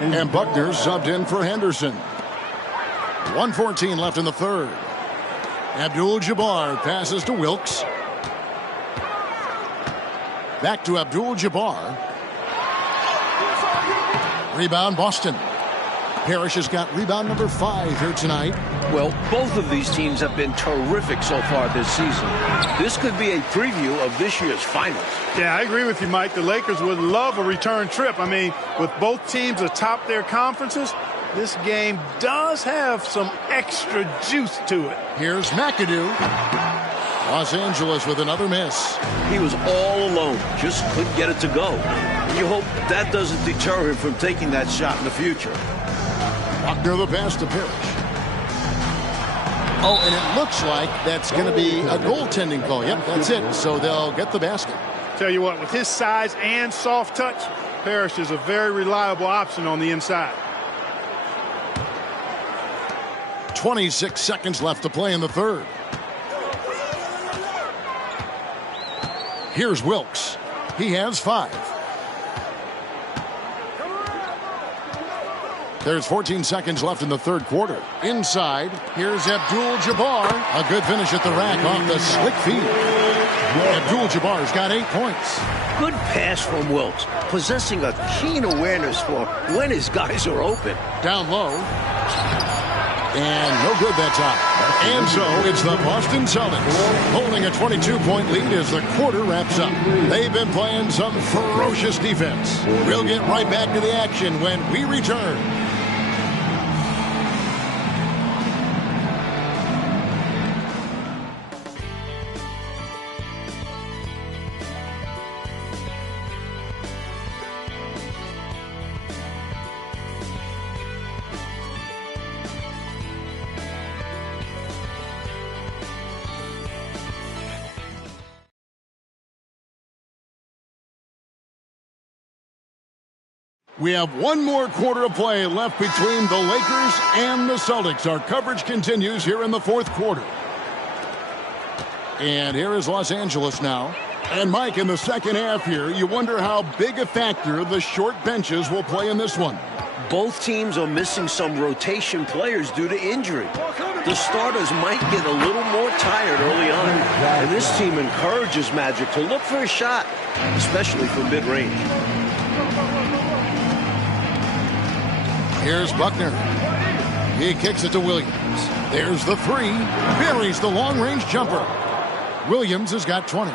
And Buckner subbed in for Henderson. 1:14 left in the third. Abdul-Jabbar passes to Wilkes. Back to Abdul-Jabbar. Rebound Boston. Parrish has got rebound number 5 here tonight. Well, both of these teams have been terrific so far this season. This could be a preview of this year's finals. Yeah, I agree with you, Mike. The Lakers would love a return trip. I mean, with both teams atop their conferences, this game does have some extra juice to it. Here's McAdoo. Los Angeles with another miss. He was all alone, just couldn't get it to go. You hope that doesn't deter him from taking that shot in the future. Buckner the pass to Parrish. Oh, and it looks like that's going to be a goaltending call. Yep, that's it. So they'll get the basket. Tell you what, with his size and soft touch, Parrish is a very reliable option on the inside. 26 seconds left to play in the third. Here's Wilkes. He has 5. There's 14 seconds left in the third quarter. Inside, here's Abdul-Jabbar. A good finish at the rack off the slick feed. Abdul-Jabbar's got 8 points. Good pass from Wilkes, possessing a keen awareness for when his guys are open. Down low. And no good that time. And so it's the Boston Celtics holding a 22-point lead as the quarter wraps up. They've been playing some ferocious defense. We'll get right back to the action when we return. We have one more quarter of play left between the Lakers and the Celtics. Our coverage continues here in the fourth quarter. And here is Los Angeles now. And Mike, in the second half here, you wonder how big a factor the short benches will play in this one. Both teams are missing some rotation players due to injury. The starters might get a little more tired early on. And this team encourages Magic to look for a shot, especially from mid-range. Here's Buckner. He kicks it to Williams. There's the 3. Buries the long-range jumper. Williams has got 20.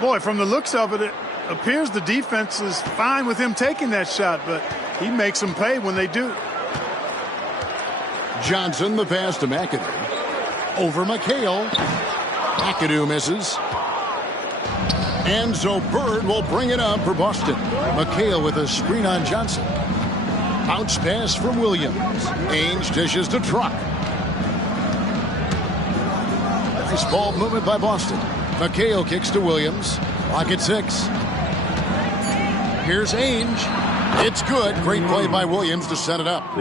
Boy, from the looks of it, it appears the defense is fine with him taking that shot, but he makes them pay when they do. Johnson, the pass to McAdoo. Over McHale. McAdoo misses. And so Bird will bring it up for Boston. McHale with a screen on Johnson. Bounce pass from Williams. Ainge dishes to Truck. Nice ball movement by Boston. McHale kicks to Williams. Clock at 6. Here's Ainge. It's good. Great play by Williams to set it up.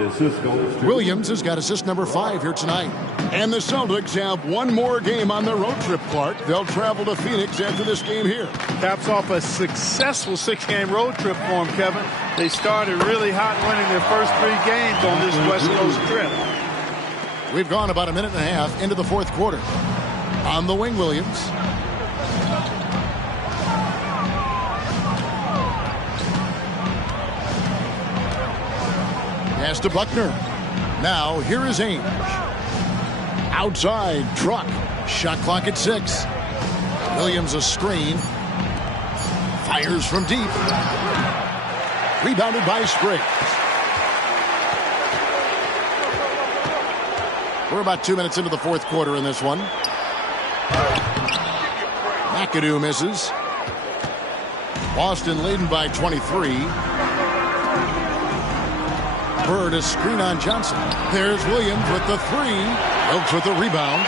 Williams has got assist number 5 here tonight. And the Celtics have one more game on their road trip, Clark. They'll travel to Phoenix after this game here. Caps off a successful 6-game road trip for them, Kevin. They started really hot, winning their first 3 games on this West Coast trip. We've gone about a minute and a half into the fourth quarter. On the wing, Williams. Pass to Buckner. Now, here is Ainge. Outside, Truck. Shot clock at 6. Williams a screen. Fires from deep. Rebounded by Spriggs. We're about 2 minutes into the fourth quarter in this one. McAdoo misses. Boston leading by 23. Bird a screen on Johnson. There's Williams with the 3. Wilkes with the rebound.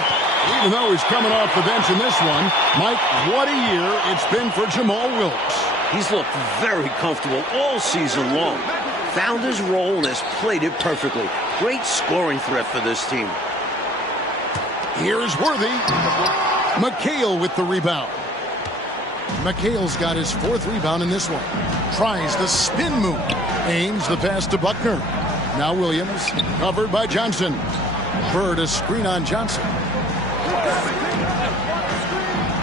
Even though he's coming off the bench in this one, Mike, what a year it's been for Jamal Wilkes. He's looked very comfortable all season long. Found his role and has played it perfectly. Great scoring threat for this team. Here's Worthy. McHale with the rebound. McHale's got his 4th rebound in this one. Tries the spin move. Ainge, the pass to Buckner. Now Williams, covered by Johnson. Bird, a screen on Johnson.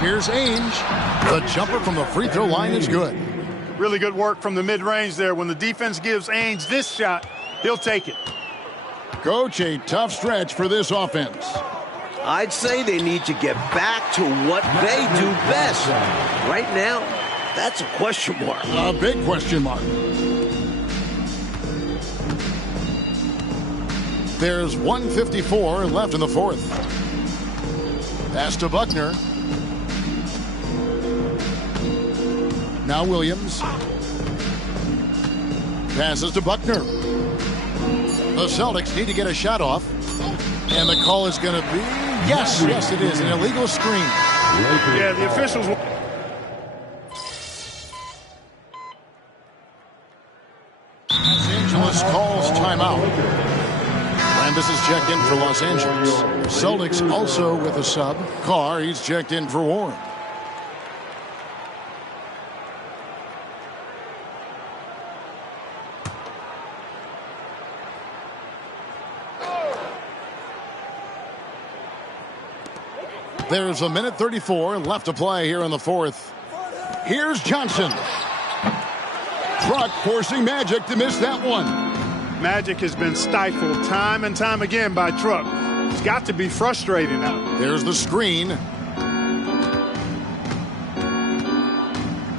Here's Ainge. The jumper from the free throw line is good. Really good work from the mid-range there. When the defense gives Ainge this shot, he'll take it. Coach, a tough stretch for this offense. I'd say they need to get back to what they do best. Right now, that's a question mark. A big question mark. There's 1:54 left in the fourth. Pass to Buckner. Now Williams. Passes to Buckner. The Celtics need to get a shot off. And the call is going to be, yes, it is, an illegal screen. Yeah, the officials... Los Angeles calls timeout. And this is checked in for Los Angeles. Celtics also with a sub. Carr, he's checked in for Warren. There's 1:34 left to play here in the fourth. Here's Johnson. Truck forcing Magic to miss that one. Magic has been stifled time and time again by Truck. It's got to be frustrating now. There's the screen.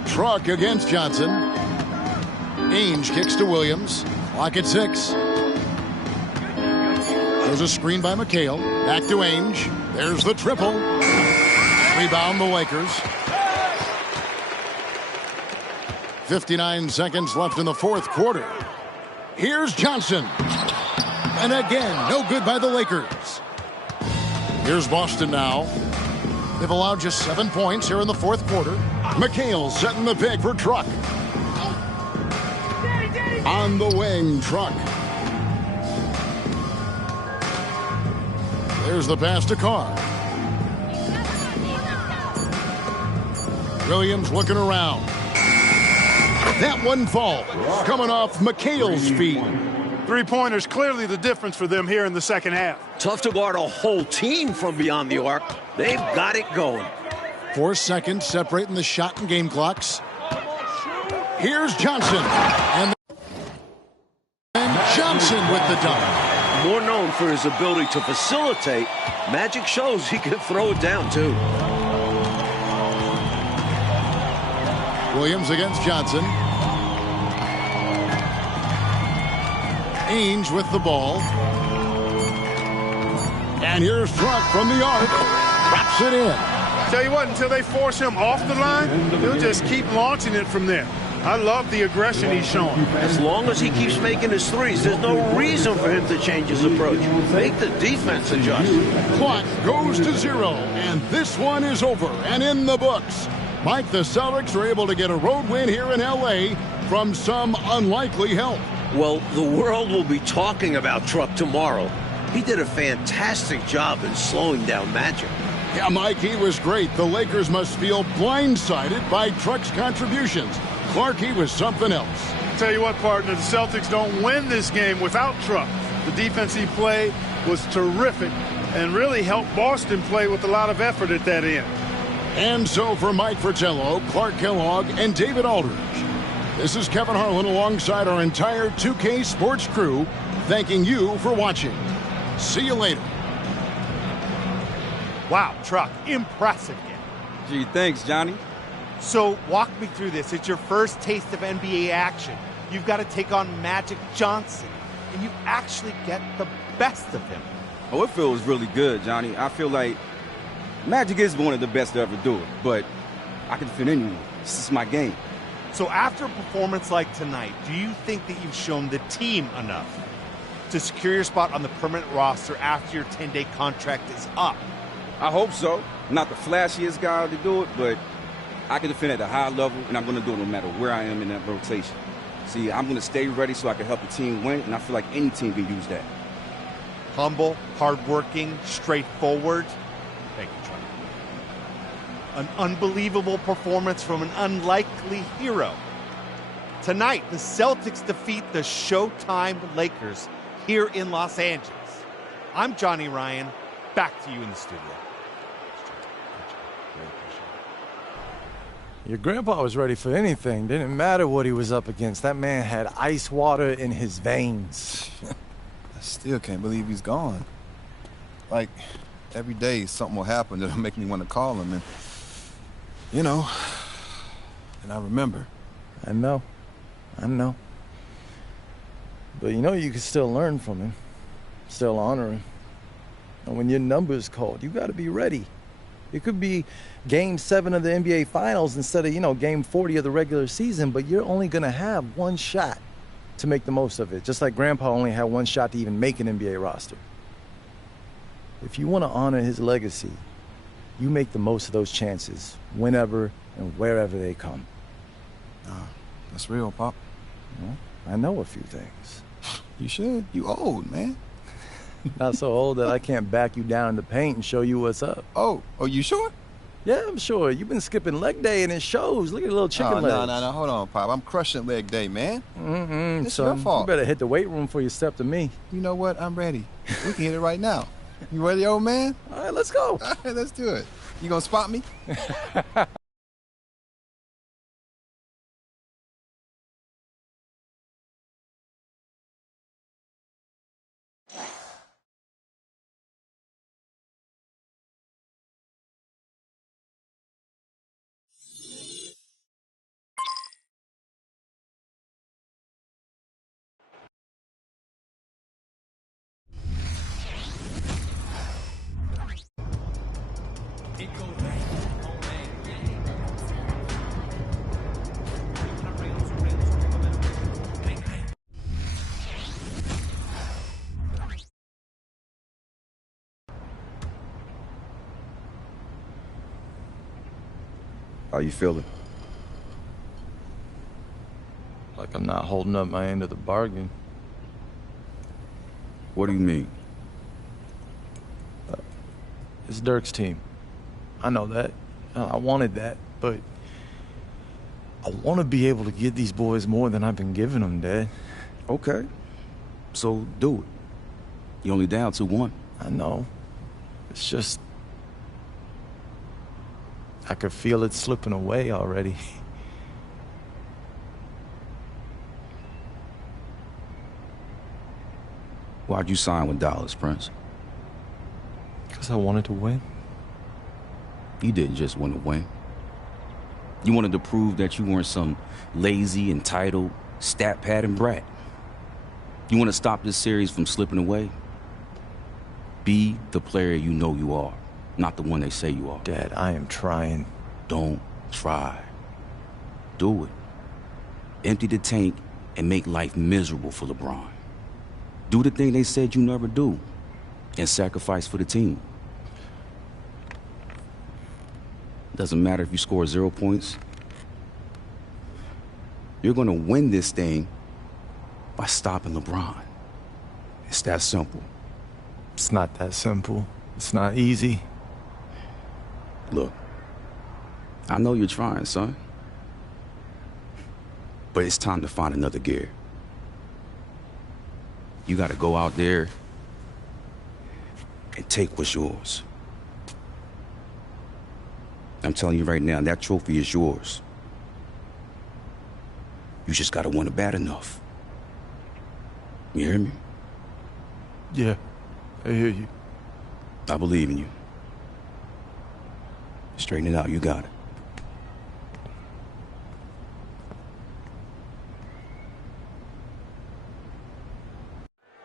Truck against Johnson. Ainge kicks to Williams. Clock at 6. There's a screen by McHale. Back to Ainge. There's the triple. Rebound the Lakers. 59 seconds left in the fourth quarter. Here's Johnson. And again, no good by the Lakers. Here's Boston now. They've allowed just 7 points here in the fourth quarter. McHale setting the pick for Truck. On the wing, Truck. There's the pass to Carr. Williams looking around. That one falls. Coming off McHale's feet. Three-pointers clearly the difference for them here in the second half. Tough to guard a whole team from beyond the arc. They've got it going. 4 seconds separating the shot and game clocks. Here's Johnson. And Johnson with the dunk. More known for his ability to facilitate, Magic shows he can throw it down, too. Williams against Johnson. Ainge with the ball. And here's Truck from the arc. Drops it in. Tell you what, until they force him off the line, he'll just keep launching it from there. I love the aggression he's showing. As long as he keeps making his threes, there's no reason for him to change his approach. Make the defense adjust. Clock goes to 0, and this one is over and in the books. Mike, the Celtics are able to get a road win here in L.A. from some unlikely help. Well, the world will be talking about Truck tomorrow. He did a fantastic job in slowing down Magic. Yeah, Mike, he was great. The Lakers must feel blindsided by Truck's contributions. Clark, he was something else. Tell you what, partner, the Celtics don't win this game without Truck. The defense he played was terrific and really helped Boston play with a lot of effort at that end. And so for Mike Fratello, Clark Kellogg, and David Aldridge, this is Kevin Harlan alongside our entire 2K Sports crew, thanking you for watching. See you later. Wow, Truck, impressive game. Gee, thanks, Johnny. So walk me through this. It's your first taste of NBA action. You've got to take on Magic Johnson, and you actually get the best of him. Oh, it feels really good, Johnny. I feel like Magic is one of the best to ever do it, but I can defend anyone. This is my game. So after a performance like tonight, do you think that you've shown the team enough to secure your spot on the permanent roster after your 10-day contract is up? I hope so. Not the flashiest guy to do it, but I can defend at a high level, and I'm going to do it no matter where I am in that rotation. See, I'm going to stay ready so I can help the team win, and I feel like any team can use that. Humble, hardworking, straightforward. Thank you, Troy. An unbelievable performance from an unlikely hero. Tonight, the Celtics defeat the Showtime Lakers here in Los Angeles. I'm Johnny Ryan. Back to you in the studio. Your grandpa was ready for anything. Didn't matter what he was up against. That man had ice water in his veins. I still can't believe he's gone. Like, every day something will happen that'll make me want to call him, and, you know, and I remember. I know. But you know you can still learn from him, still honor him. And when your number is called, you got to be ready. It could be Game 7 of the NBA Finals instead of, Game 40 of the regular season, but you're only going to have one shot to make the most of it, just like Grandpa only had one shot to even make an NBA roster. If you want to honor his legacy, you make the most of those chances whenever and wherever they come. That's real, Pop. Well, I know a few things. You should. You old, man. Not so old that I can't back you down in the paint and show you what's up. Oh, you sure? Yeah, I'm sure. You've been skipping leg day and it shows. Look at the little chicken legs. No, hold on, Pop. I'm crushing leg day, man. It's son, your fault. You better hit the weight room before you step to me. You know what? I'm ready. We can hit it right now. You ready, old man? All right, let's go. All right, let's do it. You gonna spot me? How you feeling? Like I'm not holding up my end of the bargain. What do you mean? It's Dirk's team. I know that. I wanted that, but I want to be able to give these boys more than I've been giving them, Dad. Okay. So do it. You're only down 2-1. I know. It's just... I could feel it slipping away already. Why'd you sign with Dallas, Prince? Because I wanted to win. You didn't just want to win. You wanted to prove that you weren't some lazy, entitled, stat-padding brat. You want to stop this series from slipping away? Be the player you know you are, not the one they say you are. Dad, I am trying. Don't try. Do it. Empty the tank and make life miserable for LeBron. Do the thing they said you never do and sacrifice for the team. Doesn't matter if you score 0 points. You're going to win this thing by stopping LeBron. It's that simple. It's not that simple. It's not easy. Look, I know you're trying, son. But it's time to find another gear. You got to go out there and take what's yours. I'm telling you right now, that trophy is yours. You just got to want it bad enough. You hear me? Yeah, I hear you. I believe in you. Straighten it out, you got it.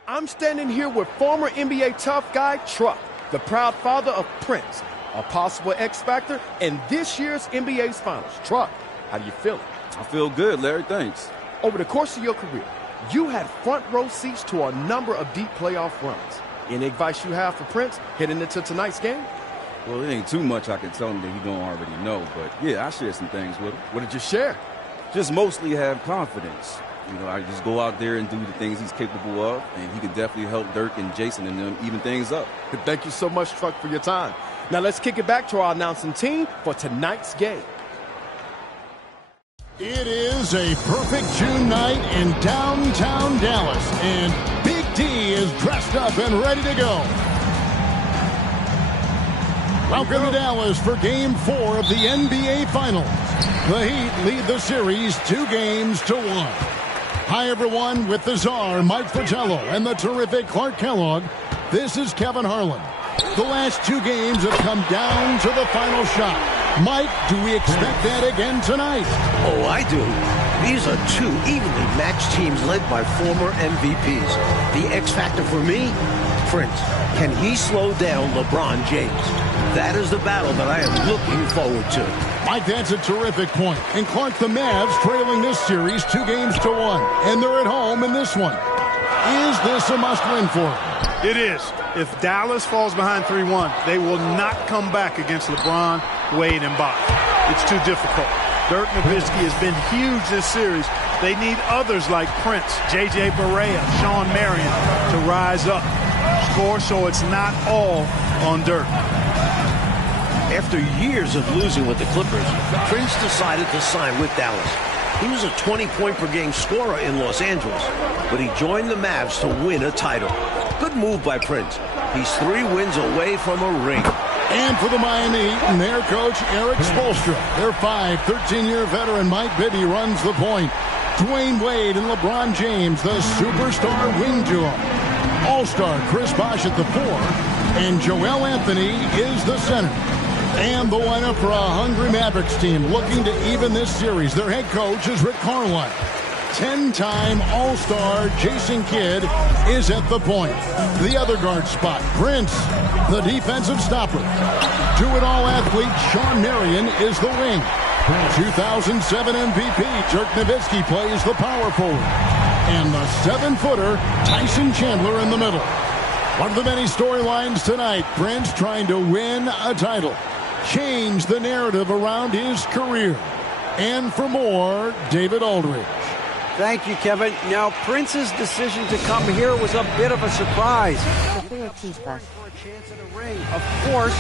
I'm standing here with former NBA tough guy Truck, the proud father of Prince, a possible X Factor in this year's NBA's Finals. Truck, how do you feel? I feel good, Larry, thanks. Over the course of your career, you had front row seats to a number of deep playoff runs. Any advice you have for Prince heading into tonight's game? Well, it ain't too much I can tell him that he don't already know, but yeah, I share some things with him. What did you share? Just mostly have confidence. You know, I just go out there and do the things he's capable of, and he can definitely help Dirk and Jason and them even things up. Thank you so much, Truck, for your time. Now let's kick it back to our announcing team for tonight's game. It is a perfect June night in downtown Dallas, and Big D is dressed up and ready to go. Welcome to Dallas for Game 4 of the NBA Finals. The Heat lead the series 2-1. Hi, everyone, with the czar, Mike Fratello, and the terrific Clark Kellogg. This is Kevin Harlan. The last 2 games have come down to the final shot. Mike, do we expect that again tonight? Oh, I do. These are 2 evenly matched teams led by former MVPs. The X factor for me, Prince. Can he slow down LeBron James? That is the battle that I am looking forward to. Mike, that's a terrific point. And Clark, the Mavs trailing this series 2-1. And they're at home in this one. Is this a must-win for them? It is. If Dallas falls behind 3-1, they will not come back against LeBron, Wade, and Bob. It's too difficult. Dirk Nowitzki has been huge this series. They need others like Prince, J.J. Barea, Sean Marion to rise up, score so it's not all on Dirk. After years of losing with the Clippers, Prince decided to sign with Dallas. He was a 20-point-per-game scorer in Los Angeles, but he joined the Mavs to win a title. Good move by Prince. He's 3 wins away from a ring. And for the Miami Heat and their coach, Eric Spoelstra. Their 13-year veteran Mike Bibby runs the point. Dwayne Wade and LeBron James, the superstar wing duo. All-star Chris Bosh at the 4, and Joel Anthony is the center. And the lineup for a hungry Mavericks team looking to even this series. Their head coach is Rick Carlisle. 10-time All-Star Jason Kidd is at the point. The other guard spot, Prince, the defensive stopper. Do-it-all athlete Sean Marion is the wing. 2007 MVP Dirk Nowitzki plays the power forward. And the 7-footer Tyson Chandler in the middle. One of the many storylines tonight, Prince trying to win a title. Change the narrative around his career. And for more, David Aldridge. Thank you, Kevin. Now, Prince's decision to come here was a bit of a surprise. For a chance at a ring. Of course,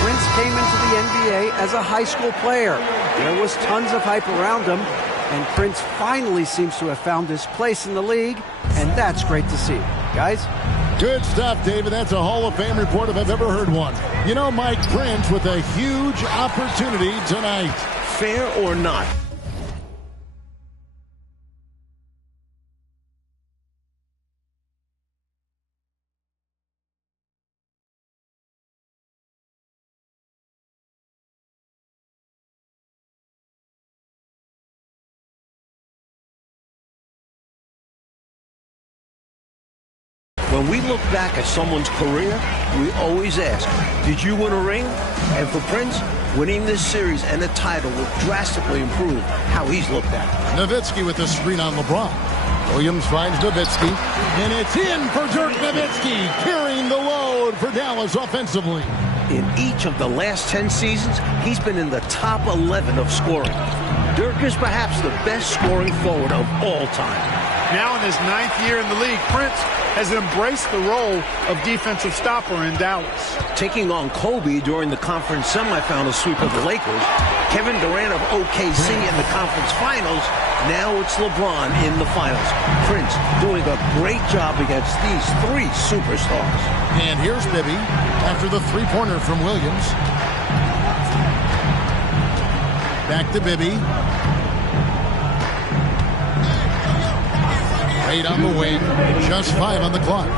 Prince came into the NBA as a high school player. There was tons of hype around him, and Prince finally seems to have found his place in the league, and that's great to see. Guys? Good stuff, David. That's a Hall of Fame report if I've ever heard one. You know, Mike, Prince with a huge opportunity tonight. Fair or not? When we look back at someone's career, we always ask, did you win a ring? And for Prince, winning this series and a title will drastically improve how he's looked at. Nowitzki with the screen on LeBron. Williams finds Nowitzki, and it's in for Dirk Nowitzki, carrying the load for Dallas offensively. In each of the last 10 seasons, he's been in the top 11 of scoring. Dirk is perhaps the best scoring forward of all time. Now in his 9th year in the league, Prince has embraced the role of defensive stopper in Dallas. Taking on Kobe during the conference semifinal sweep of the Lakers, Kevin Durant of OKC in the conference finals, now it's LeBron in the finals. Prince doing a great job against these 3 superstars. And here's Bibby after the 3-pointer from Williams. Back to Bibby. Wade on the wing, just 5 on the clock.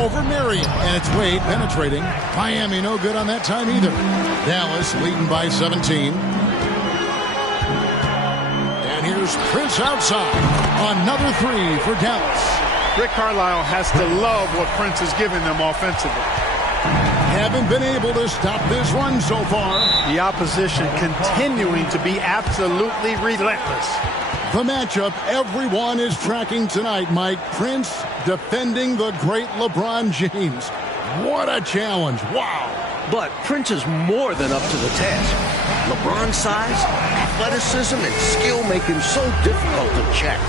Over Marion, and it's Wade penetrating. Miami no good on that time either. Dallas leading by 17. And here's Prince outside. Another 3 for Dallas. Rick Carlisle has to love what Prince has given them offensively. Haven't been able to stop this run so far. The opposition continuing to be absolutely relentless. The matchup everyone is tracking tonight, Mike. Prince defending the great LeBron James. What a challenge. Wow. But Prince is more than up to the task. LeBron's size, athleticism, and skill make him so difficult to check.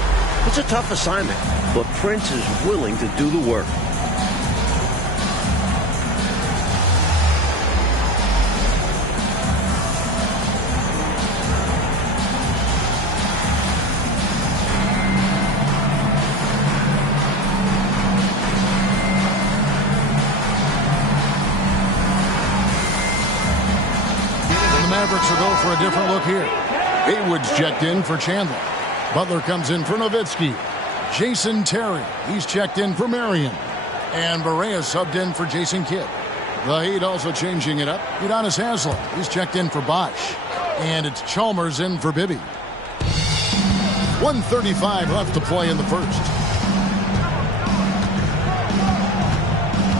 It's a tough assignment, but Prince is willing to do the work. go for a different look here. Haywood's checked in for Chandler. Butler comes in for Nowitzki. Jason Terry, he's checked in for Marion. And Barea subbed in for Jason Kidd. The Heat also changing it up. Udonis Haslem, he's checked in for Bosch. And it's Chalmers in for Bibby. 1:35 left to play in the first.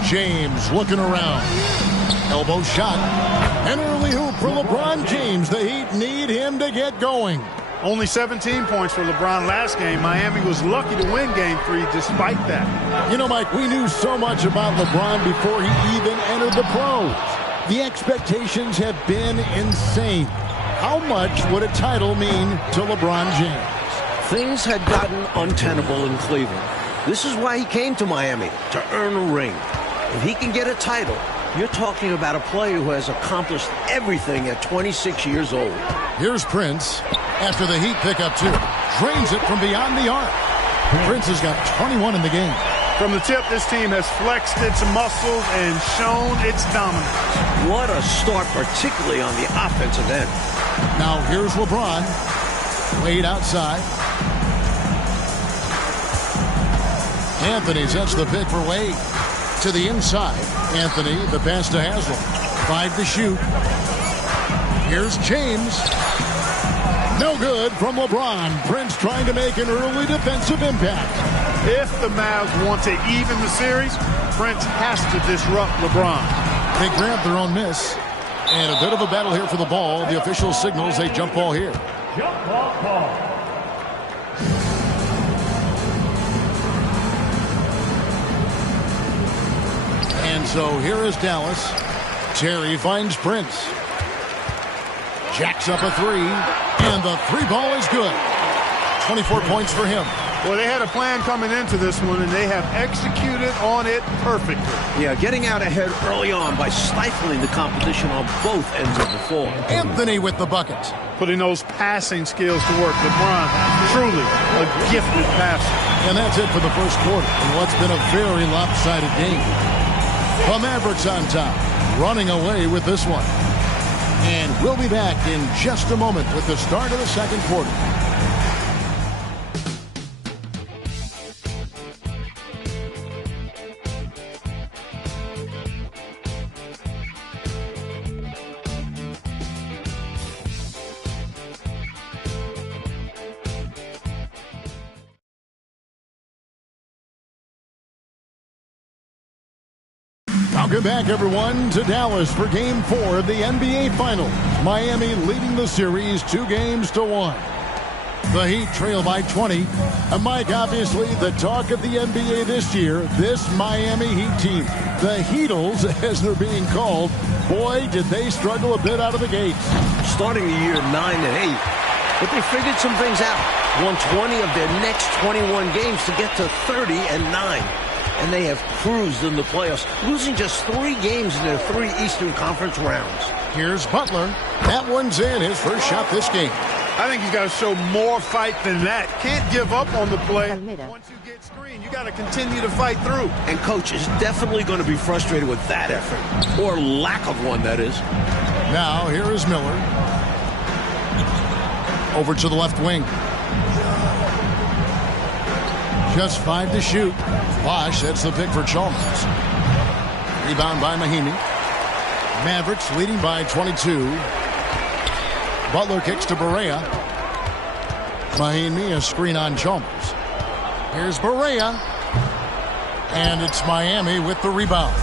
James looking around. Elbow shot. An early hoop for LeBron James. The Heat need him to get going. Only 17 points for LeBron last game. Miami was lucky to win Game 3 despite that. You know, Mike, we knew so much about LeBron before he even entered the pros. The expectations have been insane. How much would a title mean to LeBron James? Things had gotten untenable in Cleveland. This is why he came to Miami, to earn a ring. If he can get a title, you're talking about a player who has accomplished everything at 26 years old. Here's Prince after the Heat pick up 2. Drains it from beyond the arc. Prince has got 21 in the game. From the tip, this team has flexed its muscles and shown its dominance. What a start, particularly on the offensive end. Now here's LeBron. Wade outside. Anthony sets the pick for Wade. To the inside. Anthony, the pass to Haslem. 5 to shoot. Here's James. No good from LeBron. Prince trying to make an early defensive impact. If the Mavs want to even the series, Prince has to disrupt LeBron. They grab their own miss. And a bit of a battle here for the ball. The official signals a jump ball here. Jump ball call. And so here is Dallas. Terry finds Prince. Jacks up a 3. And the 3 ball is good. 24 points for him. Well, they had a plan coming into this one, and they have executed on it perfectly. Yeah, getting out ahead early on by stifling the competition on both ends of the floor. Anthony with the bucket. Putting those passing skills to work. LeBron, truly a gifted passer. And that's it for the first quarter in what's been a very lopsided game. The Mavericks on top, running away with this one. And we'll be back in just a moment with the start of the second quarter. Welcome back, everyone, to Dallas for Game 4 of the NBA Finals. Miami leading the series 2-1. The Heat trail by 20. And Mike, obviously, the talk of the NBA this year, this Miami Heat team. The Heatles, as they're being called. Boy, did they struggle a bit out of the gates. Starting the year 9-8, but they figured some things out. Won 20 of their next 21 games to get to 30-9. And they have cruised in the playoffs, losing just 3 games in their 3 Eastern Conference rounds. Here's Butler. That one's in, his first shot this game. I think you got to show more fight than that. Can't give up on the play. Once you get screened, you got to continue to fight through. And Coach is definitely going to be frustrated with that effort, or lack of one, that is. Now, here is Miller. Over to the left wing. Just 5 to shoot. Bosch, that's the pick for Chalmers. Rebound by Mahinmi. Mavericks leading by 22. Butler kicks to Barea. Mahinmi, a screen on Chalmers. Here's Barea. And it's Miami with the rebound.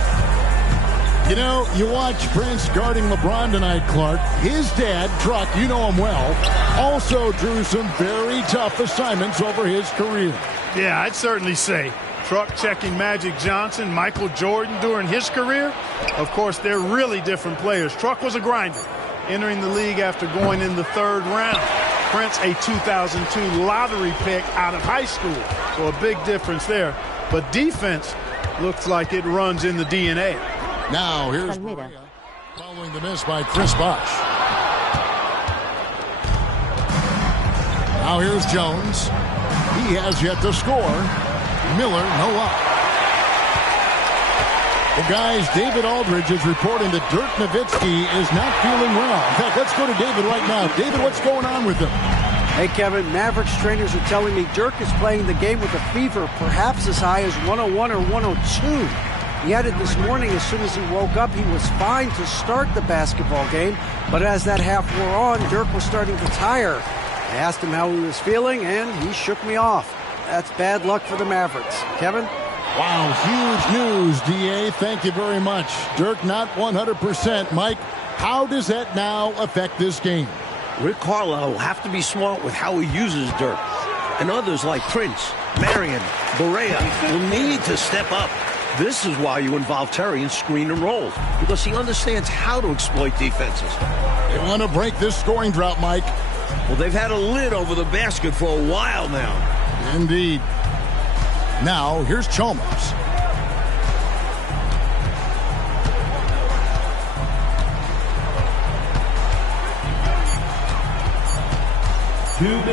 You know, you watch Prince guarding LeBron tonight, Clark. His dad, Truck, you know him well, also drew some very tough assignments over his career. Yeah, I'd certainly say. Truck checking Magic Johnson, Michael Jordan during his career. Of course, they're really different players. Truck was a grinder, entering the league after going in the 3rd round. Prince, a 2002 lottery pick out of high school. So a big difference there. But defense looks like it runs in the DNA. Now, here's Barea following the miss by Chris Bosh. Now here's Jones. He has yet to score. Miller, no up. Well, guys, David Aldridge is reporting that Dirk Nowitzki is not feeling well. In fact, let's go to David right now. David, what's going on with him? Hey, Kevin, Mavericks trainers are telling me Dirk is playing the game with a fever, perhaps as high as 101 or 102. He had it this morning as soon as he woke up. He was fine to start the basketball game, but as that half wore on, Dirk was starting to tire. I asked him how he was feeling, and he shook me off. That's bad luck for the Mavericks. Kevin? Wow, huge news, D.A. Thank you very much. Dirk not 100%. Mike, how does that now affect this game? Rick Carlisle will have to be smart with how he uses Dirk. And others like Prince, Marion, Barea will need to step up. This is why you involve Terry in screen and rolls, because he understands how to exploit defenses. They want to break this scoring drought, Mike. Well, they've had a lid over the basket for a while now. Indeed. Now, here's Chalmers.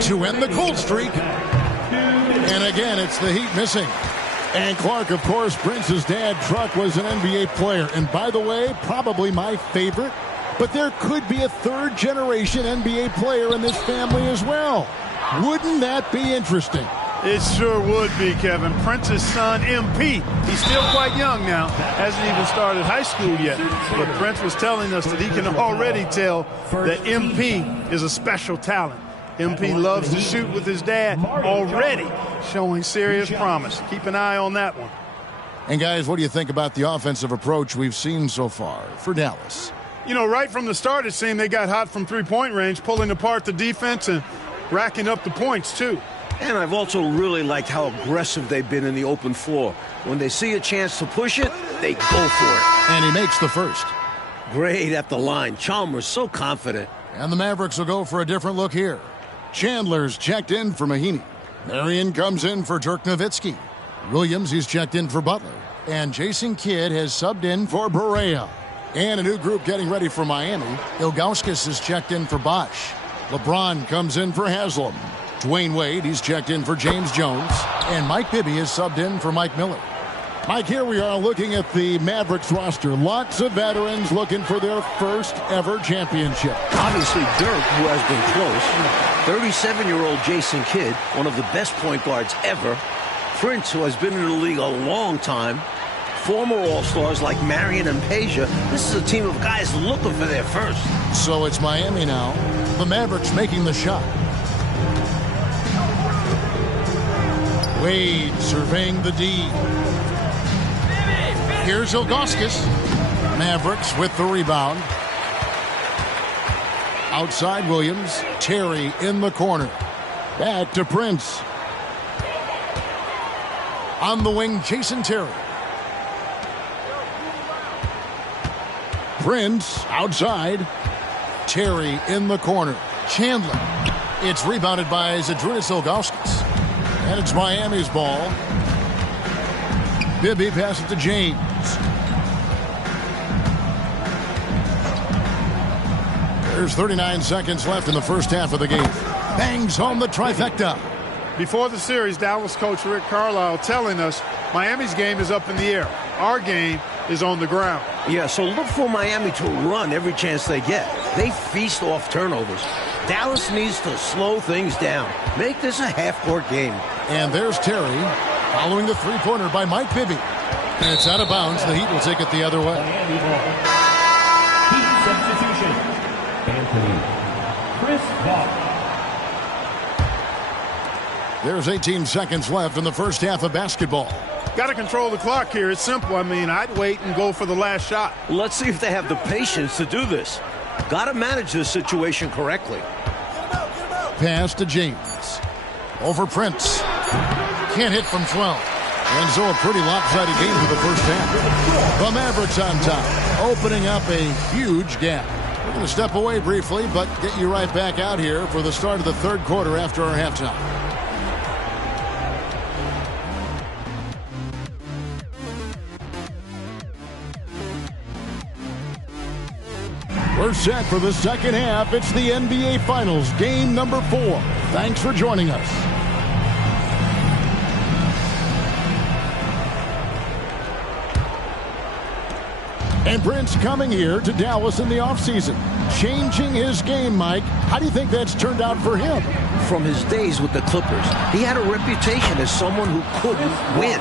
To end the cold streak. And again, it's the Heat missing. And Clark, of course, Prince's dad, Truck, was an NBA player. And by the way, probably my favorite. But there could be a third-generation NBA player in this family as well. Wouldn't that be interesting? It sure would be, Kevin. Prince's son, MP. He's still quite young now. Hasn't even started high school yet. But Prince was telling us that he can already tell that MP is a special talent. MP loves to shoot with his dad, already showing serious promise. Keep an eye on that one. And guys, what do you think about the offensive approach we've seen so far for Dallas? You know, right from the start, it seemed they got hot from three-point range, pulling apart the defense and racking up the points, too. And I've also really liked how aggressive they've been in the open floor. When they see a chance to push it, they go for it. And he makes the first. Great at the line. Chalmers so confident. And the Mavericks will go for a different look here. Chandler's checked in for Mahinmi. Marion comes in for Dirk Nowitzki. Williams, he's checked in for Butler. And Jason Kidd has subbed in for Barea. And a new group getting ready for Miami. Ilgauskas is checked in for Bosch. LeBron comes in for Haslam. Dwayne Wade, he's checked in for James Jones. And Mike Bibby is subbed in for Mike Miller. Mike, here we are looking at the Mavericks roster. Lots of veterans looking for their first ever championship. Obviously, Dirk, who has been close. 37-year-old Jason Kidd, one of the best point guards ever. Prince, who has been in the league a long time. Former All-Stars like Marion and Peja. This is a team of guys looking for their first. So it's Miami now. The Mavericks making the shot. Wade surveying the D. Here's Ilgauskas. Mavericks with the rebound. Outside Williams. Terry in the corner. Back to Prince. On the wing, Jason Terry. Prince outside. Terry in the corner. Chandler. It's rebounded by Zydrunas Ilgauskas. And it's Miami's ball. Bibby passes to James. There's 39 seconds left in the first half of the game. Bangs home the trifecta. Before the series, Dallas coach Rick Carlisle telling us Miami's game is up in the air. Our game is on the ground. Yeah, so look for Miami to run every chance they get. They feast off turnovers. Dallas needs to slow things down. Make this a half-court game. And there's Terry following the three-pointer by Mike Bibby. And it's out of bounds. The Heat will take it the other way. Heat substitution. Anthony. Chris Bosh. There's 18 seconds left in the first half of basketball. Got to control the clock here. It's simple. I mean, I'd wait and go for the last shot. Let's see if they have the patience to do this. Got to manage this situation correctly. Pass to James. Over Prince. Can't hit from 12. And so a pretty lopsided game for the first half. The Mavericks on top, opening up a huge gap. We're going to step away briefly, but get you right back out here for the start of the third quarter after our halftime. We're set for the second half. It's the NBA Finals, game number 4. Thanks for joining us. And Prince coming here to Dallas in the offseason, changing his game, Mike. How do you think that's turned out for him? From his days with the Clippers, he had a reputation as someone who couldn't win.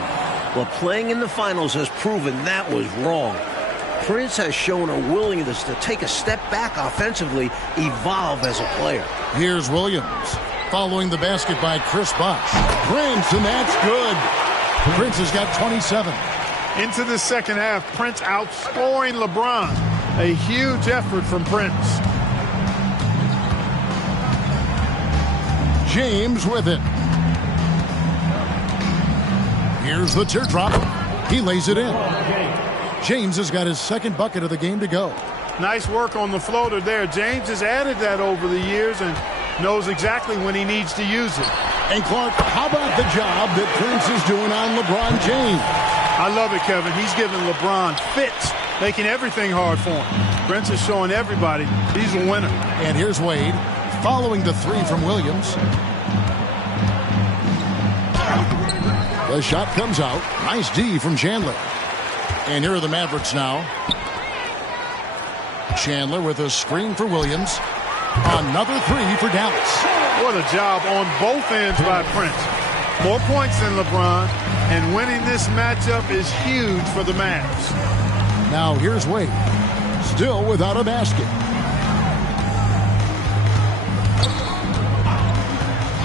Well, playing in the finals has proven that was wrong. Prince has shown a willingness to take a step back offensively, evolve as a player. Here's Williams, following the basket by Chris Bosh. Prince, and that's good. Prince has got 27. Into the second half, Prince outscoring LeBron. A huge effort from Prince. James with it. Here's the teardrop. He lays it in. James has got his second bucket of the game to go. Nice work on the floater there. James has added that over the years and knows exactly when he needs to use it. And Clark, how about the job that Prince is doing on LeBron James? I love it, Kevin. He's giving LeBron fits, making everything hard for him. Prince is showing everybody he's a winner. And here's Wade, following the three from Williams. The shot comes out. Nice D from Chandler. And here are the Mavericks now. Chandler with a screen for Williams. Another three for Dallas. What a job on both ends by Prince. More points than LeBron, and winning this matchup is huge for the Mavs. Now here's Wade, still without a basket.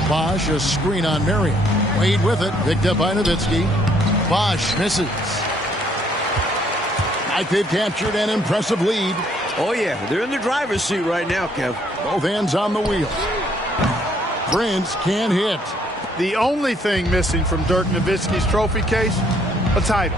Bosh, a screen on Marion. Wade with it, picked up by Nowitzki. Bosh misses. Mike, they've captured an impressive lead. Oh, yeah, they're in the driver's seat right now, Kev. Both hands on the wheel. Prince can't hit. The only thing missing from Dirk Nowitzki's trophy case, a title.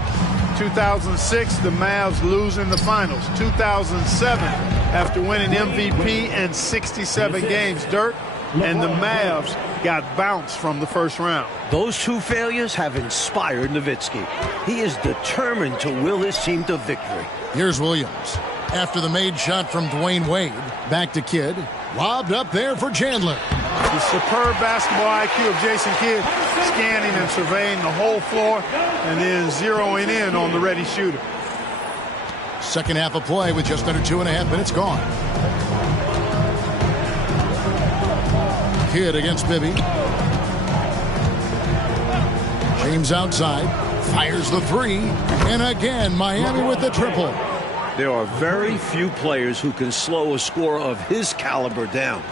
2006, the Mavs lose in the finals. 2007, after winning MVP in 67 games, Dirk and the Mavs got bounced from the first round. Those two failures have inspired Nowitzki. He is determined to will his team to victory. Here's Williams. After the made shot from Dwayne Wade, back to Kidd. Lobbed up there for Chandler. The superb basketball IQ of Jason Kidd, scanning and surveying the whole floor and then zeroing in on the ready shooter. Second half of play with just under 2.5 minutes gone. Kidd against Bibby. James outside, fires the three, and again Miami with the triple. There are very few players who can slow a score of his caliber down.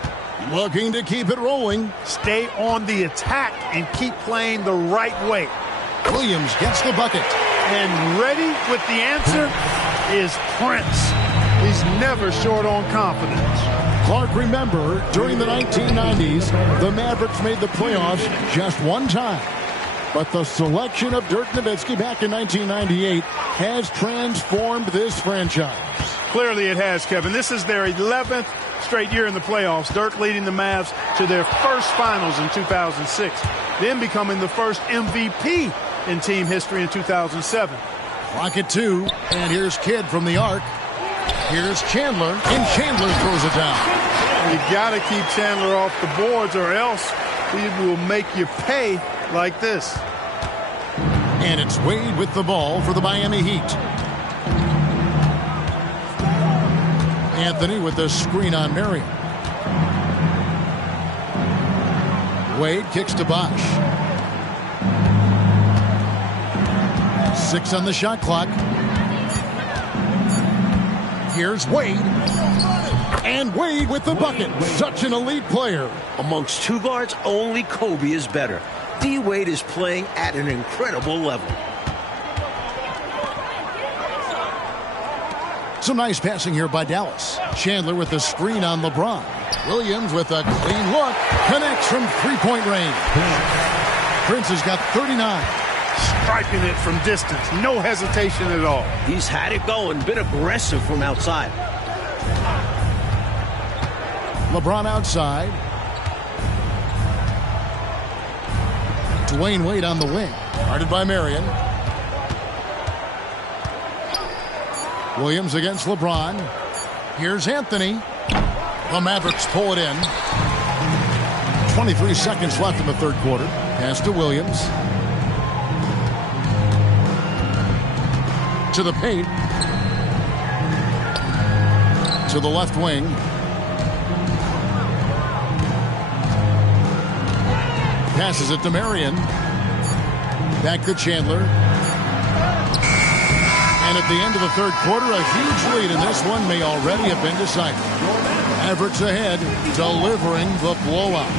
Looking to keep it rolling. Stay on the attack and keep playing the right way. Williams gets the bucket. And ready with the answer is Prince. He's never short on confidence. Clark, remember, during the 1990s, the Mavericks made the playoffs just one time. But the selection of Dirk Nowitzki back in 1998 has transformed this franchise. Clearly it has, Kevin. This is their 11th straight year in the playoffs. Dirk leading the Mavs to their first finals in 2006, then becoming the first MVP in team history in 2007. Clock at 2, and here's Kidd from the arc. Here's Chandler, and Chandler throws it down. You got to keep Chandler off the boards or else he will make you pay like this. And it's Wade with the ball for the Miami Heat. Anthony with the screen on Marion. Wade kicks to Bosh. 6 on the shot clock. Here's Wade. And Wade with the bucket. Such an elite player. Amongst two guards, only Kobe is better. D. Wade is playing at an incredible level. Some nice passing here by Dallas. Chandler with the screen on LeBron. Williams with a clean look. Connects from three-point range. Prince has got 39. Striping it from distance. No hesitation at all. He's had it going. Been aggressive from outside. LeBron outside. Dwayne Wade on the wing. Guarded by Marion. Williams against LeBron. Here's Anthony. The Mavericks pull it in. 23 seconds left in the third quarter. Pass to Williams. To the paint. to the left wing. Passes it to Marion. Back to Chandler. And at the end of the third quarter, a huge lead in this one may already have been decided. Everett's ahead, delivering the blowout.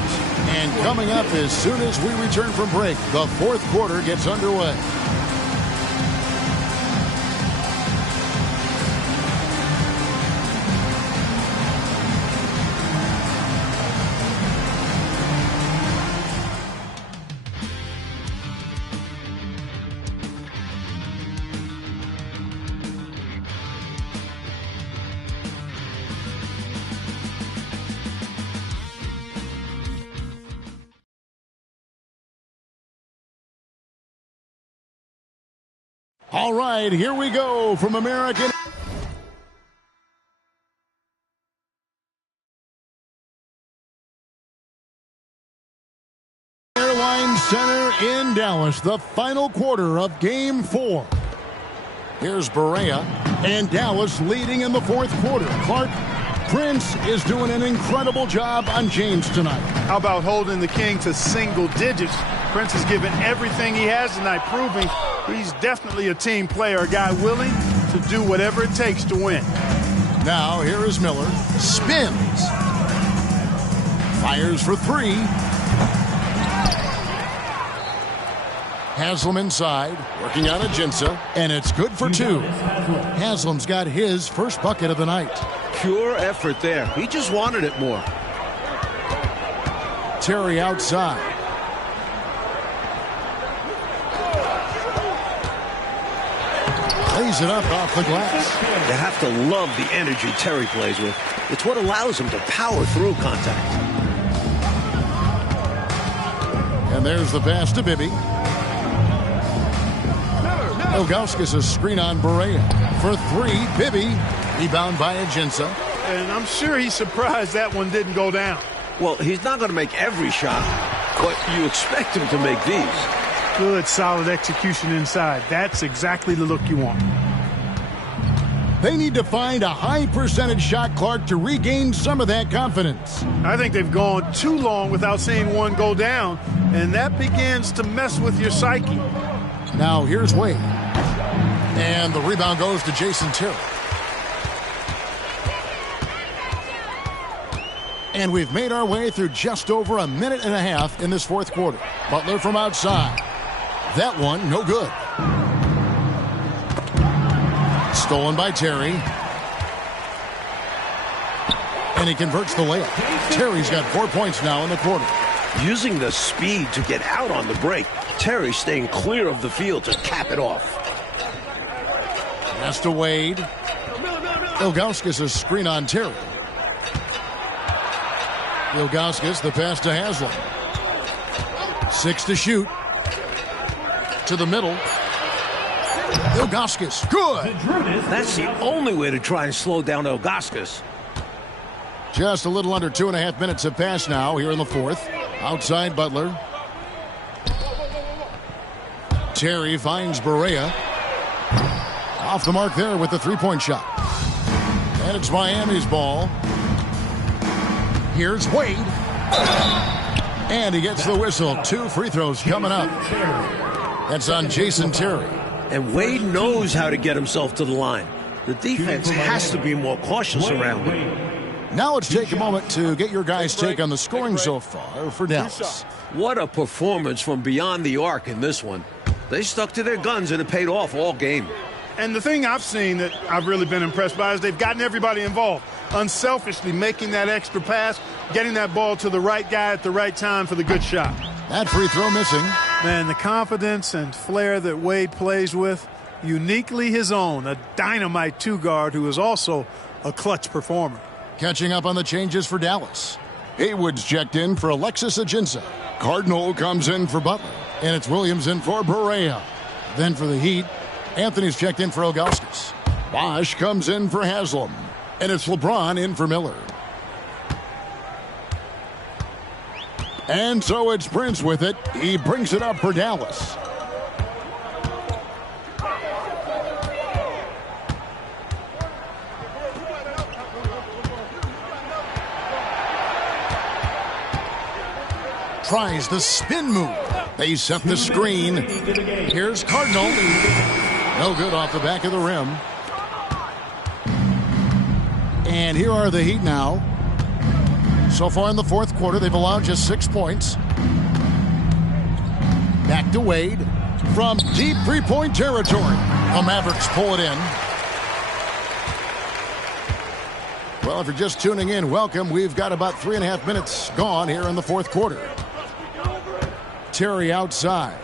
And coming up as soon as we return from break, the fourth quarter gets underway. All right, here we go from American Airlines Center in Dallas, the final quarter of Game 4. Here's Barea, and Dallas leading in the fourth quarter. Clark, Prince is doing an incredible job on James tonight. How about holding the King to single digits? Prince has given everything he has tonight, proving he's definitely a team player, a guy willing to do whatever it takes to win. Now, here is Miller. Spins. Fires for three. Haslam inside, working on Ajinça, and it's good for two. Haslam's got his first bucket of the night. Pure effort there. He just wanted it more. Terry outside. Lays it up off the glass. You have to love the energy Terry plays with. It's what allows him to power through contact. And there's the pass to Bibby. Ilgauskas' screen on Barea. For three, Bibby. Rebound by Ajinça. And I'm sure he's surprised that one didn't go down. Well, he's not going to make every shot, but you expect him to make these. Good, solid execution inside. That's exactly the look you want. They need to find a high percentage shot, Clark, to regain some of that confidence. I think they've gone too long without seeing one go down, and that begins to mess with your psyche. Now here's Wade. And the rebound goes to Jason Terry. And we've made our way through just over a minute and a half in this fourth quarter. Butler from outside. That one, no good. Stolen by Terry. And he converts the layup. Terry's got 4 points now in the quarter. Using the speed to get out on the break. Terry staying clear of the field to cap it off. Pass to Wade. Ilgauskas' screen on Terry. Ilgauskas, the pass to Haslam. 6 to shoot. To the middle. Ilgauskas, good. That's the only way to try and slow down Ilgauskas. Just a little under 2.5 minutes have passed now here in the fourth. Outside Butler. Terry finds Barea. Off the mark there with the three-point shot. And it's Miami's ball. Here's Wade. And he gets the whistle. 2 free throws coming up. That's on Jason Terry. And Wade knows how to get himself to the line. The defense has to be more cautious around him. Now let's take a moment to get your guys' take on the scoring so far for Dallas. What a performance from beyond the arc in this one. They stuck to their guns and it paid off all game. And the thing I've seen that I've really been impressed by is they've gotten everybody involved. Unselfishly making that extra pass, getting that ball to the right guy at the right time for the good shot. That free throw missing. Man, the confidence and flair that Wade plays with, uniquely his own. A dynamite two-guard who is also a clutch performer. Catching up on the changes for Dallas. Haywood's checked in for Alexis Ajinça. Cardinal comes in for Butler. And it's Williams in for Barea. Then for the Heat, Anthony's checked in for Ilgauskas. Bosch comes in for Haslam. And it's LeBron in for Miller. And so it's Prince with it. He brings it up for Dallas. tries the spin move. They set the screen. Here's Cardinal. No good off the back of the rim. And here are the Heat now. So far in the fourth quarter, they've allowed just 6 points. Back to Wade from deep three-point territory. The Mavericks pull it in. Well, if you're just tuning in, welcome. We've got about 3.5 minutes gone here in the fourth quarter. Terry outside.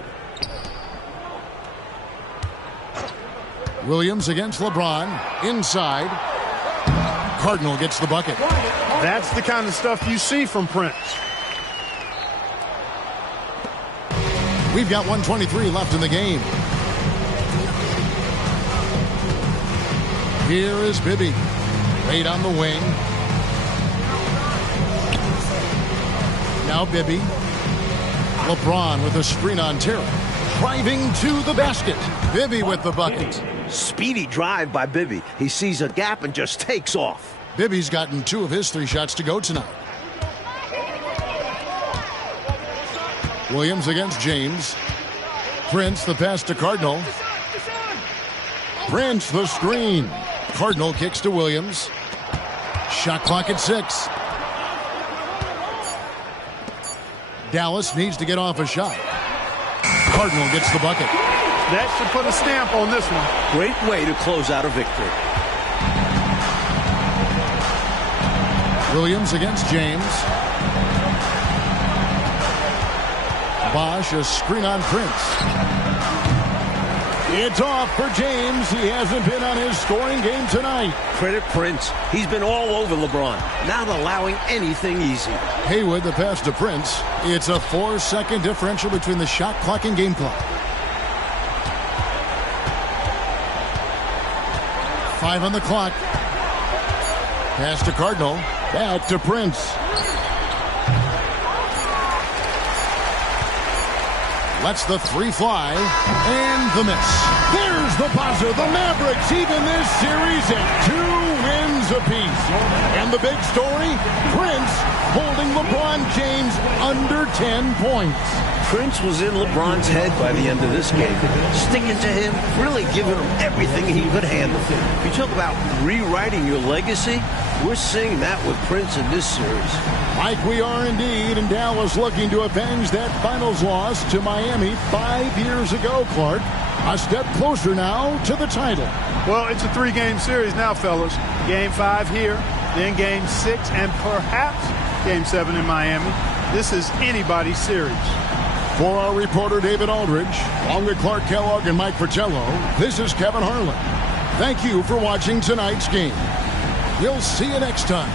Williams against LeBron. Inside. Cardinal gets the bucket. That's the kind of stuff you see from Prince. We've got 1:23 left in the game. Here is Bibby. Wade on the wing. Now Bibby. LeBron with a screen on Terry. Driving to the basket. Bibby with the bucket. Speedy drive by Bibby. He sees a gap and just takes off. Bibby's gotten 2 of his 3 shots to go tonight. Williams against James. Prince the pass to Cardinal. Prince the screen. Cardinal kicks to Williams. Shot clock at 6. Dallas needs to get off a shot. Cardinal gets the bucket. That should put a stamp on this one. Great way to close out a victory. Williams against James. Bosch, a screen on Prince. It's off for James. He hasn't been on his scoring game tonight. Credit Prince. He's been all over LeBron, not allowing anything easy. Haywood, the pass to Prince. It's a 4-second differential between the shot clock and game clock. 5 on the clock. Pass to Cardinal. Back to Prince. Lets the 3 fly. And the miss. There's the buzzer. The Mavericks even this series at 2 wins apiece. And the big story, Prince holding LeBron James under 10 points. Prince was in LeBron's head by the end of this game. Sticking to him, really giving him everything he could handle. If you talk about rewriting your legacy, we're seeing that with Prince in this series. Like we are indeed, and Dallas looking to avenge that finals loss to Miami 5 years ago, Clark. A step closer now to the title. Well, it's a 3-game series now, fellas. Game 5 here, then Game 6, and perhaps Game 7 in Miami. This is anybody's series. For our reporter, David Aldridge, along with Clark Kellogg and Mike Fratello, this is Kevin Harlan. Thank you for watching tonight's game. We'll see you next time.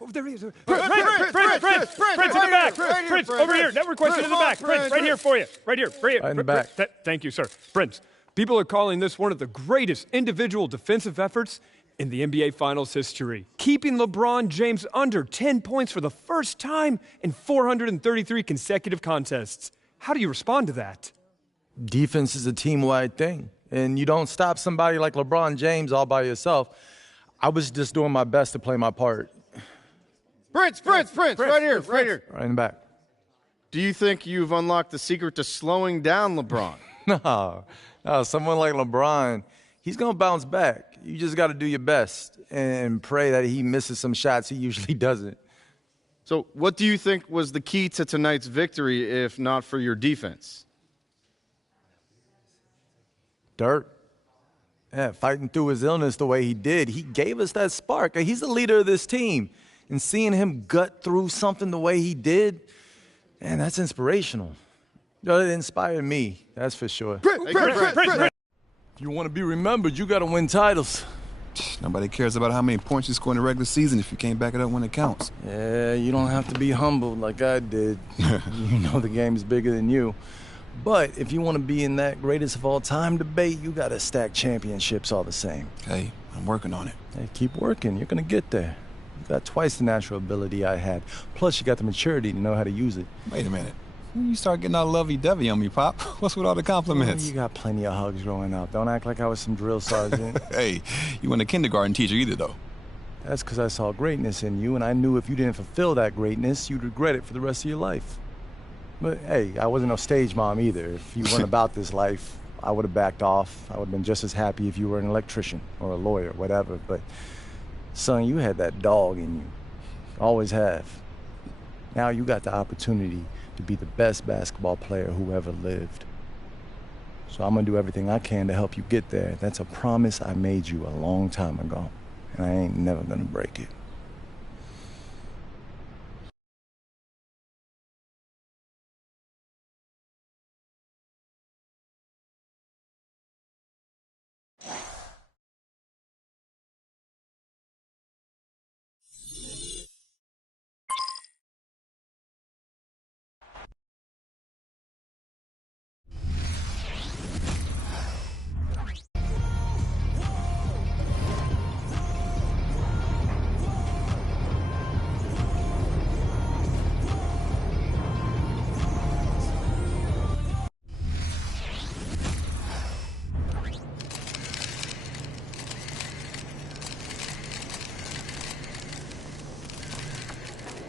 Oh, there he is. Prince, in the back. Prince, over here. Network question in the back. Prince, right here for you. Right here. Right in the back. Thank you, sir. Prince, people are calling this one of the greatest individual defensive efforts in the NBA Finals history. Keeping LeBron James under 10 points for the first time in 433 consecutive contests. How do you respond to that? Defense is a team-wide thing, and you don't stop somebody like LeBron James all by yourself. I was just doing my best to play my part. Prince, right here. Right in the back. Do you think you've unlocked the secret to slowing down LeBron? No, someone like LeBron, he's going to bounce back. You just got to do your best and pray that he misses some shots he usually doesn't. So what do you think was the key to tonight's victory, if not for your defense? Dirk. Yeah, fighting through his illness the way he did, he gave us that spark. He's the leader of this team. And seeing him gut through something the way he did, man, that's inspirational. It inspired me, that's for sure. If you want to be remembered, you got to win titles. Nobody cares about how many points you score in the regular season if you can't back it up when it counts. Yeah, you don't have to be humbled like I did. You know the game's bigger than you. But if you want to be in that greatest of all time debate, you got to stack championships all the same. Hey, I'm working on it. Hey, keep working. You're going to get there. You got twice the natural ability I had. Plus, you got the maturity to know how to use it. Wait a minute. You start getting all lovey-dovey on me, Pop. What's with all the compliments? You got plenty of hugs growing up. Don't act like I was some drill sergeant. Hey, you weren't a kindergarten teacher either, though. That's because I saw greatness in you, and I knew if you didn't fulfill that greatness, you'd regret it for the rest of your life. But hey, I wasn't no stage mom either. If you weren't about this life, I would have backed off. I would have been just as happy if you were an electrician or a lawyer, whatever. But, son, you had that dog in you. Always have. Now you got the opportunity to be the best basketball player who ever lived. So I'm gonna do everything I can to help you get there. That's a promise I made you a long time ago, and I ain't never gonna break it.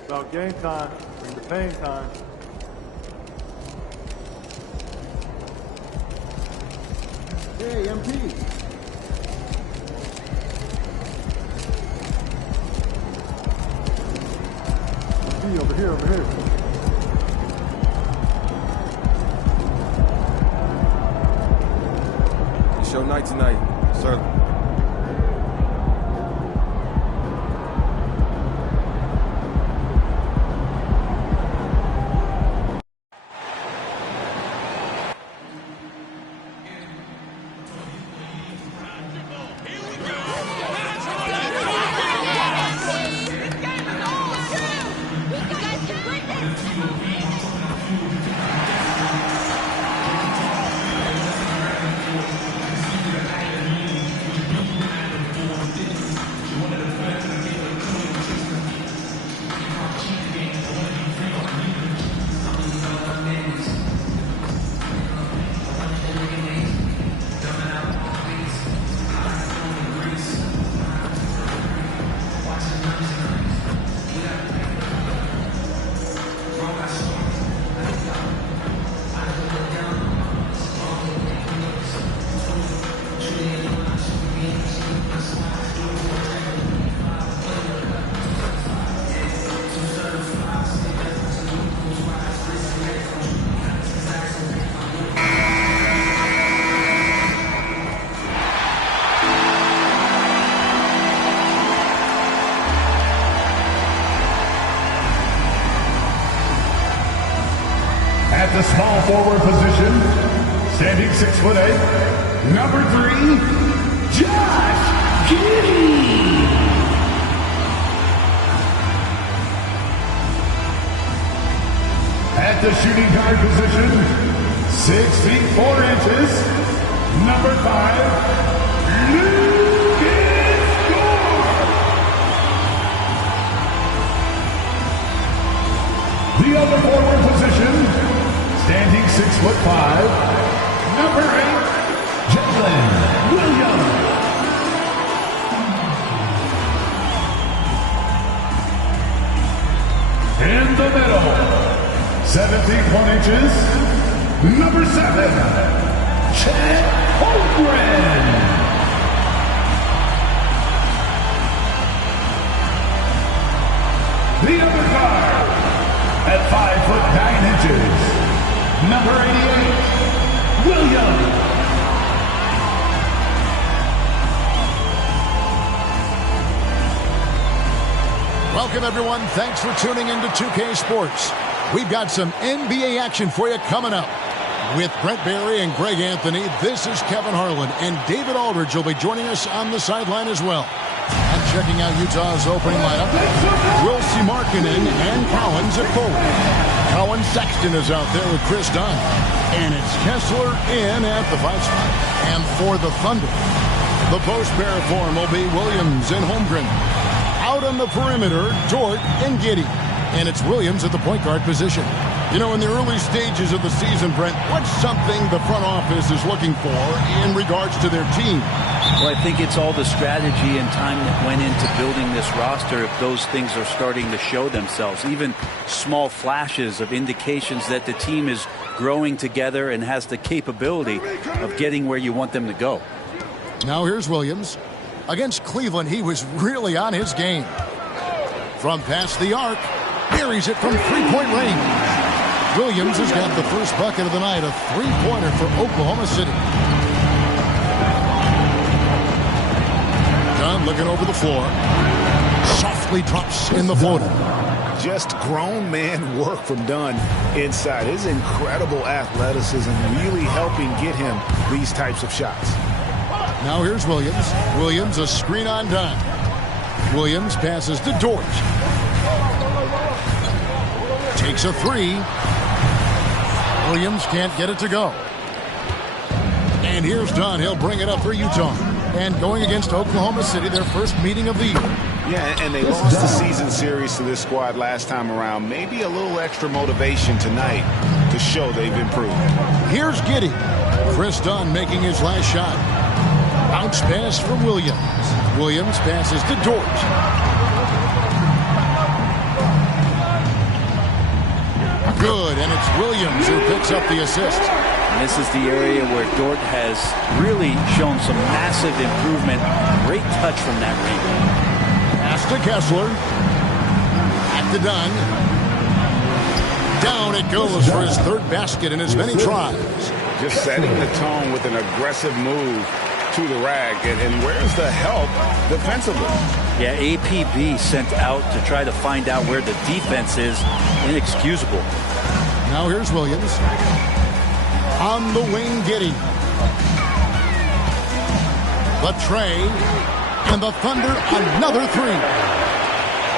About game time. Bring the pain time. Hey, MP. MP, over here, over here. It's your night tonight, sir. At the small forward position, standing 6'8", number 3, Josh Giddey. At the shooting guard position, 6 feet 4 inches, number 5, Lucas Gore. The other forward position, standing 6'5", number 8, Jalen Williams. In the middle, 7 feet 1 inches, number 7, Chet Holmgren. The other guard, at 5'9" number 88, William. Welcome, everyone. Thanks for tuning into 2K Sports. We've got some NBA action for you coming up. With Brent Barry and Greg Anthony, this is Kevin Harlan, and David Aldridge will be joining us on the sideline as well. And checking out Utah's opening lineup, Wilsie Markkinen and Cowens at forward. Cowan Sexton is out there with Chris Dunn. And it's Kessler in at the 5 spot. And for the Thunder, the post pair form will be Williams and Holmgren. Out on the perimeter, Dort and Giddey. And it's Williams at the point guard position. You know, in the early stages of the season, Brent, what's something the front office is looking for in regards to their team? Well, I think it's all the strategy and time that went into building this roster. If those things are starting to show themselves, even small flashes of indications that the team is growing together and has the capability of getting where you want them to go. Now here's Williams. Against Cleveland, he was really on his game. From past the arc, buries it from three-point range. Williams has got the first bucket of the night, a three-pointer for Oklahoma City. Dunn looking over the floor. Softly drops in the floater. Just grown man work from Dunn inside. His incredible athleticism really helping get him these types of shots. Now here's Williams. Williams, a screen on Dunn. Williams passes to Dort. Takes a three. Williams can't get it to go. And here's Dunn. He'll bring it up for Utah. And going against Oklahoma City, their first meeting of the year. Yeah, and they lost the season series to this squad last time around. Maybe a little extra motivation tonight to show they've improved. Here's Giddey. Chris Dunn making his last shot. Bounce pass from Williams. Williams passes to Dort. Good, and it's Williams who picks up the assist. And this is the area where Dort has really shown some massive improvement. Great touch from that rebound. Pass to Kessler. Back to Dunn. Down it goes for his third basket in as many tries. Just setting the tone with an aggressive move to the rack. And where's the help defensively? Yeah, APB sent out to try to find out where the defense is. Inexcusable. Now here's Williams. On the wing, Giddey. The tray. And the Thunder, another three.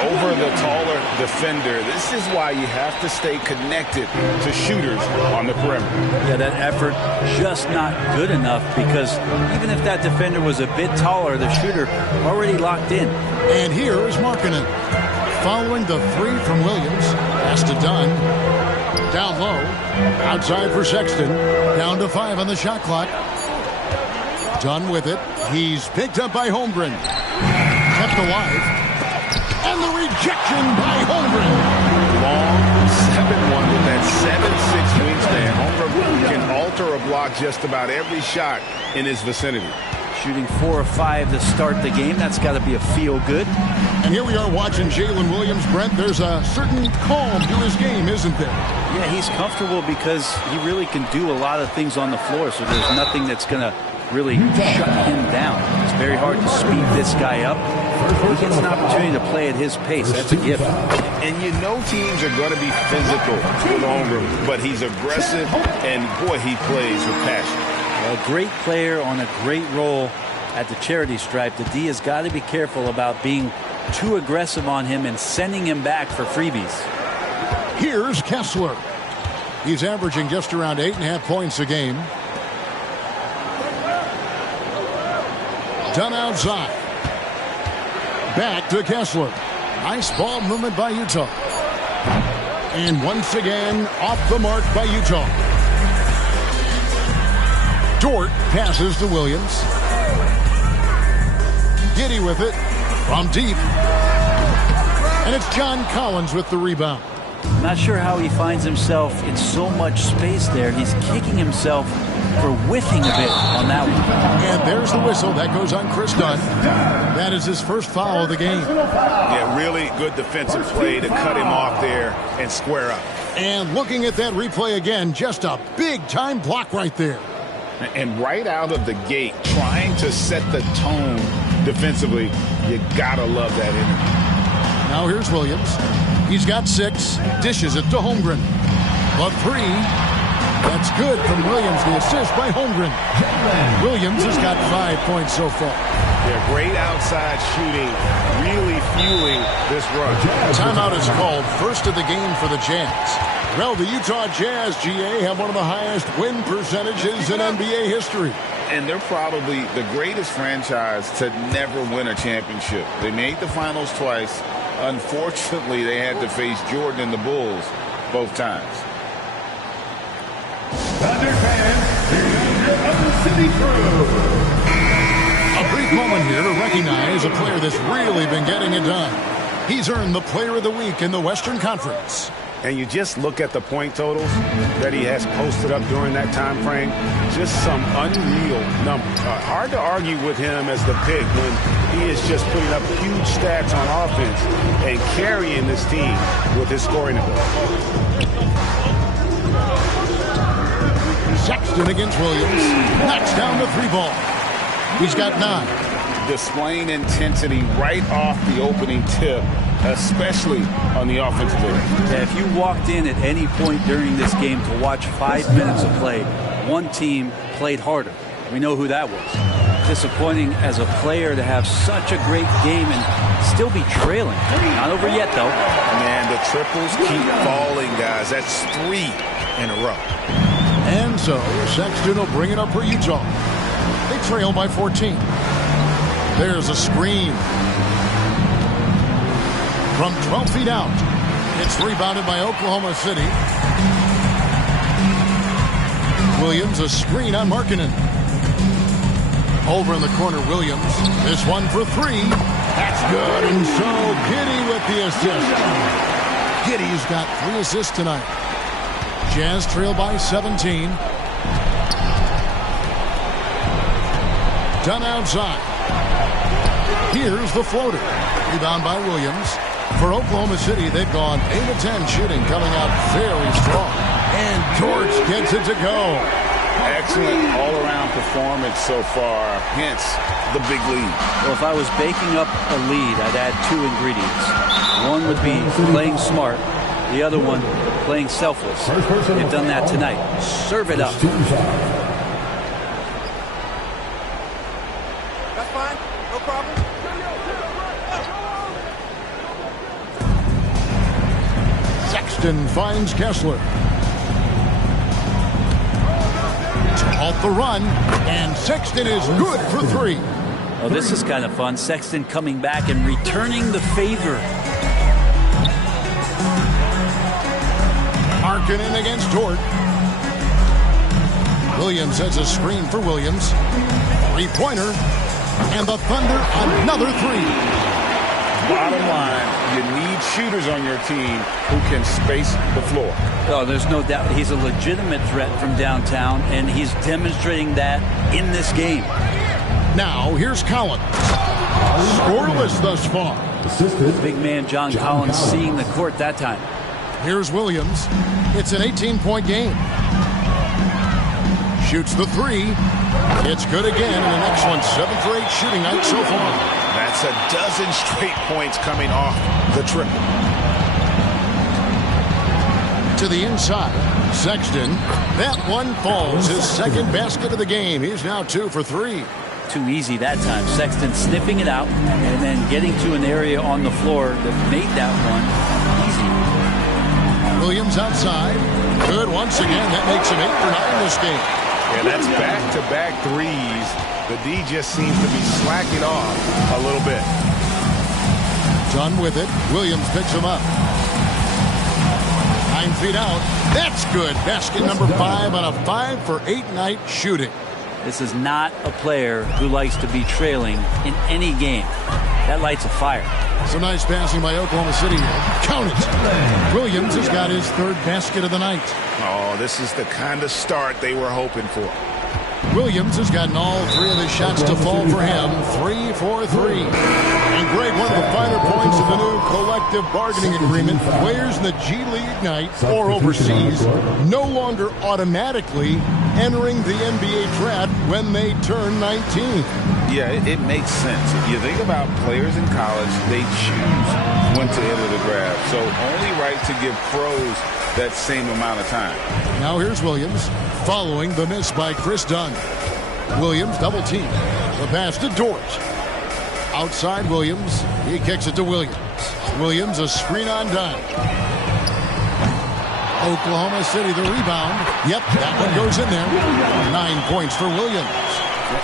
Over the taller defender. This is why you have to stay connected to shooters on the perimeter. Yeah, that effort just not good enough, because even if that defender was a bit taller, the shooter already locked in. And here is Markkanen. Following the three from Williams. Pass to Dunn. Down low. Outside for Sexton. Down to 5 on the shot clock. Dunn with it. He's picked up by Holmgren. Kept alive. And the rejection by Holmgren. Long 7-1 with that 7'6" wingspan. Holmgren can alter a block just about every shot in his vicinity. Shooting 4 or 5 to start the game. That's got to be a feel-good. And here we are watching Jalen Williams. Brent, there's a certain calm to his game, isn't there? Yeah, he's comfortable because he really can do a lot of things on the floor, so there's nothing that's going to really shut him down. It's very hard to speed this guy up. He gets an opportunity to play at his pace. That's a gift. And you know teams are going to be physical with Holmgren, but he's aggressive, and boy, he plays with passion. A great player on a great role at the charity stripe. The D has got to be careful about being too aggressive on him and sending him back for freebies. Here's Kessler. He's averaging just around 8.5 points a game. Dunn outside. Back to Kessler. Nice ball movement by Utah. And once again, off the mark by Utah. Dort passes to Williams. Giddey with it from deep. And it's John Collins with the rebound. Not sure how he finds himself in so much space there. He's kicking himself for whiffing a bit on that one. And there's the whistle. That goes on Chris Dunn. That is his first foul of the game. Yeah, really good defensive play to cut him off there and square up. And looking at that replay again, just a big-time block right there. And right out of the gate, trying to set the tone defensively, you gotta love that energy. Now here's Williams. He's got 6, dishes it to Holmgren. The 3, that's good from Williams. The assist by Holmgren. Williams has got 5 points so far. Yeah, great outside shooting, really fueling this run. Timeout is called. First of the game for the Jazz. Well, the Utah Jazz, GA, have one of the highest win percentages in NBA history. And they're probably the greatest franchise to never win a championship. They made the finals twice. Unfortunately, they had to face Jordan and the Bulls both times. Thunder fans, here's your Oven City crew. A brief moment here to recognize a player that's really been getting it done. He's earned the Player of the Week in the Western Conference. And you just look at the point totals that he has posted up during that time frame. Just some unreal numbers. Hard to argue with him as the pick when he is just putting up huge stats on offense and carrying this team with his scoring ability. Sexton against Williams. Knocks down the 3-ball. He's got 9. Displaying intensity right off the opening tip, especially on the offensive end. Yeah, if you walked in at any point during this game to watch 5 minutes of play, one team played harder. We know who that was. Disappointing as a player to have such a great game and still be trailing. Not over yet, though. Man, the triples keep falling, guys. That's 3 in a row. And so Sexton will bring it up for Utah. They trail by 14. There's a screen. From 12 feet out. It's rebounded by Oklahoma City. Williams, a screen on Markkanen. Over in the corner, Williams. This one for 3. That's good. And so Giddey with the assist. Giddey's got 3 assists tonight. Jazz trail by 17. Done outside. Here's the floater. Rebound by Williams. For Oklahoma City, they've gone 8 of 10 shooting, coming out very strong. And George gets it to go. Excellent all-around performance so far, hence the big lead. Well, if I was baking up a lead, I'd add 2 ingredients. One would be playing smart. The other one, playing selfless. They've done that tonight. Serve it up. That's fine. No problem. Sexton finds Kessler. Off the run, and Sexton is good for 3. Oh, this is kind of fun. Sexton coming back and returning the favor. Markkanen against Dort. Williams has a screen for Williams. 3-pointer, and the Thunder another 3. Bottom line, you need shooters on your team who can space the floor. Oh, there's no doubt he's a legitimate threat from downtown, and he's demonstrating that in this game. Now, here's Collins. Scoreless thus far. Big man John Collins seeing the court that time. Here's Williams. It's an 18-point game. Shoots the 3. It's good again, and an excellent 7 for 8 shooting night so far. That's a dozen straight points coming off the triple. To the inside, Sexton. That one falls. His second basket of the game. He's now 2 for 3. Too easy that time. Sexton sniffing it out and then getting to an area on the floor that made that one easy. Williams outside. Good once again. That makes him 8 for 9 this game. Yeah, that's back-to-back threes. The D just seems to be slacking off a little bit. Done with it. Williams picks him up. 9 feet out. That's good. Basket number 5 on a 5 for 8 night shooting. This is not a player who likes to be trailing in any game. That lights a fire. Some nice passing by Oklahoma City here. Count it. Williams has got his 3rd basket of the night. Oh, this is the kind of start they were hoping for. Williams has gotten all 3 of his shots to fall for him. 3 for 3. And Greg, one of the finer points of the new collective bargaining agreement, players in the G League Ignite or overseas no longer automatically entering the NBA draft when they turn 19. Yeah, it makes sense. If you think about players in college, they choose when to enter the draft. So only right to give pros that same amount of time. Now here's Williams following the miss by Chris Dunn. Williams double team. The pass to Dort. Outside Williams. He kicks it to Williams. Williams a screen on Dunn. Oklahoma City the rebound. Yep, that one goes in there. 9 points for Williams.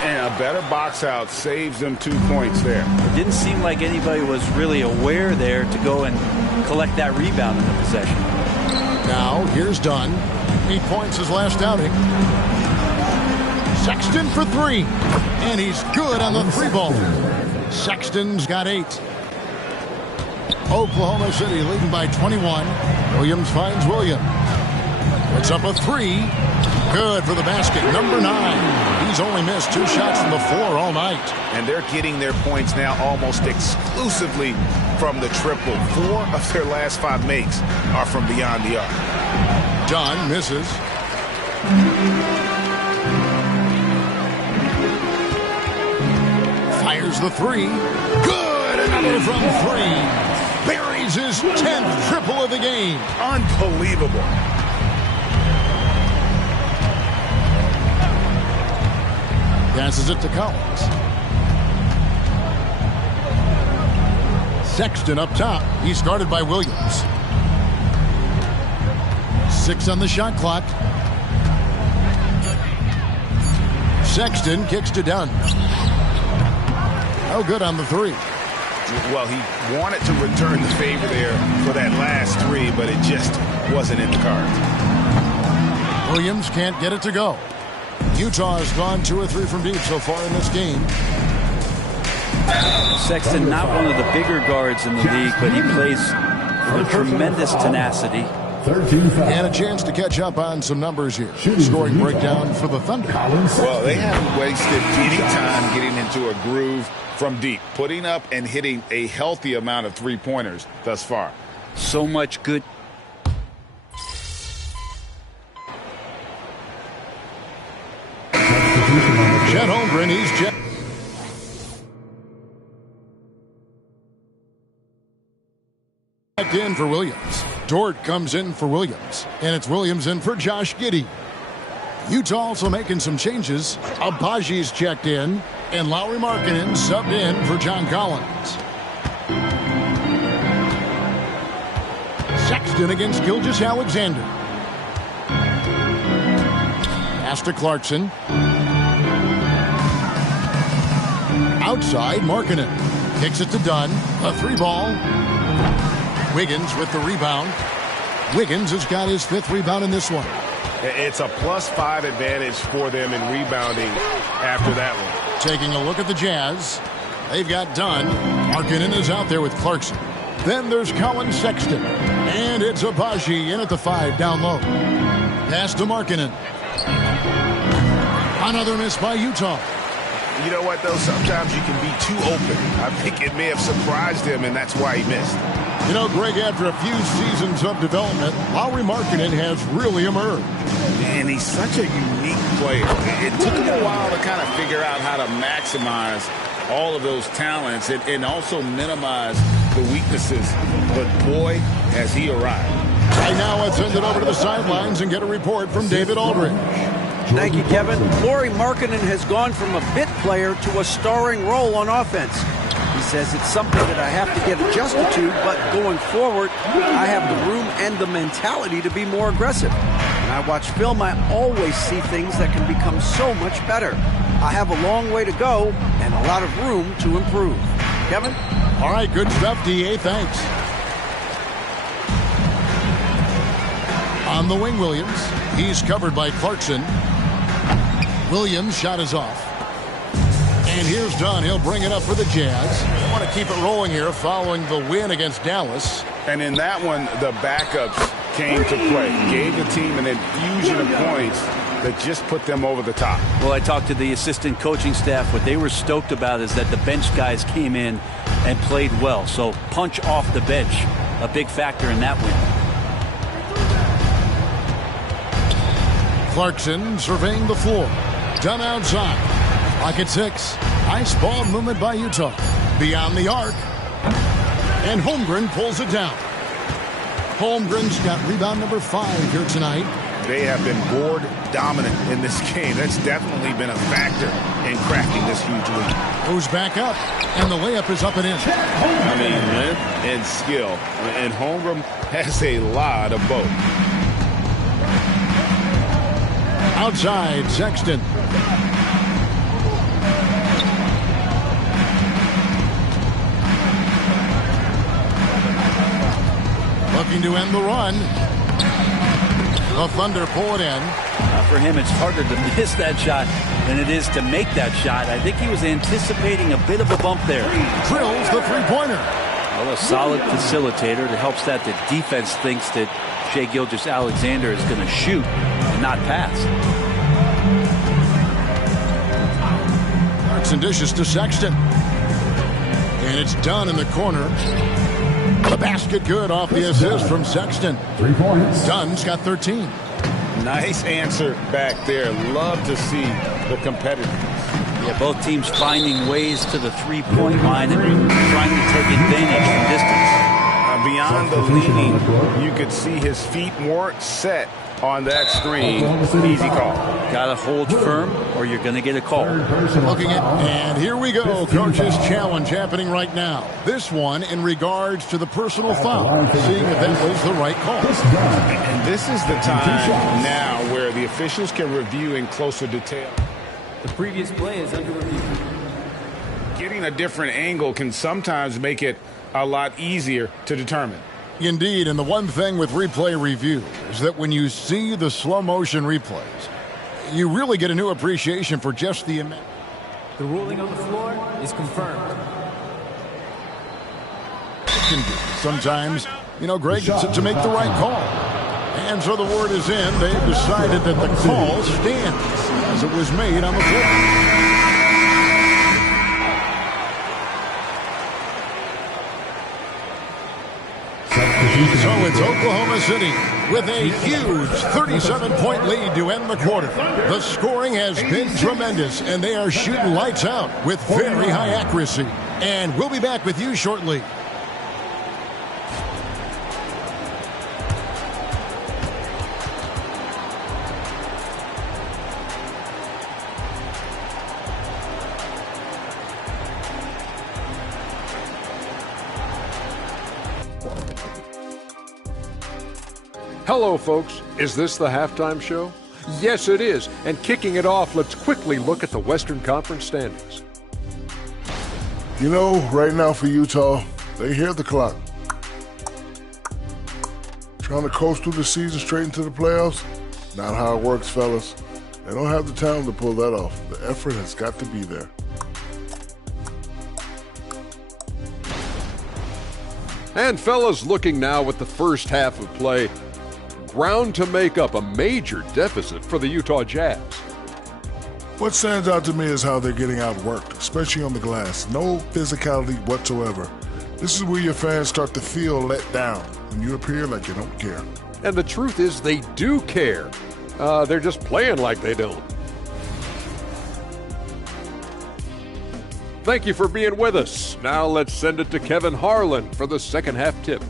And a better box out saves them 2 points there. It didn't seem like anybody was really aware there to go and collect that rebound in the possession. Now, here's Dunn. 8 points his last outing. Sexton for 3. And he's good on the 3-ball. Sexton's got 8. Oklahoma City leading by 21. Williams finds Williams. Puts up a 3. Good for the basket. Number 9. He's only missed 2 shots from the floor all night. And they're getting their points now almost exclusively from the triple. 4 of their last 5 makes are from beyond the arc. Dunn misses. Fires the 3. Good. Another from 3. Buries his 10th triple of the game. Unbelievable. Passes it to Collins. Sexton up top. He's guarded by Williams. 6 on the shot clock. Sexton kicks to Dunn. Oh, good on the 3. Well, he wanted to return the favor there for that last 3, but it just wasn't in the cards. Williams can't get it to go. Utah has gone 2 or 3 from deep so far in this game. Sexton, not one of the bigger guards in the league, but he plays with tremendous tenacity. And a chance to catch up on some numbers here. Scoring breakdown for the Thunder. Well, they haven't wasted any time getting into a groove from deep, putting up and hitting a healthy amount of 3-pointers thus far. So much good. Chet Holmgren, he's checked in for Williams. Dort comes in for Williams. And it's Williams in for Josh Giddey. Utah also making some changes. Abaji's checked in. And Lauri Markkanen subbed in for John Collins. Sexton against Gilgeous-Alexander. Pass to Clarkson. Outside, Markkanen kicks it to Dunn. A 3-ball. Wiggins with the rebound. Wiggins has got his 5th rebound in this one. It's a +5 advantage for them in rebounding after that one. Taking a look at the Jazz. They've got Dunn. Markkanen is out there with Clarkson. Then there's Colin Sexton. And it's Abaji in at the 5 down low. Pass to Markkanen. Another miss by Utah. You know what, though? Sometimes you can be too open. I think it may have surprised him, and that's why he missed. You know, Greg, after a few seasons of development, Lauri Markkanen has really emerged. And he's such a unique player. It took him a while to kind of figure out how to maximize all of those talents and also minimize the weaknesses. But, boy, has he arrived. Right now, let's send it over to the sidelines and get a report from David Aldridge. Thank you, Kevin. Lauri Markkanen has gone from a bit player to a starring role on offense. He says it's something that I have to get adjusted to, but going forward, I have the room and the mentality to be more aggressive. When I watch film, I always see things that can become so much better. I have a long way to go and a lot of room to improve. Kevin? All right, good stuff, D.A. Thanks. On the wing, Williams. He's covered by Clarkson. Williams' shot is off. And here's Dunn. He'll bring it up for the Jazz. They want to keep it rolling here following the win against Dallas. And in that one, the backups came to play. Gave the team an infusion of points that just put them over the top. Well, I talked to the assistant coaching staff. What they were stoked about is that the bench guys came in and played well. So punch off the bench, a big factor in that win. Clarkson surveying the floor. Dunn outside. Pocket 6. Nice ball movement by Utah. Beyond the arc. And Holmgren pulls it down. Holmgren's got rebound number 5 here tonight. They have been board dominant in this game. That's definitely been a factor in crafting this huge lead. Goes back up, and the layup is up and in. I mean, length and skill. And Holmgren has a lot of both. Outside, Sexton. Looking to end the run. The Thunder pull it in. For him, it's harder to miss that shot than it is to make that shot. I think he was anticipating a bit of a bump there. Drills the three-pointer. Well, a solid facilitator that helps that the defense thinks that Shai Gilgeous-Alexander is going to shoot and not pass. Clarkson dishes to Sexton. And it's done in the corner. The basket good off the assist from Sexton. 3 points. Dunn's got 13. Nice answer back there. Love to see the competitiveness. Yeah, both teams finding ways to the three-point line and trying to take advantage from distance. Beyond the leaning, you could see his feet weren't set on that screen. Easy call. Got to hold firm or you're going to get a call. Looking at, and here we go. Coach's challenge happening right now. This one in regards to the personal foul. Seeing if that was the right call. And this is the time now where the officials can review in closer detail. The previous play is under review. Getting a different angle can sometimes make it a lot easier to determine. Indeed, and the one thing with replay review is that when you see the slow motion replays, you really get a new appreciation for just the immense. The ruling on the floor is confirmed. Sometimes, Greg, to make the right call. And so the word is in. They've decided that the call stands as it was made on the floor. So it's Oklahoma City with a huge 37-point lead to end the quarter. The scoring has been tremendous, and they are shooting lights out with very high accuracy. And we'll be back with you shortly. Hello, folks. Is this the halftime show? Yes, it is. And kicking it off, let's quickly look at the Western Conference standings. Right now for Utah, they hear the clock. Trying to coast through the season straight into the playoffs? Not how it works, fellas. They don't have the talent to pull that off. The effort has got to be there. And fellas, looking now at the first half of play, ground to make up a major deficit for the Utah Jazz. What stands out to me is how they're getting outworked, especially on the glass. No physicality whatsoever. This is where your fans start to feel let down when you appear like you don't care. And the truth is they do care. They're just playing like they don't. Thank you for being with us. Now let's send it to Kevin Harlan for the second half tip.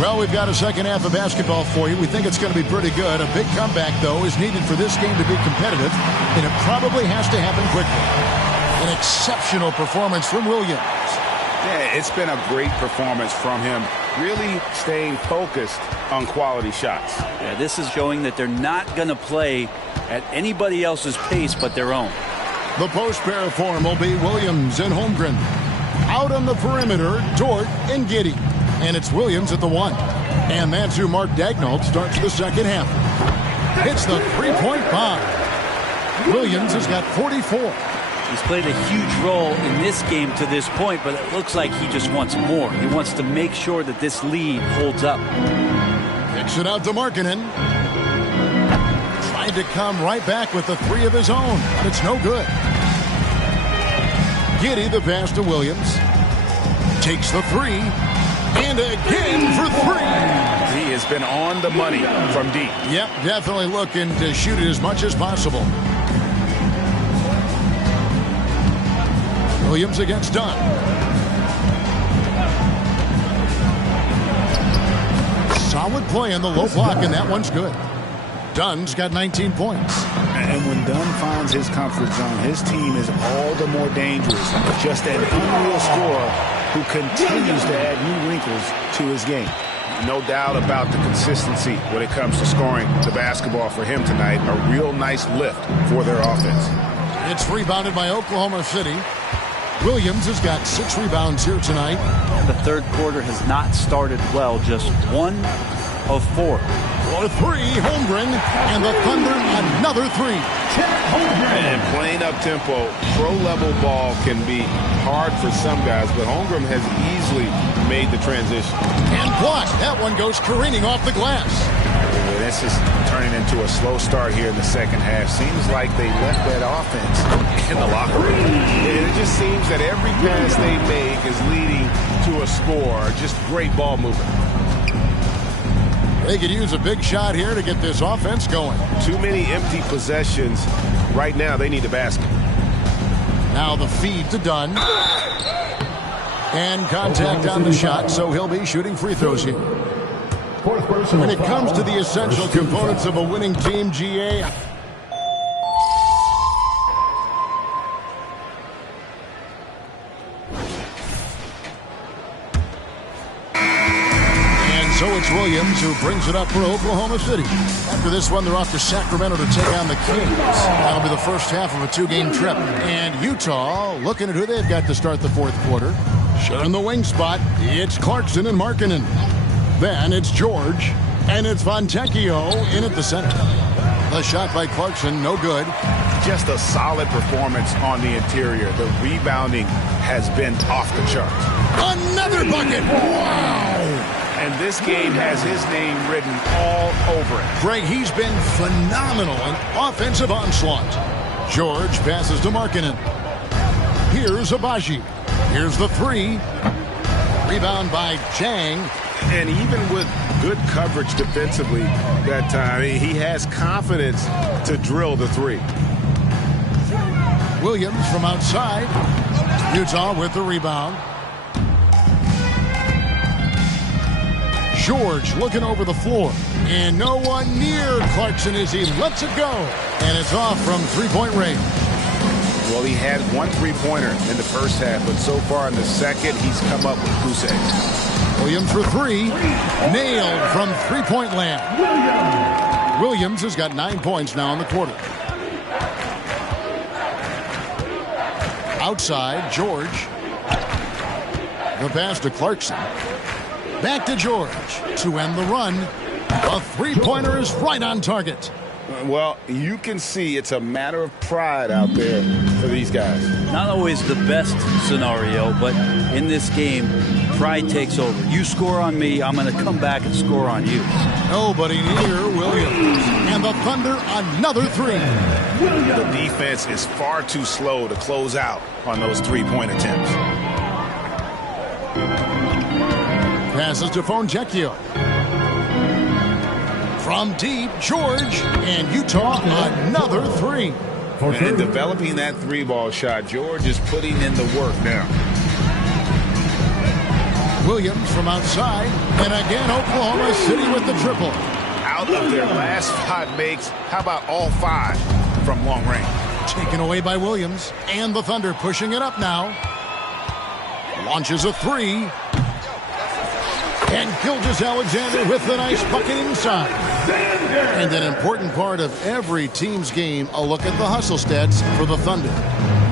Well, we've got a second half of basketball for you. We think it's going to be pretty good. A big comeback, though, is needed for this game to be competitive, and it probably has to happen quickly. An exceptional performance from Williams. Yeah, it's been a great performance from him, really staying focused on quality shots. Yeah, this is showing that they're not going to play at anybody else's pace but their own. The post pair form will be Williams and Holmgren. Out on the perimeter, Dort and Giddey. And it's Williams at the one. And that's who Mark Daigneault starts the second half. Hits the three-point bomb. Williams has got 44. He's played a huge role in this game to this point, but it looks like he just wants more. He wants to make sure that this lead holds up. Kicks it out to Markkanen. Tried to come right back with the three of his own, but it's no good. Giddey the pass to Williams. Takes the three. And again for three. He has been on the money from deep. Yep, definitely looking to shoot it as much as possible. Williams against Dunn. Solid play in the low block, and that one's good. Dunn's got 19 points. And when Dunn finds his comfort zone, his team is all the more dangerous. Just an unreal scorer who continues to add new wrinkles to his game. No doubt about the consistency when it comes to scoring the basketball for him tonight. A real nice lift for their offense. It's rebounded by Oklahoma City. Williams has got 6 rebounds here tonight. The third quarter has not started well, just 1 of 4. For 3, Holmgren, and the Thunder another 3. And playing up tempo, pro-level ball can be hard for some guys, but Holmgren has easily made the transition. And blocked. That one goes careening off the glass. This is turning into a slow start here in the second half. Seems like they left that offense in the locker room. And it just seems that every pass they make is leading to a score. Just great ball movement. They could use a big shot here to get this offense going. Too many empty possessions. Right now, they need a basket. Now the feed to Dunn. And contact on the shot, so he'll be shooting free throws here. When it comes to the essential components of a winning team, GA, so it's Williams who brings it up for Oklahoma City. After this one, they're off to Sacramento to take on the Kings. That'll be the first half of a 2-game trip. And Utah looking at who they've got to start the fourth quarter. Sharing the wing spot, it's Clarkson and Markkanen. Then it's George, and it's Fontecchio in at the center. The shot by Clarkson, no good. Just a solid performance on the interior. The rebounding has been off the charts. Another bucket! Wow! And this game has his name written all over it. Greg, he's been phenomenal in offensive onslaught. George passes to Markkanen. Here's Abaji. Here's the 3. Rebound by Chang. And even with good coverage defensively that time, he has confidence to drill the 3. Williams from outside. Utah with the rebound. George looking over the floor. And no one near Clarkson as he lets it go. And it's off from three-point range. Well, he had 1 3-pointer in the first half, but so far in the second, he's come up with goose eggs. Williams for 3. Nailed from three-point land. Williams has got 9 points now in the quarter. Outside, George. The pass to Clarkson. Back to George to end the run. A three-pointer is right on target. Well, you can see it's a matter of pride out there for these guys. Not always the best scenario, but in this game, pride takes over. You score on me, I'm going to come back and score on you. Nobody near Williams. And the Thunder, another 3. The defense is far too slow to close out on those three-point attempts. Passes to Fontecchio. From deep, George, and Utah, another 3. And developing that 3-ball shot, George is putting in the work now. Williams from outside, and again Oklahoma City with the triple. Out of their last 5 makes, how about all 5 from long range? Taken away by Williams, and the Thunder pushing it up now. Launches a 3. And Gilgeous-Alexander with the nice bucket inside. And an important part of every team's game, a look at the hustle stats for the Thunder.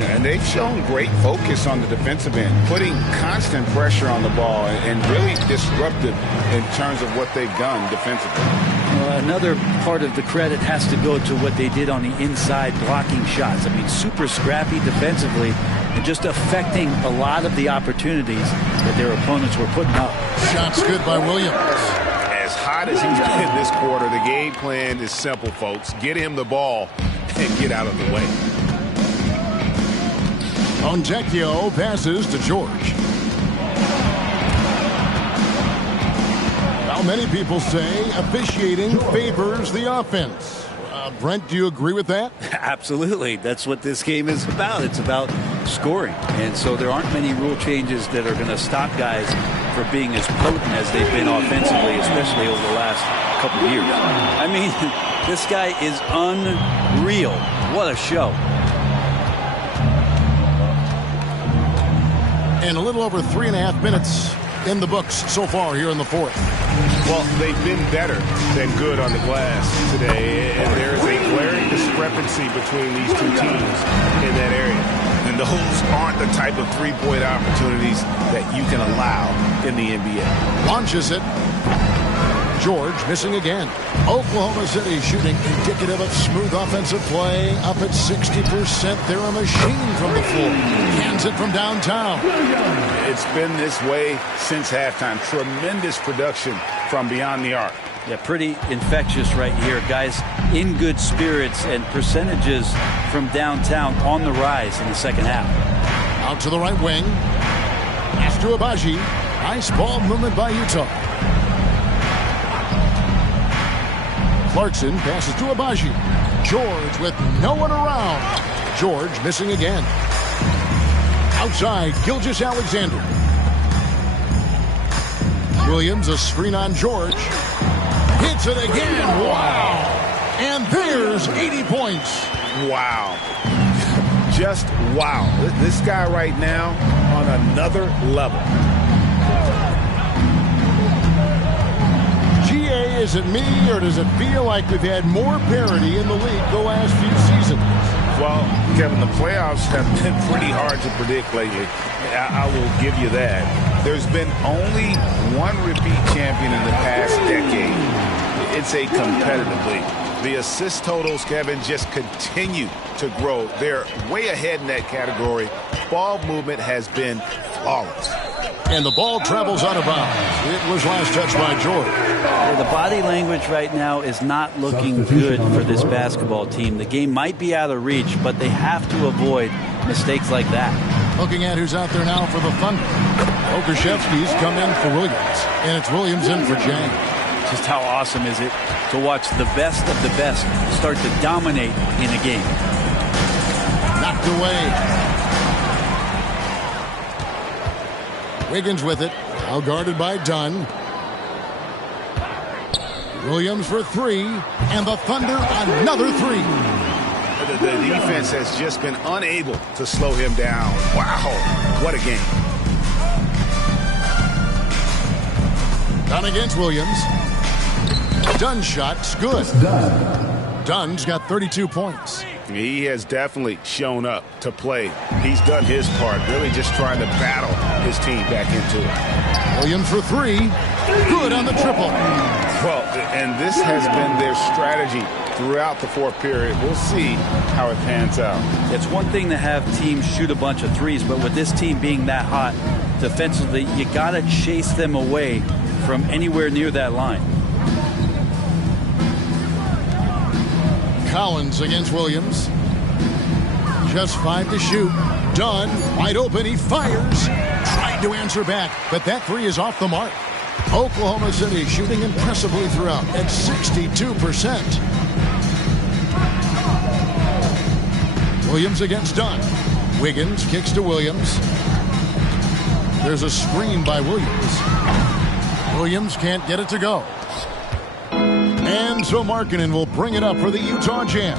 And they've shown great focus on the defensive end, putting constant pressure on the ball and really disruptive in terms of what they've done defensively. Another part of the credit has to go to what they did on the inside blocking shots. I mean, super scrappy defensively and just affecting a lot of the opportunities that their opponents were putting up. Shots good by Williams. As hot as he's been this quarter, the game plan is simple, folks. Get him the ball and get out of the way. Fontecchio passes to George. Now, many people say officiating favors the offense. Brent, do you agree with that? Absolutely. That's what this game is about. It's about scoring. And so there aren't many rule changes that are going to stop guys from being as potent as they've been offensively, especially over the last couple of years. I mean, this guy is unreal. What a show. And a little over 3.5 minutes in the books so far here in the fourth. Well, they've been better than good on the glass today, and there is a glaring discrepancy between these two teams in that area. And those aren't the type of three-point opportunities that you can allow in the NBA. Launches it. George missing again. Oklahoma City shooting indicative of smooth offensive play. Up at 60%. They're a machine from the floor. Cans it from downtown. It's been this way since halftime. Tremendous production from beyond the arc. Yeah, pretty infectious right here. Guys in good spirits, and percentages from downtown on the rise in the second half. Out to the right wing. Pass to Abaji. Nice ball movement by Utah. Clarkson passes to Abaji. George with no one around. George missing again. Outside, Gilgeous-Alexander. Williams, a screen on George. Hits it again. Wow. And there's 80 points. Wow. Just wow. This guy right now on another level. GA, is it me, or does it feel like we've had more parity in the league the last few seasons? Well, Kevin, the playoffs have been pretty hard to predict lately. I will give you that. There's been only one repeat champion in the past decade. It's a competitive league. The assist totals, Kevin, just continue to grow. They're way ahead in that category. Ball movement has been flawless. And the ball travels out of bounds. It was last touched by George. Yeah, the body language right now is not looking good for this basketball team. The game might be out of reach, but they have to avoid mistakes like that. Looking at who's out there now for the Thunder. Okashevsky's come in for Williams, and it's Williams in for James. Just how awesome is it to watch the best of the best start to dominate in a game. Knocked away. Wiggins with it. Now guarded by Dunn. Williams for three. And the Thunder another three. The defense has just been unable to slow him down. Wow. What a game. Dunn against Williams. Dunn's shot's good. Dunn's got 32 points. He has definitely shown up to play. He's done his part, really just trying to battle his team back into it. Williams for three. Good on the triple. Well, and this has been their strategy throughout the fourth period. We'll see how it pans out. It's one thing to have teams shoot a bunch of threes, but with this team being that hot defensively, you got to chase them away from anywhere near that line. Collins against Williams. Just 5 to shoot. Dunn, wide open, he fires. Tried to answer back, but that three is off the mark. Oklahoma City shooting impressively throughout at 62%. Williams against Dunn. Wiggins kicks to Williams. There's a screen by Williams. Williams can't get it to go. And so Markkanen will bring it up for the Utah Jazz.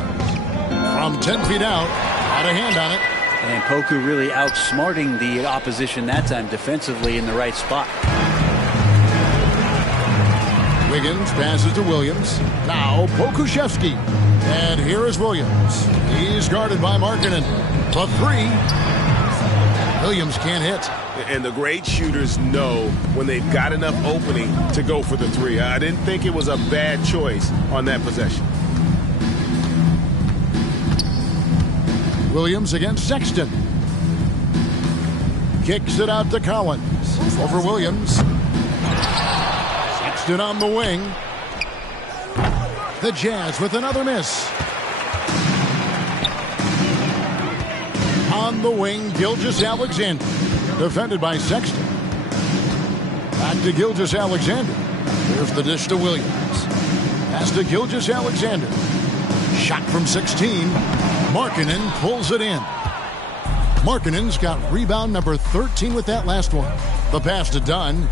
From 10 feet out, got a hand on it. And Poku really outsmarting the opposition that time defensively in the right spot. Wiggins passes to Williams. Now Pokuševski. And here is Williams. He's guarded by Markkanen. For three. Williams can't hit. And the great shooters know when they've got enough opening to go for the three. I didn't think it was a bad choice on that possession. Williams against Sexton. Kicks it out to Collins. Over Williams. Sexton on the wing. The Jazz with another miss. On the wing, Gilgeous-Alexander. Defended by Sexton. Back to Gilgeous-Alexander. Here's the dish to Williams. Pass to Gilgeous-Alexander. Shot from 16. Markkanen pulls it in. Markkanen's got rebound number 13 with that last one. The pass to Dunn.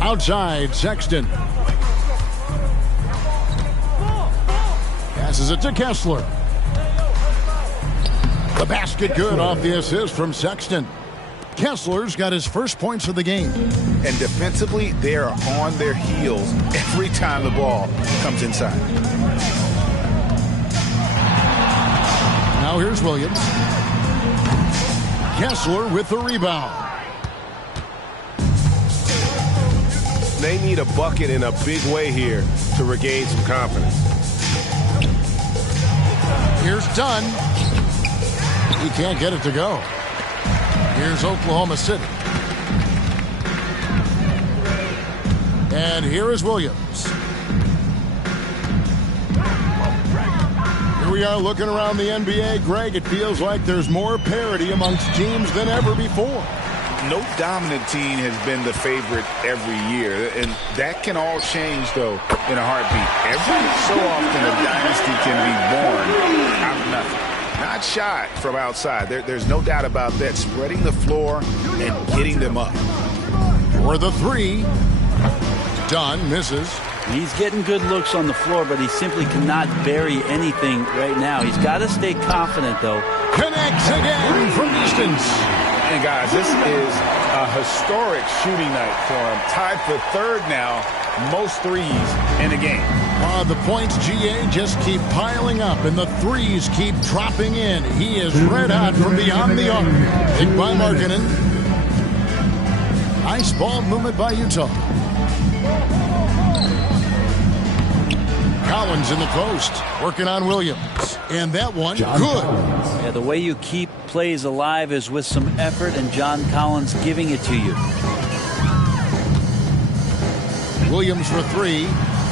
Outside, Sexton. Passes it to Kessler. The basket good off the assist from Sexton. Kessler's got his first points of the game. And defensively, they are on their heels every time the ball comes inside. Now here's Williams. Kessler with the rebound. They need a bucket in a big way here to regain some confidence. Here's Dunn. He can't get it to go. Here's Oklahoma City. And here is Williams. Here we are looking around the NBA. Greg, it feels like there's more parity amongst teams than ever before. No dominant team has been the favorite every year, and that can all change, though, in a heartbeat. Every so often, a dynasty can be born out of nothing. Not shot from outside. There's no doubt about that. Spreading the floor and getting them up. For the three, Dunn misses. He's getting good looks on the floor, but he simply cannot bury anything right now. He's got to stay confident, though. Connects again from distance. And guys, this is a historic shooting night for him. Tied for third now, most threes in a game. The points, GA, just keep piling up, and the threes keep dropping in. He is red hot from beyond the arc. Picked by Markkanen. Nice ball movement by Utah. Collins in the post, working on Williams. And that one, John good. Collins. Yeah, the way you keep plays alive is with some effort, and John Collins giving it to you. Williams for three.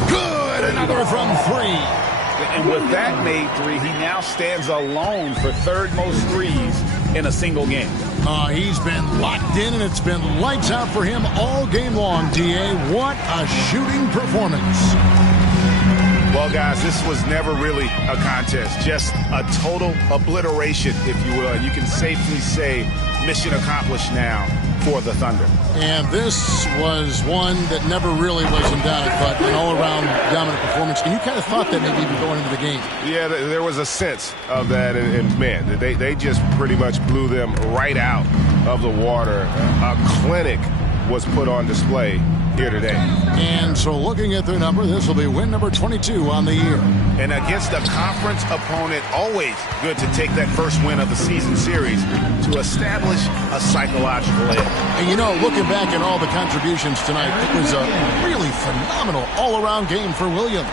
Good! Another from three. And with that made three, he now stands alone for third most threes in a single game. He's been locked in, and it's been lights out for him all game long, DA. What a shooting performance. Well, guys, this was never really a contest, just a total obliteration, if you will. You can safely say mission accomplished now for the Thunder. And this was one that never really was in doubt, but an all-around dominant performance. And you kind of thought that maybe even going into the game. Yeah, there was a sense of that, and man, they just pretty much blew them right out of the water. A clinic was put on display here today. And so looking at their number, this will be win number 22 on the year. And against a conference opponent, always good to take that first win of the season series to establish a psychological edge. And you know, looking back at all the contributions tonight, it was a really phenomenal all-around game for Williams.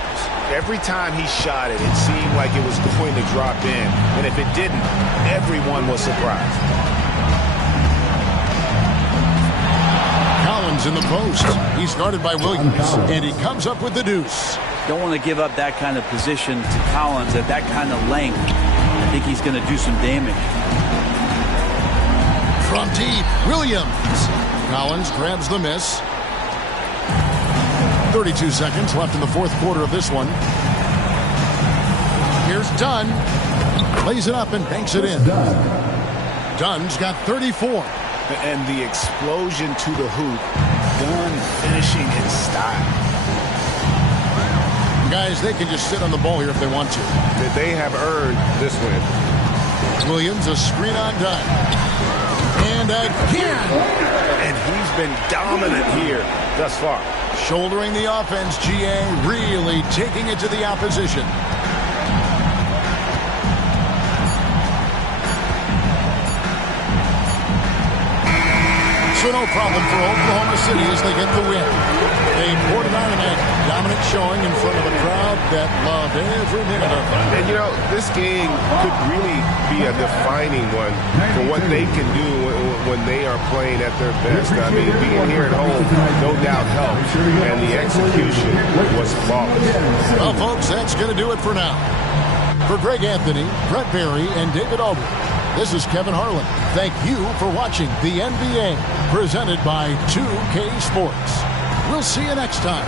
Every time he shot it, it seemed like it was going to drop in. And if it didn't, everyone was surprised. Collins in the post. He's guarded by Williams, and he comes up with the deuce. Don't want to give up that kind of position to Collins at that kind of length. I think he's going to do some damage. From deep, Williams. Collins grabs the miss. 32 seconds left in the fourth quarter of this one. Here's Dunn. Lays it up and banks it in. Dunn's got 34. And the explosion to the hoop. Dunn finishing in style. Guys, they can just sit on the ball here if they want to. They have earned this win. Williams, a screen on Dunn. And again. And he's been dominant here thus far. Shouldering the offense, GA, really taking it to the opposition. So no problem for Oklahoma City as they get the win. They poured it on tonight. Dominant showing in front of a crowd that loved every minute of it. And you know, this game could really be a defining one for what they can do when they are playing at their best. I mean, being here at home no doubt helps, and the execution was flawless. Well, folks, that's going to do it for now. For Greg Anthony, Brett Berry, and David Aldridge, this is Kevin Harlan. Thank you for watching the NBA, presented by 2K Sports. We'll see you next time.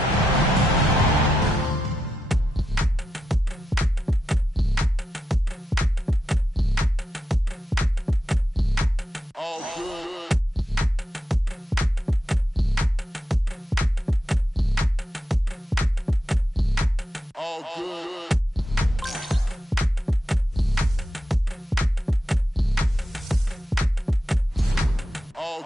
All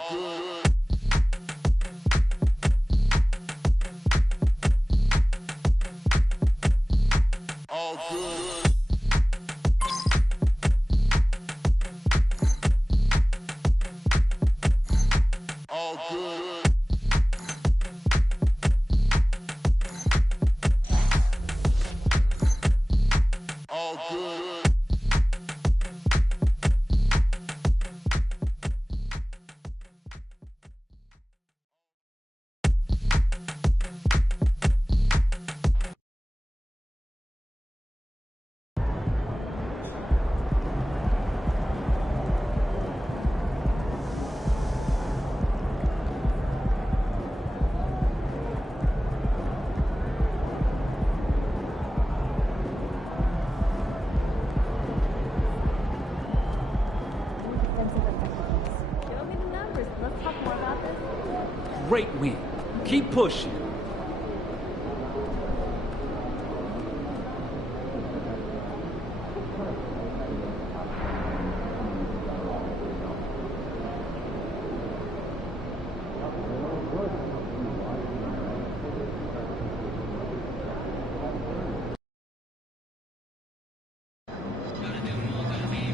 great win. Keep pushing.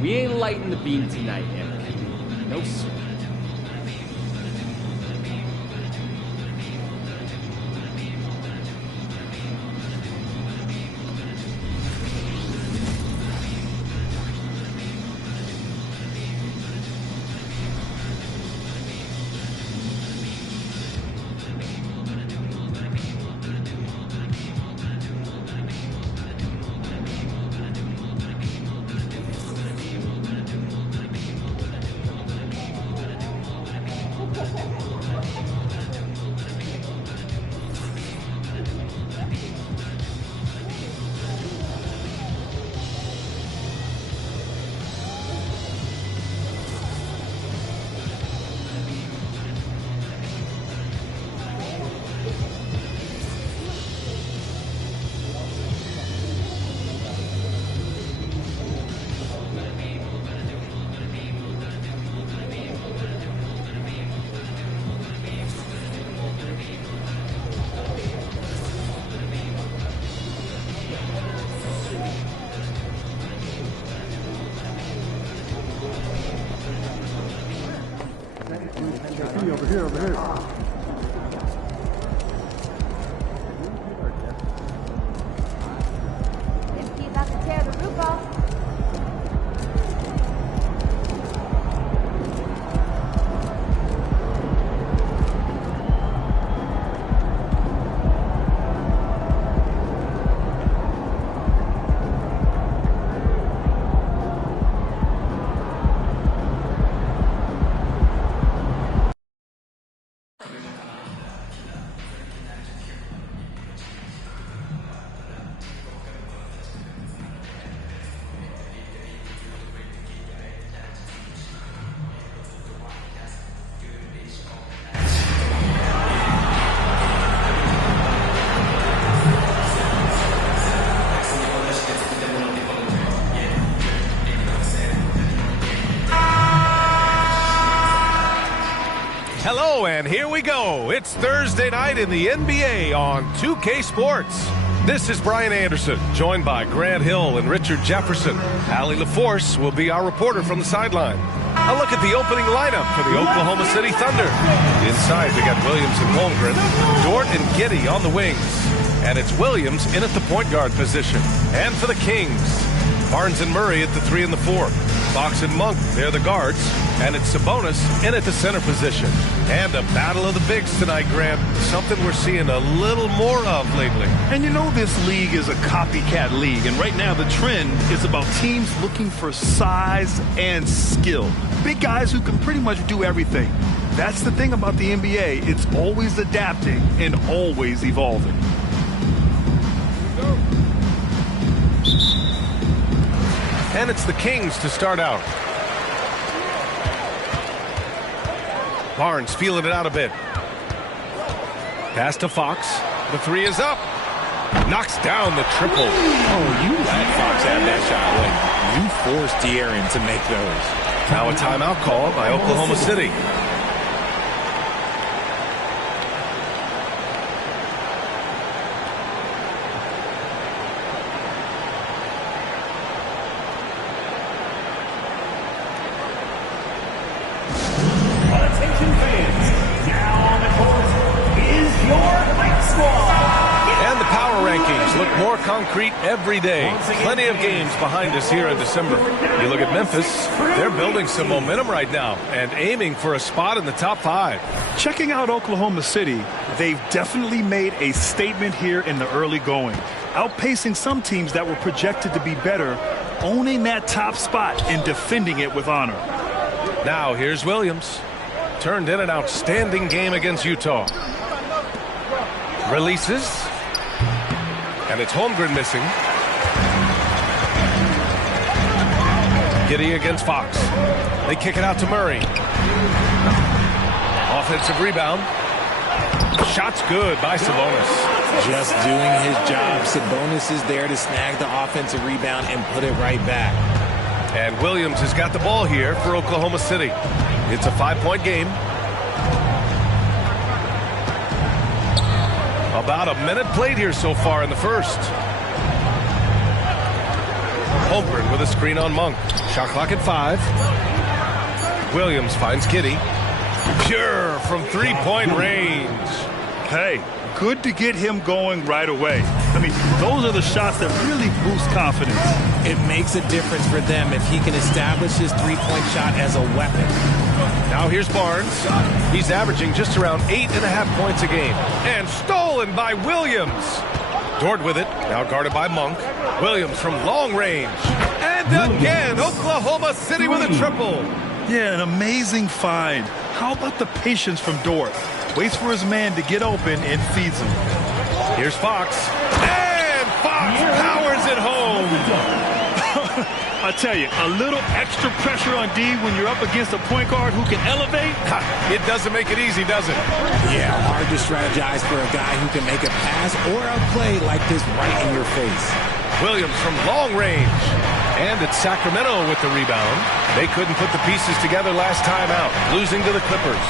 We ain't lighting the beam tonight, MP. No, sir. Over here, over here. He's about to tear the roof off. Hello, and here we go. It's Thursday night in the NBA on 2K Sports. This is Brian Anderson, joined by Grant Hill and Richard Jefferson. Allie LaForce will be our reporter from the sideline. A look at the opening lineup for the Oklahoma City Thunder. Inside, we got Williams and Holmgren, Dort and Giddey on the wings. And it's Williams in at the point guard position. And for the Kings, Barnes and Murray at the 3 and the 4. Fox and Monk, they're the guards. And it's Sabonis in at the center position. And a battle of the bigs tonight, Grant. Something we're seeing a little more of lately. And you know this league is a copycat league. And right now the trend is about teams looking for size and skill. Big guys who can pretty much do everything. That's the thing about the NBA. It's always adapting and always evolving. And it's the Kings to start out. Barnes feeling it out a bit. Pass to Fox. The 3 is up. Knocks down the triple. Oh, you let Fox have that shot. Like, you forced De'Aaron to make those. Now a timeout call by Oklahoma City. Concrete every day. Plenty of games behind us here in December. You look at Memphis, they're building some momentum right now and aiming for a spot in the top 5. Checking out Oklahoma City, they've definitely made a statement here in the early going, outpacing some teams that were projected to be better, owning that top spot and defending it with honor. Now here's Williams. Turned in an outstanding game against Utah. Releases. And it's Holmgren missing. Giddey against Fox. They kick it out to Murray. Offensive rebound. Shot's good by Sabonis. Just doing his job. Sabonis is there to snag the offensive rebound and put it right back. And Williams has got the ball here for Oklahoma City. It's a 5-point game. About a minute played here so far in the first. Holmgren with a screen on Monk. Shot clock at 5. Williams finds Kitty. Pure from three-point range. Hey, good to get him going right away. I mean, those are the shots that really boost confidence. It makes a difference for them if he can establish his three-point shot as a weapon. Now here's Barnes. He's averaging just around 8.5 points a game. And stolen by Williams. Dort with it. Now guarded by Monk. Williams from long range. And again, Oklahoma City with a triple. Yeah, an amazing find. How about the patience from Dort? Waits for his man to get open and feeds him. Here's Fox. And Fox powers it home. I tell you, a little extra pressure on D when you're up against a point guard who can elevate. It doesn't make it easy, does it? Yeah, hard to strategize for a guy who can make a pass or a play like this right in your face. Williams from long range. And it's Sacramento with the rebound. They couldn't put the pieces together last time out, losing to the Clippers.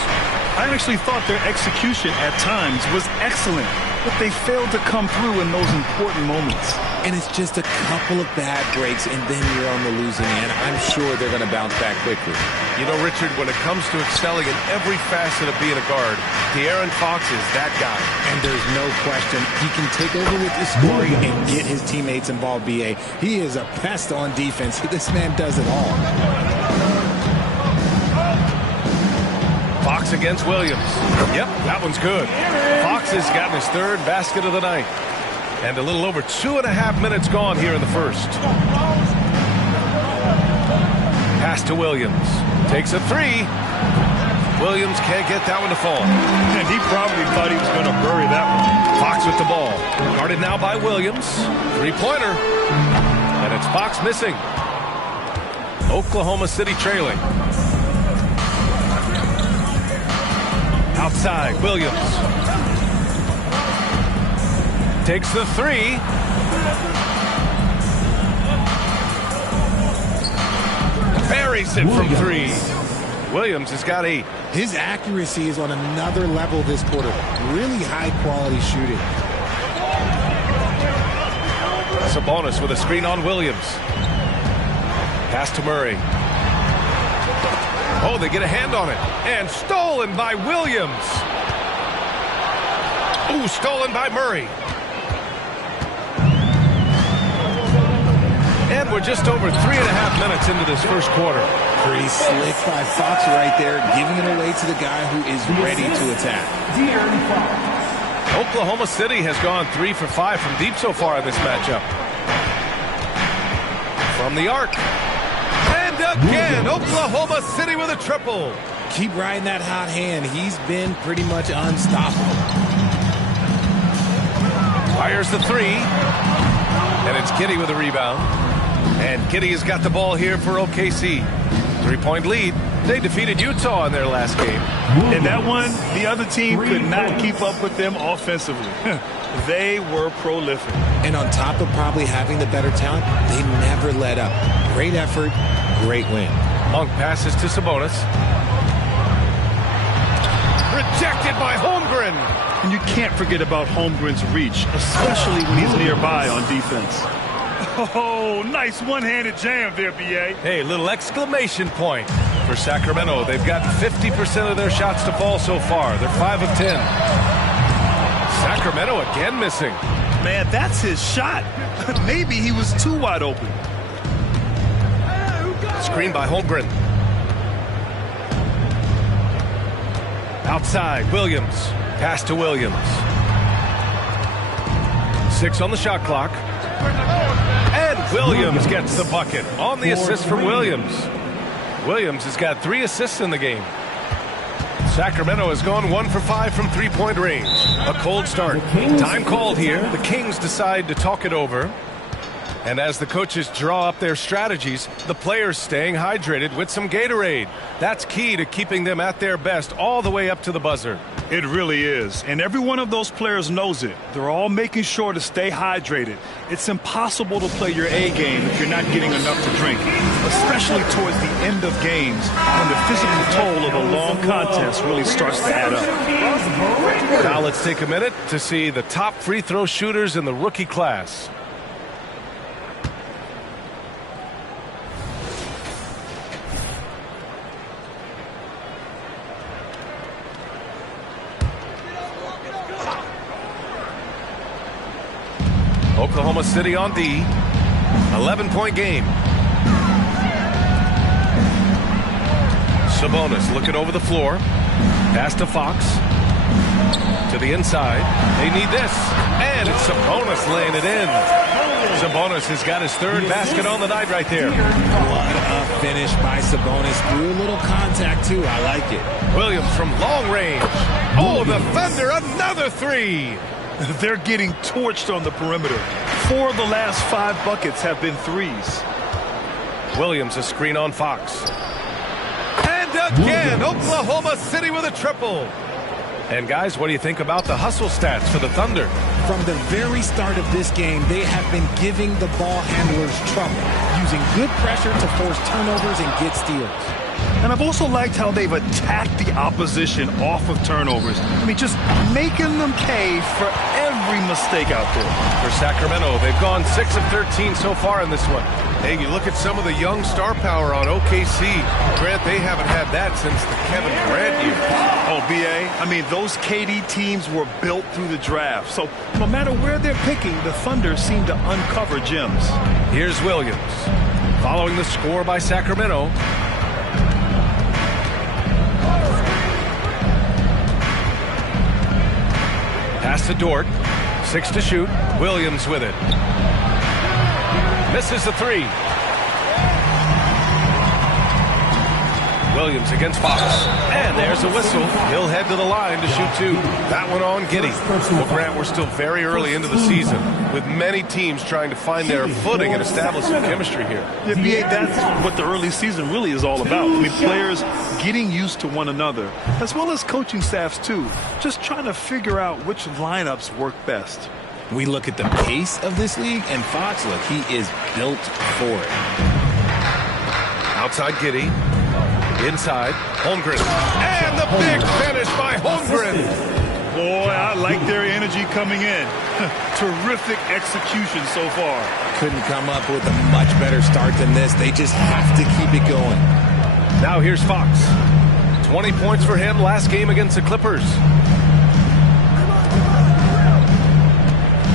I actually thought their execution at times was excellent, but they failed to come through in those important moments. And it's just a couple of bad breaks, and then you're on the losing end. I'm sure they're going to bounce back quickly. You know, Richard, when it comes to excelling in every facet of being a guard, De'Aaron Fox is that guy. And there's no question he can take over with his scoring and get his teammates involved, B.A. He is a pest on defense. This man does it all. Fox against Williams. Yep, that one's good. Fox has gotten his third basket of the night. And a little over 2.5 minutes gone here in the first. Pass to Williams. Takes a 3. Williams can't get that one to fall. And he probably thought he was going to bury that one. Fox with the ball. Guarded now by Williams. Three-pointer. And it's Fox missing. Oklahoma City trailing. Outside, Williams. Takes the 3. Buries it from 3. Williams has got 8. His accuracy is on another level this quarter. Really high-quality shooting. Sabonis with a screen on Williams. Pass to Murray. Oh, they get a hand on it. And stolen by Williams. Ooh, stolen by Murray. And we're just over 3.5 minutes into this first quarter. Pretty slick by Fox right there, giving it away to the guy who is ready to attack. Oklahoma City has gone 3 for 5 from deep so far in this matchup. From the arc. And again, Oklahoma City with a triple. Keep riding that hot hand. He's been pretty much unstoppable. Fires the 3. And it's Kitty with a rebound. And Kitty has got the ball here for OKC. 3-point lead. They defeated Utah in their last game. In that one, the other team could not keep up with them offensively. They were prolific. And on top of probably having the better talent, they never let up. Great effort, great win. Monk passes to Sabonis. Rejected by Holmgren. And you can't forget about Holmgren's reach, especially when he's nearby on defense. Oh, nice one-handed jam there, B.A. Hey, little exclamation point for Sacramento. They've gotten 50% of their shots to fall so far. They're 5 of 10. Sacramento again missing. Man, that's his shot. Maybe he was too wide open. Screen by Holmgren. Outside, Williams. Pass to Williams. 6 on the shot clock. And Williams gets the bucket on the assist from Williams. Williams has got 3 assists in the game. Sacramento has gone 1 for 5 from three-point range. A cold start. Time called here. The Kings decide to talk it over. And as the coaches draw up their strategies, the players staying hydrated with some Gatorade. That's key to keeping them at their best all the way up to the buzzer. It really is. And every one of those players knows it. They're all making sure to stay hydrated. It's impossible to play your A game if you're not getting enough to drink, especially towards the end of games when the physical toll of a long contest really starts to add up. Now let's take a minute to see the top free throw shooters in the rookie class. Oklahoma City on D. 11-point game. Sabonis looking over the floor. Pass to Fox. To the inside. They need this. And it's Sabonis laying it in. Sabonis has got his third basket on the night right there. What a finish by Sabonis. Through a little contact, too. I like it. Williams from long range. Oh, the Thunder, another three. They're getting torched on the perimeter. 4 of the last 5 buckets have been threes. Williams, a screen on Fox. And again, Oklahoma City with a triple. And guys, what do you think about the hustle stats for the Thunder? From the very start of this game, they have been giving the ball handlers trouble, using good pressure to force turnovers and get steals. And I've also liked how they've attacked the opposition off of turnovers. I mean, just making them pay for every mistake out there. For Sacramento, they've gone 6 of 13 so far in this one. Hey, you look at some of the young star power on OKC. Grant, they haven't had that since the Kevin Durant year. Oh, B.A., I mean, those KD teams were built through the draft. So no matter where they're picking, the Thunder seem to uncover gems. Here's Williams. Following the score by Sacramento. Pass to Dort. 6 to shoot. Williams with it. Misses the 3. Williams against Fox. And there's a whistle. He'll head to the line to shoot 2. That one on Giddey. Well, Grant, we're still very early into the season, with many teams trying to find their footing and establish some chemistry here. Yeah, B.A., that's what the early season really is all about. I mean, players getting used to one another, as well as coaching staffs, too. Just trying to figure out which lineups work best. We look at the pace of this league, and Fox, look, he is built for it. Outside Giddey. Inside, Holmgren. And the big finish by Holmgren. Boy, I like their energy coming in. Terrific execution so far. Couldn't come up with a much better start than this. They just have to keep it going. Now here's Fox. 20 points for him last game against the Clippers.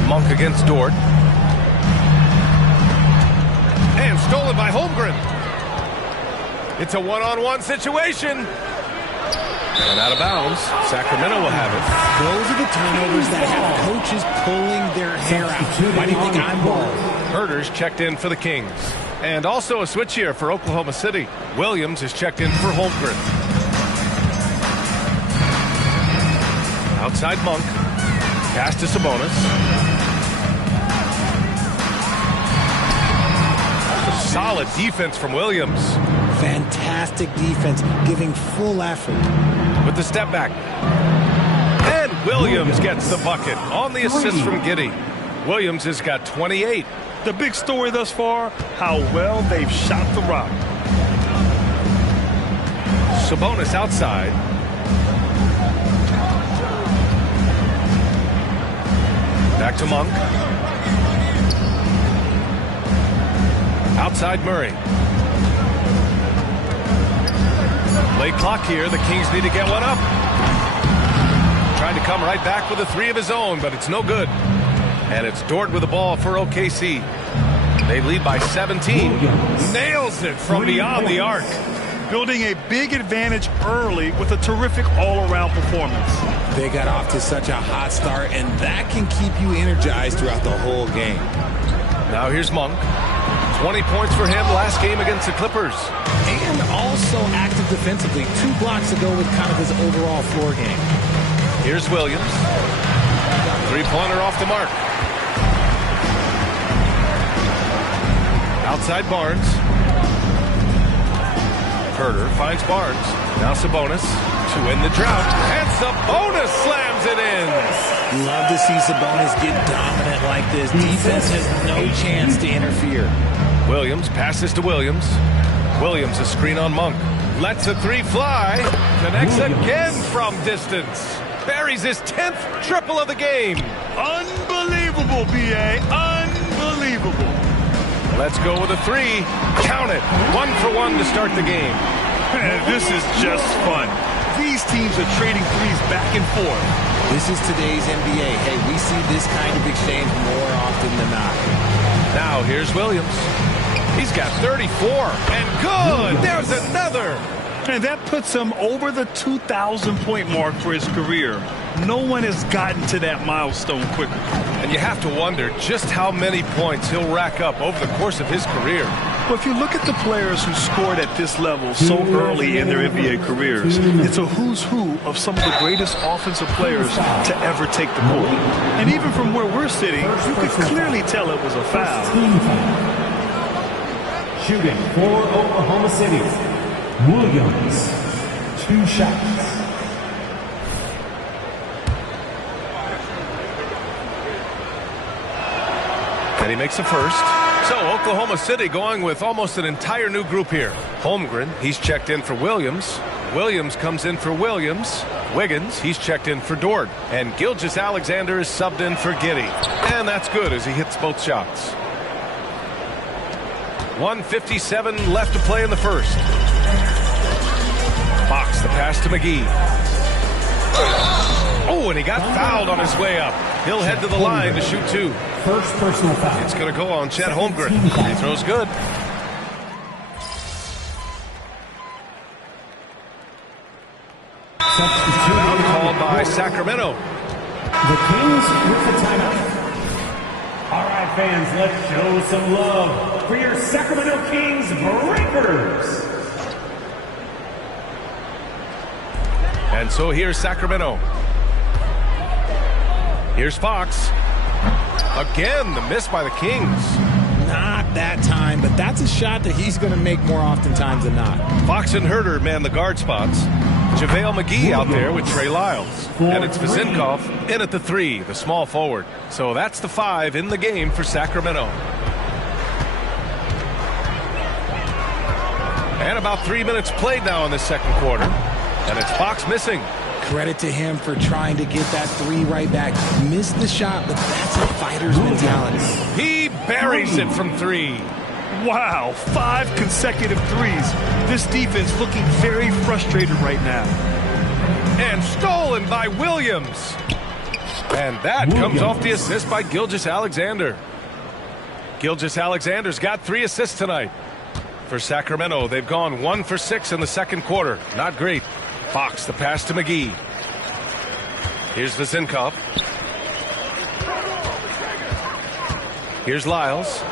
Monk against Dort. And stolen by Holmgren. It's a one-on-one situation. And out of bounds. Sacramento will have it. Those are the turnovers that have coaches pulling their hair out. Why do you think I'm bald? Herter's checked in for the Kings. And also a switch here for Oklahoma City. Williams is checked in for Holmgren. Outside Monk. Pass to Sabonis. Solid defense from Williams. Fantastic defense, giving full effort. With the step back. And Williams gets the bucket on the assist from Giddey. Williams has got 28. The big story thus far, how well they've shot the rock. Sabonis outside. Back to Monk. Outside Murray. Late clock here. The Kings need to get one up. Trying to come right back with a 3 of his own, but it's no good. And it's Dort with the ball for OKC. They lead by 17. Nails it from beyond the arc. Building a big advantage early with a terrific all-around performance. They got off to such a hot start, and that can keep you energized throughout the whole game. Now here's Monk. 20 points for him last game against the Clippers. And also active defensively. 2 blocks ago with kind of his overall floor game. Here's Williams. 3-pointer off the mark. Outside Barnes. Herter finds Barnes. Now Sabonis. to end the drought. And Sabonis slams it in. Love to see Sabonis get dominant like this. Defense has no chance to interfere. Williams passes to Williams. Williams a screen on Monk. Lets a three fly. Connects again from distance. Buries his 10th triple of the game. Unbelievable, B.A. Unbelievable. Let's go with a three. Count it. 1 for 1 to start the game. This is just fun. These teams are trading threes back and forth. This is today's NBA. Hey, we see this kind of exchange more often than not. Now here's Williams. He's got 34. And good. There's another. And that puts him over the 2,000-point mark for his career. No one has gotten to that milestone quicker. And you have to wonder just how many points he'll rack up over the course of his career. Well, if you look at the players who scored at this level so early in their NBA careers, it's a who's who of some of the greatest offensive players to ever take the court. And even from where we're sitting, you could clearly tell it was a foul. Shooting for Oklahoma City, Williams, 2 shots. And he makes the first. So Oklahoma City going with almost an entire new group here. Holmgren, he's checked in for Williams. Williams comes in for Williams. Wiggins, he's checked in for Dort. And Gilgeous-Alexander is subbed in for Giddey. And that's good as he hits both shots. 1:57 left to play in the first. Fox, the pass to McGee. Oh, and he got fouled on his way up. He'll head to the line to shoot 2. First personal foul. It's going to go on Chet Holmgren. He throws good. Foul called by Sacramento. The Kings with the timeout. All right, fans, let's show some love for your Sacramento Kings Breakers. And so here's Sacramento. Here's Fox. Again, the miss by the Kings. Not that time, but that's a shot that he's going to make more oftentimes than not. Fox and Herter man the guard spots. JaVale McGee out there with Trey Lyles. And it's Vezinkov in at the 3, the small forward. So that's the 5 in the game for Sacramento. And about 3 minutes played now in the second quarter. And it's Fox missing. Credit to him for trying to get that 3 right back. Missed the shot, but that's a fighter's mentality. He buries it from 3. Wow, 5 consecutive threes. This defense looking very frustrated right now. And stolen by Williams. And that comes off the assist by Gilgeous-Alexander. Gilgeous-Alexander's got 3 assists tonight. For Sacramento, they've gone 1 for 6 in the second quarter. Not great. Fox, the pass to McGee. Here's Vezinkov. Here's Lyles.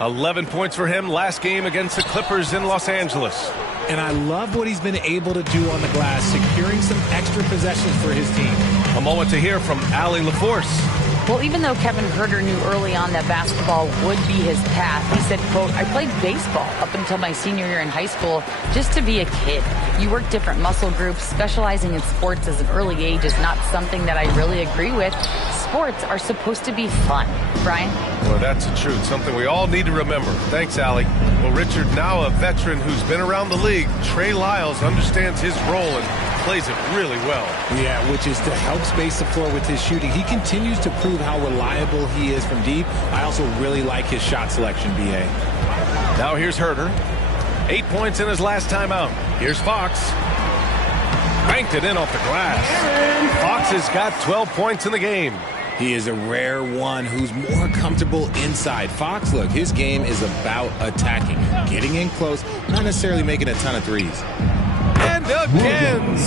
11 points for him last game against the Clippers in Los Angeles. And I love what he's been able to do on the glass, securing some extra possessions for his team. A moment to hear from Allie LaForce. Well, even though Kevin Herter knew early on that basketball would be his path, he said, quote, I played baseball up until my senior year in high school just to be a kid. You work different muscle groups. Specializing in sports as an early age is not something that I really agree with. Sports are supposed to be fun. Brian? Well, that's the truth. Something we all need to remember. Thanks, Allie. Well, Richard, now a veteran who's been around the league, Trey Lyles understands his role and plays it really well. Yeah, which is to help space the floor with his shooting. He continues to prove how reliable he is from deep. I also really like his shot selection, B.A. Now here's Herter. 8 points in his last time out. Here's Fox. Banked it in off the glass. Fox has got 12 points in the game. He is a rare one who's more comfortable inside. Fox, look, his game is about attacking, getting in close, not necessarily making a ton of threes. And again.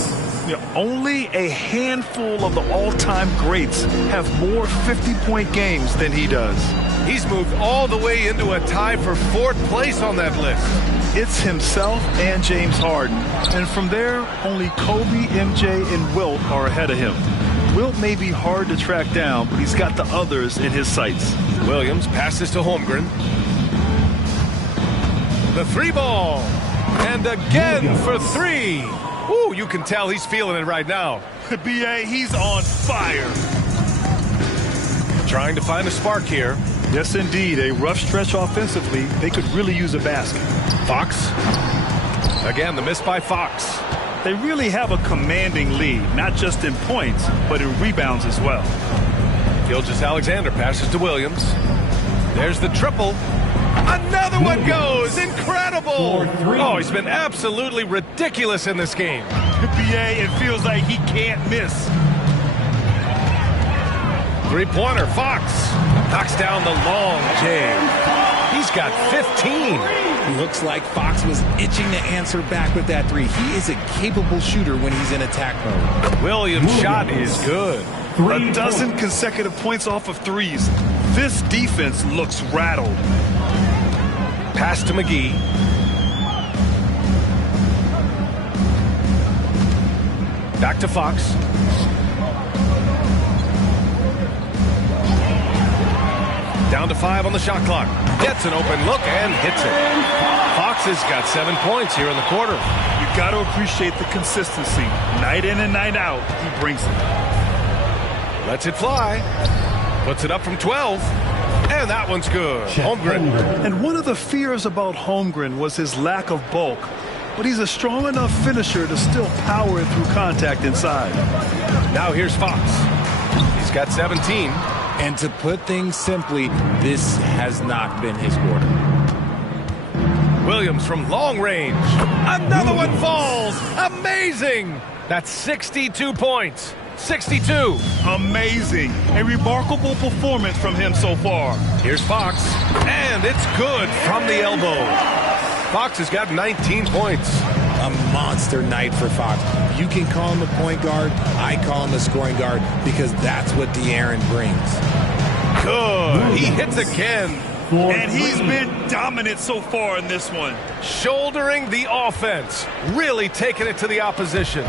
Only a handful of the all-time greats have more 50-point games than he does. He's moved all the way into a tie for 4th place on that list. It's himself and James Harden. And from there, only Kobe, MJ, and Wilt are ahead of him. Wilt may be hard to track down, but he's got the others in his sights. Williams passes to Holmgren. The 3 ball. And again for 3. Ooh, you can tell he's feeling it right now. B.A., he's on fire. Trying to find a spark here. Yes, indeed. A rough stretch offensively. They could really use a basket. Fox. Again, the miss by Fox. They really have a commanding lead, not just in points, but in rebounds as well. Gilgeous-Alexander passes to Williams. There's the triple. Another one goes. Incredible. Oh, he's been absolutely ridiculous in this game. B.A., it feels like he can't miss. Three-pointer, Fox. Knocks down the long J. He's got 15. Looks like Fox was itching to answer back with that three. He is a capable shooter when he's in attack mode. Williams' shot is good. A dozen consecutive points off of threes. This defense looks rattled. Pass to McGee. Back to Fox. Down to 5 on the shot clock. Gets an open look and hits it. Fox has got 7 points here in the quarter. You got to appreciate the consistency. Night in and night out, he brings it. Lets it fly. Puts it up from 12. And that one's good. Holmgren. And one of the fears about Holmgren was his lack of bulk. But he's a strong enough finisher to still power it through contact inside. Now here's Fox. He's got 17. And to put things simply, this has not been his quarter. Williams from long range. Another one falls. Amazing. That's 62 points. 62. Amazing. A remarkable performance from him so far. Here's Fox. And it's good from the elbow. Fox has got 19 points. A monster night for Fox. You can call him a point guard. I call him a scoring guard because that's what De'Aaron brings. Good. He hits again. And he's been dominant so far in this one. Shouldering the offense. Really taking it to the opposition.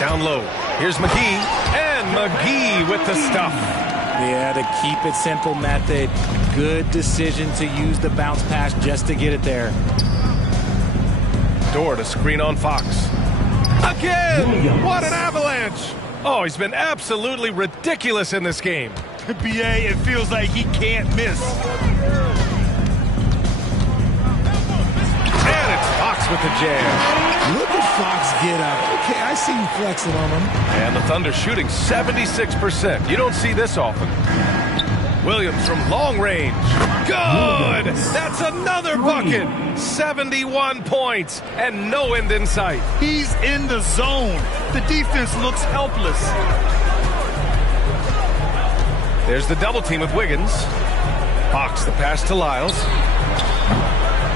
Down low. Here's McGee. And McGee with the stuff. Yeah, the keep it simple method. Good decision to use the bounce pass just to get it there. Door to screen on Fox. Again! What an avalanche! Oh, he's been absolutely ridiculous in this game. B.A., it feels like he can't miss. And it's Fox with the jam. Look at Fox get up. Okay, I see you flexing on him. And the Thunder shooting 76%. You don't see this often. Williams from long range. Good! That's another bucket. 71 points and no end in sight. He's in the zone. The defense looks helpless. There's the double team with Wiggins. Fox the pass to Lyles.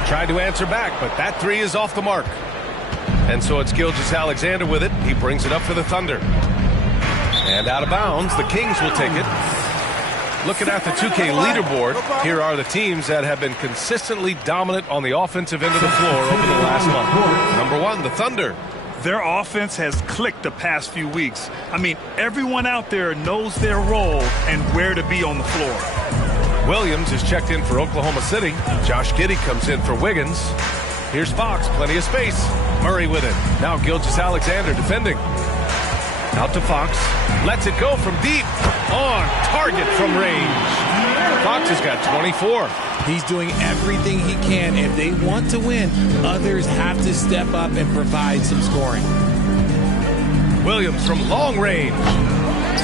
Tried to answer back, but that three is off the mark. And so it's Gilgeous-Alexander with it. He brings it up for the Thunder. And out of bounds, the Kings will take it. Looking at the 2K leaderboard, here are the teams that have been consistently dominant on the offensive end of the floor over the last month. Number 1, the Thunder. Their offense has clicked the past few weeks. I mean, everyone out there knows their role and where to be on the floor. Williams is checked in for Oklahoma City. Josh Giddey comes in for Wiggins. Here's Fox, plenty of space. Murray with it. Now Gilgeous-Alexander defending. Out to Fox. Lets it go from deep. On target from range. Fox has got 24. He's doing everything he can. If they want to win, others have to step up and provide some scoring. Williams from long range.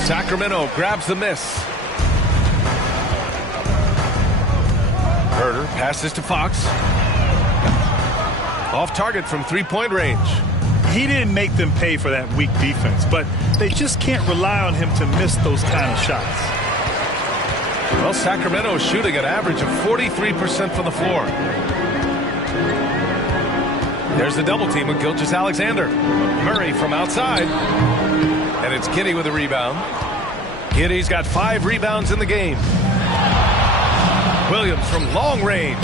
Sacramento grabs the miss. Herter passes to Fox. Off target from three-point range. He didn't make them pay for that weak defense, but they just can't rely on him to miss those kind of shots. Well, Sacramento is shooting an average of 43% from the floor. There's the double team with Gilgeous-Alexander. Murray from outside. And it's Giddey with a rebound. Giddey's got 5 rebounds in the game. Williams from long range.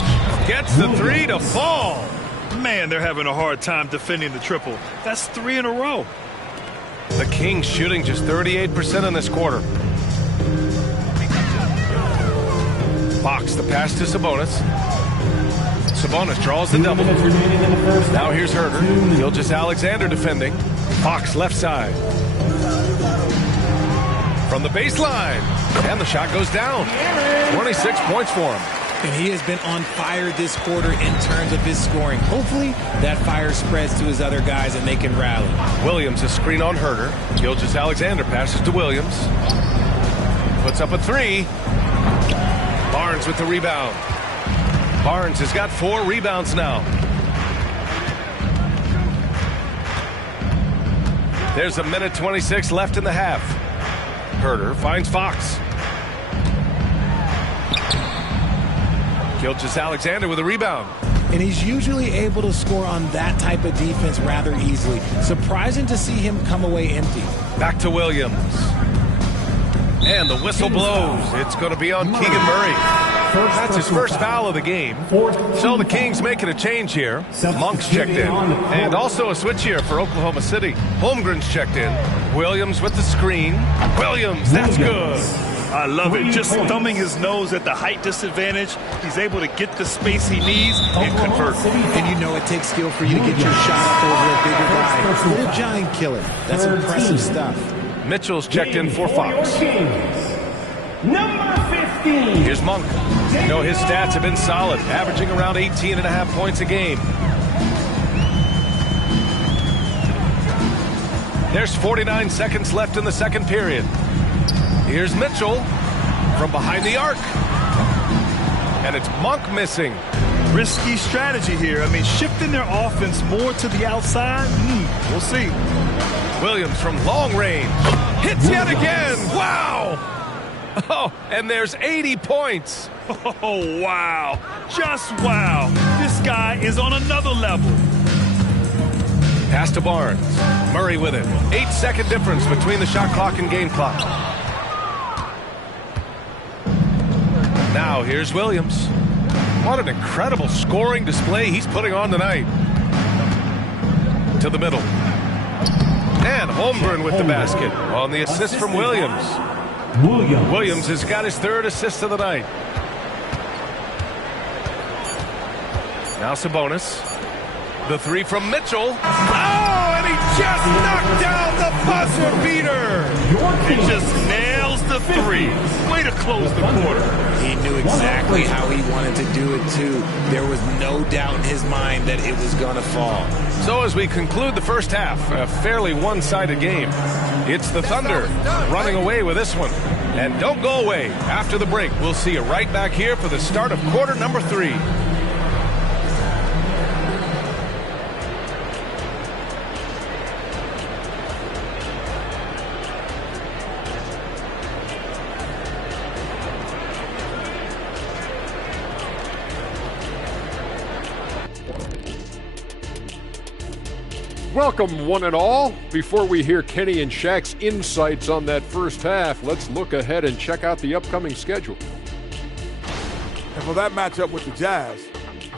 Gets the three to fall. Man, they're having a hard time defending the triple. That's 3 in a row. The Kings shooting just 38% in this quarter. Fox, the pass to Sabonis. Sabonis draws the double. Now here's Herder. Gilgeous-Alexander defending. Fox left side. From the baseline. And the shot goes down. 26 points for him. And he has been on fire this quarter in terms of his scoring. Hopefully, that fire spreads to his other guys and they can rally. Williams, a screen on Herder. Gilgeous-Alexander passes to Williams. Puts up a three. Barnes with the rebound. Barnes has got 4 rebounds now. There's a minute 26 left in the half. Herder finds Fox. Gilgeous-Alexander with a rebound. And he's usually able to score on that type of defense rather easily. Surprising to see him come away empty. Back to Williams. And the whistle blows. It's going to be on Keegan Murray. That's his first foul of the game. So the Kings making a change here. Monk's checked in. And also a switch here for Oklahoma City. Holmgren's checked in. Williams with the screen. Williams, that's good. I love it. Just thumbing his nose at the height disadvantage. He's able to get the space he needs and convert. And you know it takes skill for you to get your shot up over a bigger guy. Little giant killer. That's impressive stuff. Mitchell's checked in for Fox. Number 15. Here's Monk. You know, his stats have been solid, averaging around 18.5 points a game. There's 49 seconds left in the second period. Here's Mitchell from behind the arc. And it's Monk missing. Risky strategy here. I mean, shifting their offense more to the outside. We'll see. Williams from long range. Hits yet again. Wow. Oh, and there's 80 points. Oh, wow. Just wow. This guy is on another level. Pass to Barnes. Murray with it. 8-second difference between the shot clock and game clock. Now here's Williams. What an incredible scoring display he's putting on tonight. To the middle. And Holmgren with the basket on the assist from Williams. Williams has got his 3rd assist of the night. Now Sabonis. The 3 from Mitchell. Oh, and he just knocked down the buzzer beater. He just nails the 3. Way to close the quarter. He knew exactly how he wanted to do it, too. There was no doubt in his mind that it was going to fall. So as we conclude the first half, a fairly one-sided game, it's the Thunder running away with this one. And don't go away. After the break, we'll see you right back here for the start of quarter number 3. Welcome, one and all. Before we hear Kenny and Shaq's insights on that first half, let's look ahead and check out the upcoming schedule. And for that matchup with the Jazz,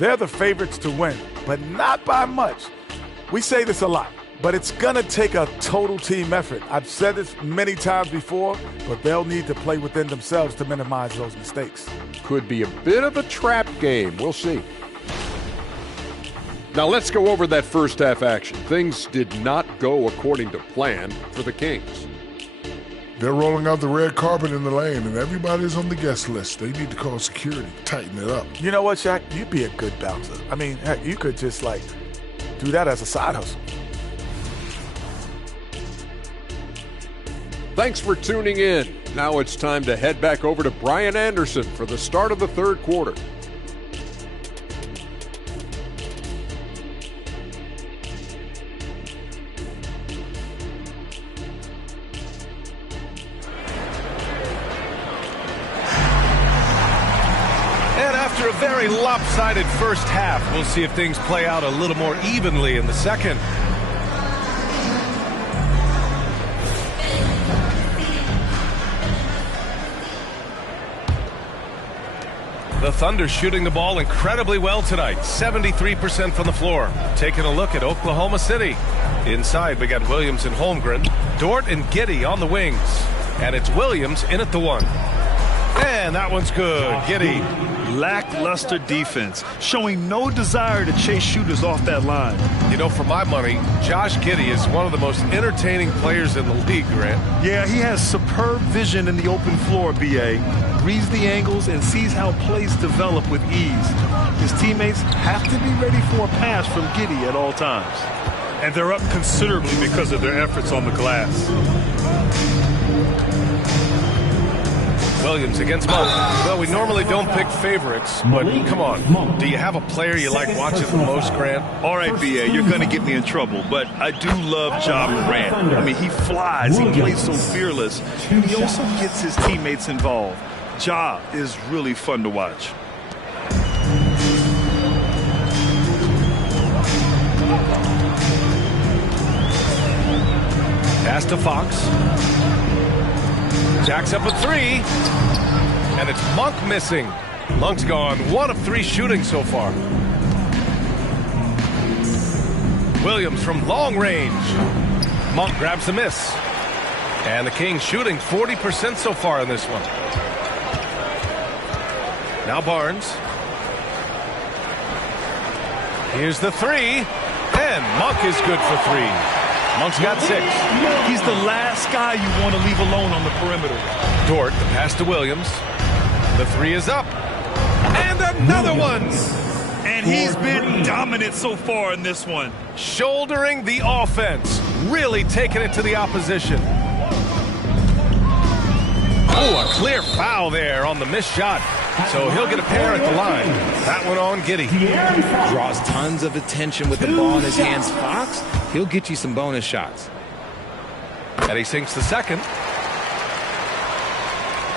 they're the favorites to win, but not by much. We say this a lot, but it's going to take a total team effort. I've said this many times before, but they'll need to play within themselves to minimize those mistakes. Could be a bit of a trap game. We'll see. Now let's go over that first half action. Things did not go according to plan for the Kings. They're rolling out the red carpet in the lane, and everybody's on the guest list. They need to call security, tighten it up. You know what, Shaq? You'd be a good bouncer. I mean, heck, you could just, do that as a side hustle. Thanks for tuning in. Now it's time to head back over to Brian Anderson for the start of the third quarter. After a very lopsided first half, we'll see if things play out a little more evenly in the second. The Thunder shooting the ball incredibly well tonight, 73% from the floor. Taking a look at Oklahoma City. Inside, we got Williams and Holmgren, Dort and Giddey on the wings. And it's Williams in at the 1. And that one's good. Giddy. Lackluster defense, showing no desire to chase shooters off that line. You know, for my money, Josh Giddy is one of the most entertaining players in the league, Grant. Yeah, he has superb vision in the open floor, B.A. Reads the angles and sees how plays develop with ease. His teammates have to be ready for a pass from Giddy at all times. And they're up considerably because of their efforts on the glass. Williams against Monk. Well, we normally don't pick favorites, but come on. Do you have a player you like watching the most, Grant? All right, B.A., you're going to get me in trouble, but I do love Ja Morant. I mean, he flies, he plays so fearless, and he also gets his teammates involved. Ja is really fun to watch. Pass to Fox. Jacks up a three. And it's Monk missing. Monk's gone 1 of 3 shooting so far. Williams from long range. Monk grabs the miss. And the Kings shooting 40% so far in this one. Now Barnes. Here's the three. And Monk is good for 3. Monk's got 6. He's the last guy you want to leave alone on the perimeter. Dort, the pass to Williams. The 3 is up. And another one. And he's been dominant so far in this one. Shouldering the offense. Really taking it to the opposition. Oh, a clear foul there on the missed shot. So he'll get a pair at the line. That one on Giddy. Draws tons of attention with the ball in his hands. Fox, he'll get you some bonus shots. And he sinks the second.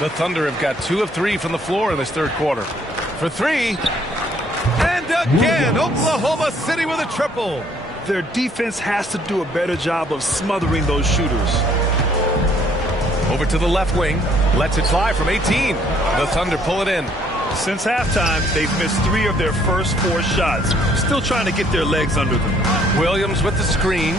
The Thunder have got 2 of 3 from the floor in this third quarter. For 3. And again, Oklahoma City with a triple. Their defense has to do a better job of smothering those shooters. Over to the left wing. Lets it fly from 18. The Thunder pull it in. Since halftime, they've missed 3 of their first 4 shots. Still trying to get their legs under them. Williams with the screen.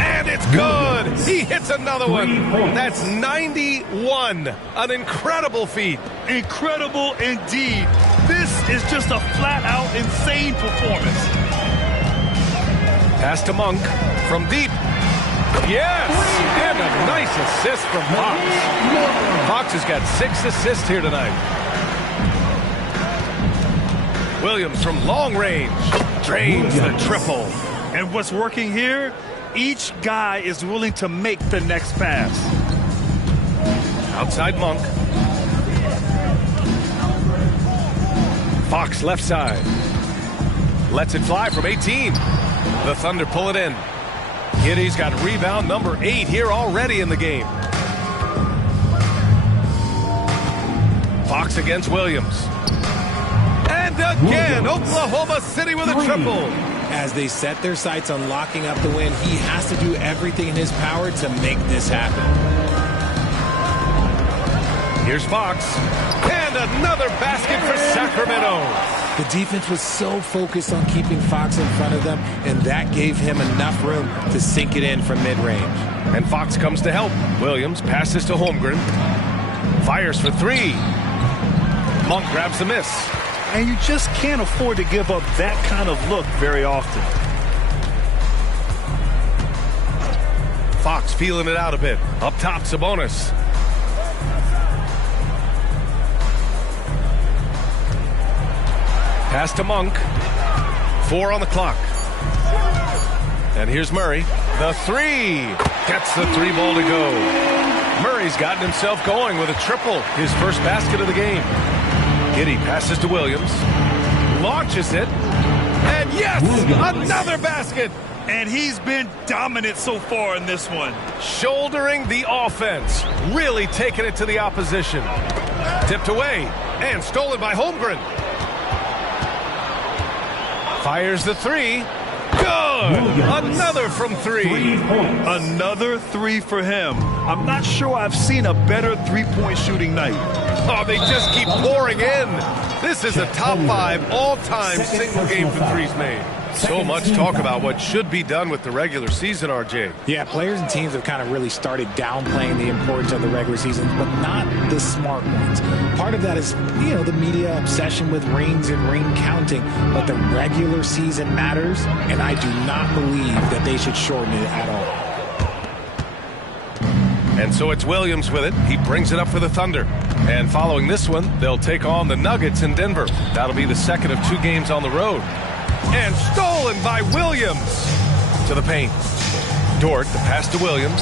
And it's good. He hits another one. That's 91. An incredible feat. Incredible indeed. This is just a flat-out insane performance. Pass to Monk from deep. Yes! And a nice assist from Fox. Fox has got 6 assists here tonight. Williams from long range drains the triple. And what's working here? Each guy is willing to make the next pass. Outside Monk. Fox left side. Lets it fly from 18. The Thunder pull it in. Giddy's got rebound number 8 here already in the game. Fox against Williams. And again, Oklahoma City with a triple. As they set their sights on locking up the win, he has to do everything in his power to make this happen. Here's Fox. And another basket for Sacramento. The defense was so focused on keeping Fox in front of them, and that gave him enough room to sink it in from mid-range. And Fox comes to help. Williams passes to Holmgren. Fires for 3. Monk grabs the miss. And you just can't afford to give up that kind of look very often. Fox feeling it out a bit. Up top, Sabonis. Pass to Monk. 4 on the clock. And here's Murray. The 3. Gets the 3 ball to go. Murray's gotten himself going with a triple. His first basket of the game. Giddy passes to Williams. Launches it. And yes, another basket. And he's been dominant so far in this one. Shouldering the offense. Really taking it to the opposition. Tipped away. And stolen by Holmgren. Fires the 3. Good! Another from 3. Another 3 for him. I'm not sure I've seen a better three-point shooting night. Oh, they just keep pouring in. This is a top 5 all-time single game for threes made. So much talk about what should be done with the regular season, RJ. Yeah, players and teams have kind of really started downplaying the importance of the regular season, but not the smart ones. Part of that is, the media obsession with rings and ring counting, but the regular season matters, and I do not believe that they should shorten it at all. And so it's Williams with it. He brings it up for the Thunder. And following this one, they'll take on the Nuggets in Denver. That'll be the second of 2 games on the road. And stolen by Williams to the paint. Dort, the pass to Williams.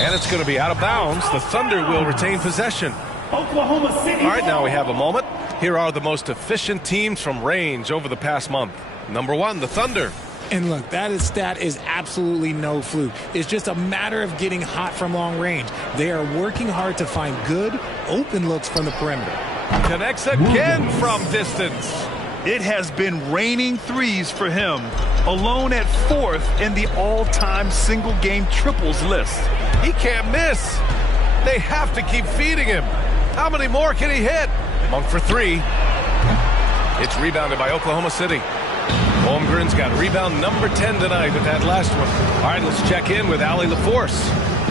And it's going to be out of bounds. The Thunder will retain possession. Oklahoma City. All right, now we have a moment. Here are the most efficient teams from range over the past month. Number 1, the Thunder. And look, that stat is absolutely no fluke. It's just a matter of getting hot from long range. They are working hard to find good, open looks from the perimeter. Connects again from distance. It has been raining threes for him, alone at 4th in the all-time single-game triples list. He can't miss. They have to keep feeding him. How many more can he hit? Monk for 3. It's rebounded by Oklahoma City. Holmgren's got rebound number 10 tonight with that last one. All right, let's check in with Allie LaForce.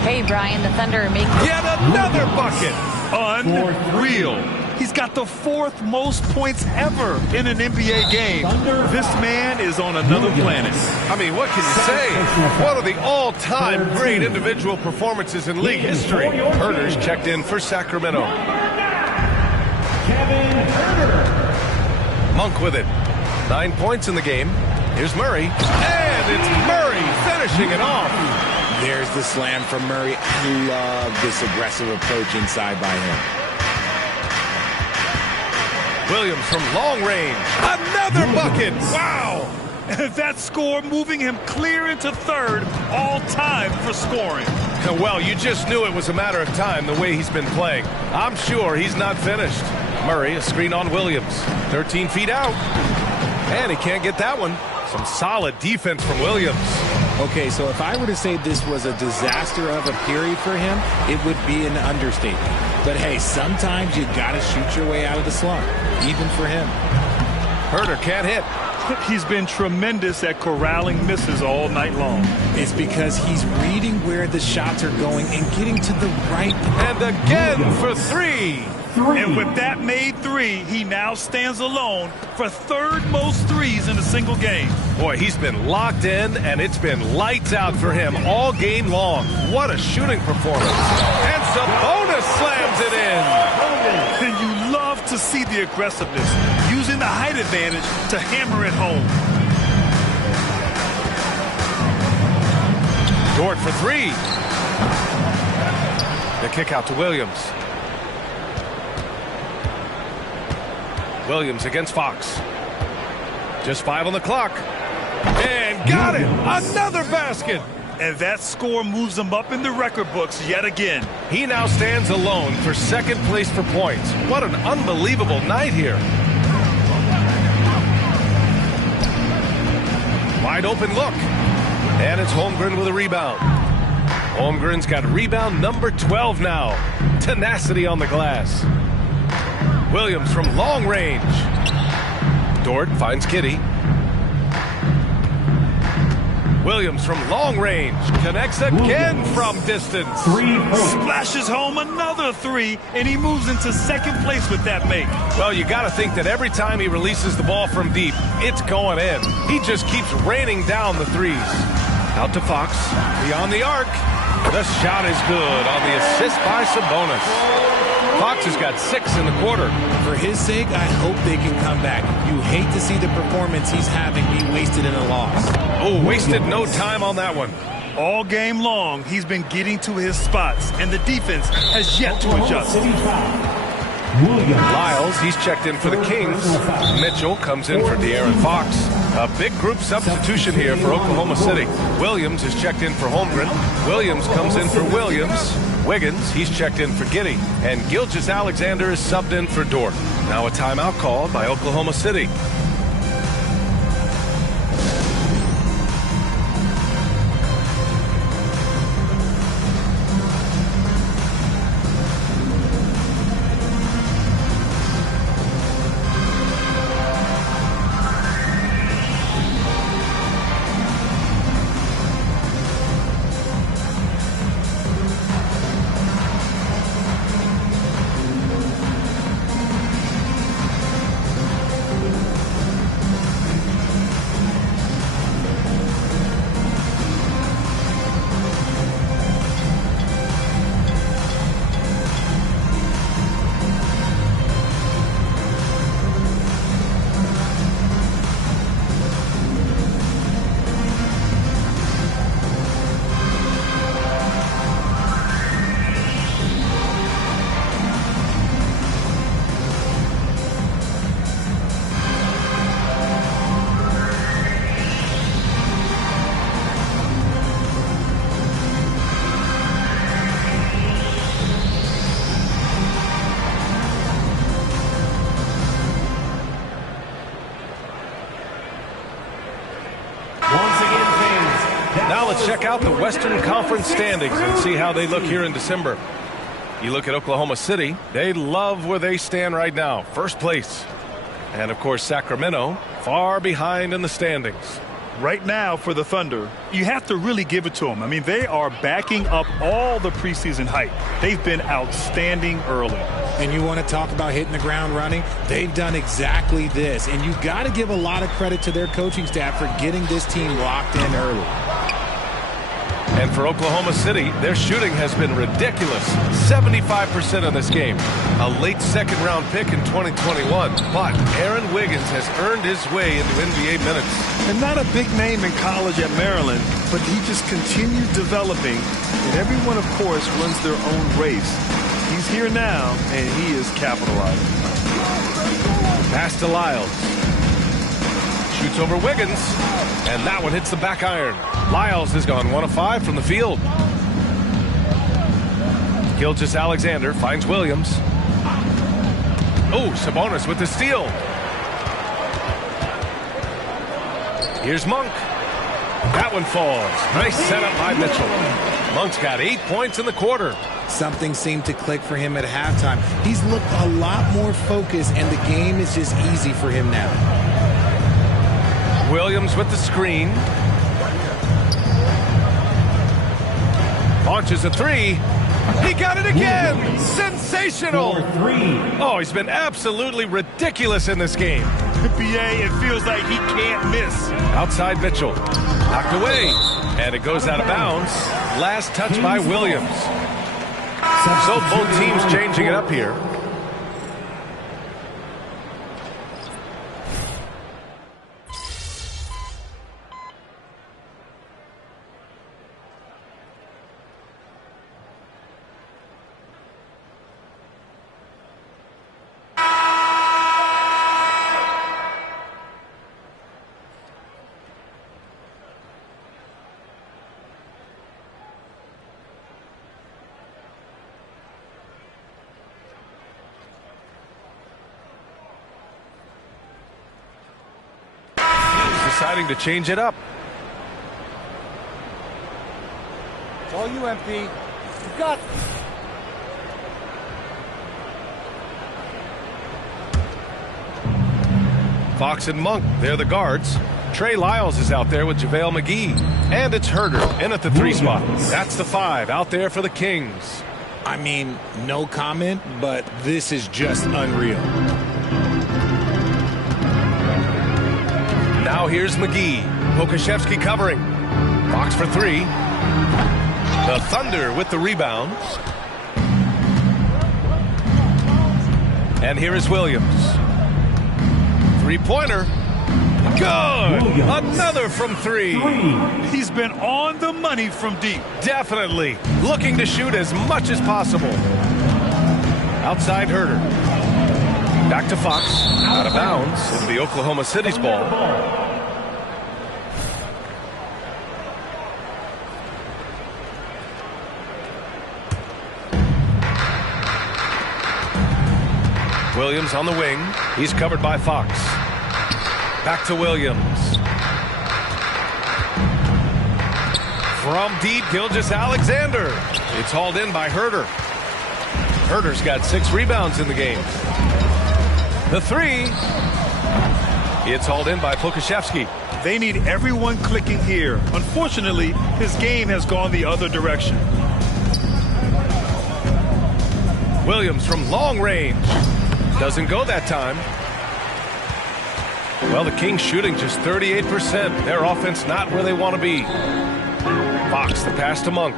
Hey, Brian, the Thunder are making... Yet another bucket. Unreal. He's got the 4th most points ever in an NBA game. This man is on another planet. I mean, what can you say? One of the all-time great individual performances in league history. Herder's checked in for Sacramento. Kevin Herder. Monk with it. 9 points in the game. Here's Murray. And it's Murray finishing it off. There's the slam from Murray. I love this aggressive approach inside by him. Williams from long range. Another bucket. Wow. That score moving him clear into 3rd all time for scoring. Well, you just knew it was a matter of time the way he's been playing. I'm sure he's not finished. Murray, a screen on Williams. 13 feet out. And he can't get that one. Some solid defense from Williams. Okay, so if I were to say this was a disaster of a period for him, it would be an understatement. But hey, sometimes you gotta shoot your way out of the slump, even for him. Herder can't hit. He's been tremendous at corralling misses all night long. It's because he's reading where the shots are going and getting to the right. And again for 3. And with that made 3, he now stands alone for 3rd most threes in a single game. Boy, he's been locked in, and it's been lights out for him all game long. What a shooting performance. And Sabonis slams it in. And you love to see the aggressiveness, using the height advantage to hammer it home. Dort for 3. The kick out to Williams. Williams against Fox. Just 5 on the clock. And got it! Another basket! And that score moves him up in the record books yet again. He now stands alone for 2nd place for points. What an unbelievable night here. Wide open look. And it's Holmgren with a rebound. Holmgren's got rebound number 12 now. Tenacity on the glass. Williams from long range. Dort finds Kitty. Williams from long range. Connects again from distance. Splashes home another 3, and he moves into 2nd place with that make. Well, you got to think that every time he releases the ball from deep, it's going in. He just keeps raining down the threes. Out to Fox. Beyond the arc. The shot is good on the assist by Sabonis. Fox has got 6 in the quarter. For his sake, I hope they can come back. You hate to see the performance he's having be wasted in a loss. Oh, wasted no time on that one. All game long, he's been getting to his spots, and the defense has yet to adjust. Lyles, he's checked in for the Kings. Mitchell comes in for De'Aaron Fox. A big group substitution here for Oklahoma City. Williams is checked in for Holmgren. Williams comes in for Williams. Wiggins, he's checked in for Giddey. And Gilgeous-Alexander is subbed in for Dort. Now a timeout called by Oklahoma City. check out the Western Conference standings and see how they look here in December. You look at Oklahoma City, they love where they stand right now, first place. And, of course, Sacramento, far behind in the standings. Right now for the Thunder, you have to really give it to them. I mean, they are backing up all the preseason hype. They've been outstanding early. And you want to talk about hitting the ground running? They've done exactly this. And you got to give a lot of credit to their coaching staff for getting this team locked in early. And for Oklahoma City, their shooting has been ridiculous. 75% in this game. A late second-round pick in 2021. But Aaron Wiggins has earned his way into NBA minutes. And not a big name in college at Maryland, but he just continues developing. And everyone, of course, runs their own race. He's here now, and he is capitalizing. Pass to Lyles. Shoots over Wiggins, and that one hits the back iron. Lyles has gone 1 of 5 from the field. Gilgeous-Alexander finds Williams. Oh, Sabonis with the steal. Here's Monk. That one falls. Nice setup by Mitchell. Monk's got 8 points in the quarter. Something seemed to click for him at halftime. He's looked a lot more focused, and the game is just easy for him now. Williams with the screen. Launches a 3. He got it again. Williams. Sensational. 4-3. Oh, he's been absolutely ridiculous in this game. BA, it feels like he can't miss. Outside Mitchell. Knocked away. And it goes out of bounds. Last touch by Williams. So both teams changing it up here. Deciding to change it up. It's all you, MP. You got this. Fox and Monk, they're the guards. Trey Lyles is out there with JaVale McGee. And it's Herder in at the 3 spot. That's the 5 out there for the Kings. I mean, no comment, but this is just unreal. Now here's McGee. Pokashevsky covering. Fox for 3. The Thunder with the rebounds. And here is Williams. 3-pointer. Good. Williams. Another from 3. He's been on the money from deep. Definitely. Looking to shoot as much as possible. Outside Herder. Back to Fox. Out of bounds. It'll be Oklahoma City's ball. Williams on the wing. He's covered by Fox. Back to Williams. From deep, Gilgeous-Alexander. It's hauled in by Herder. Herder's got 6 rebounds in the game. The 3. It's hauled in by Pokashevsky. They need everyone clicking here. Unfortunately, his game has gone the other direction. Williams from long range. Doesn't go that time. Well, the Kings shooting just 38%. Their offense not where they want to be. Fox, the pass to Monk.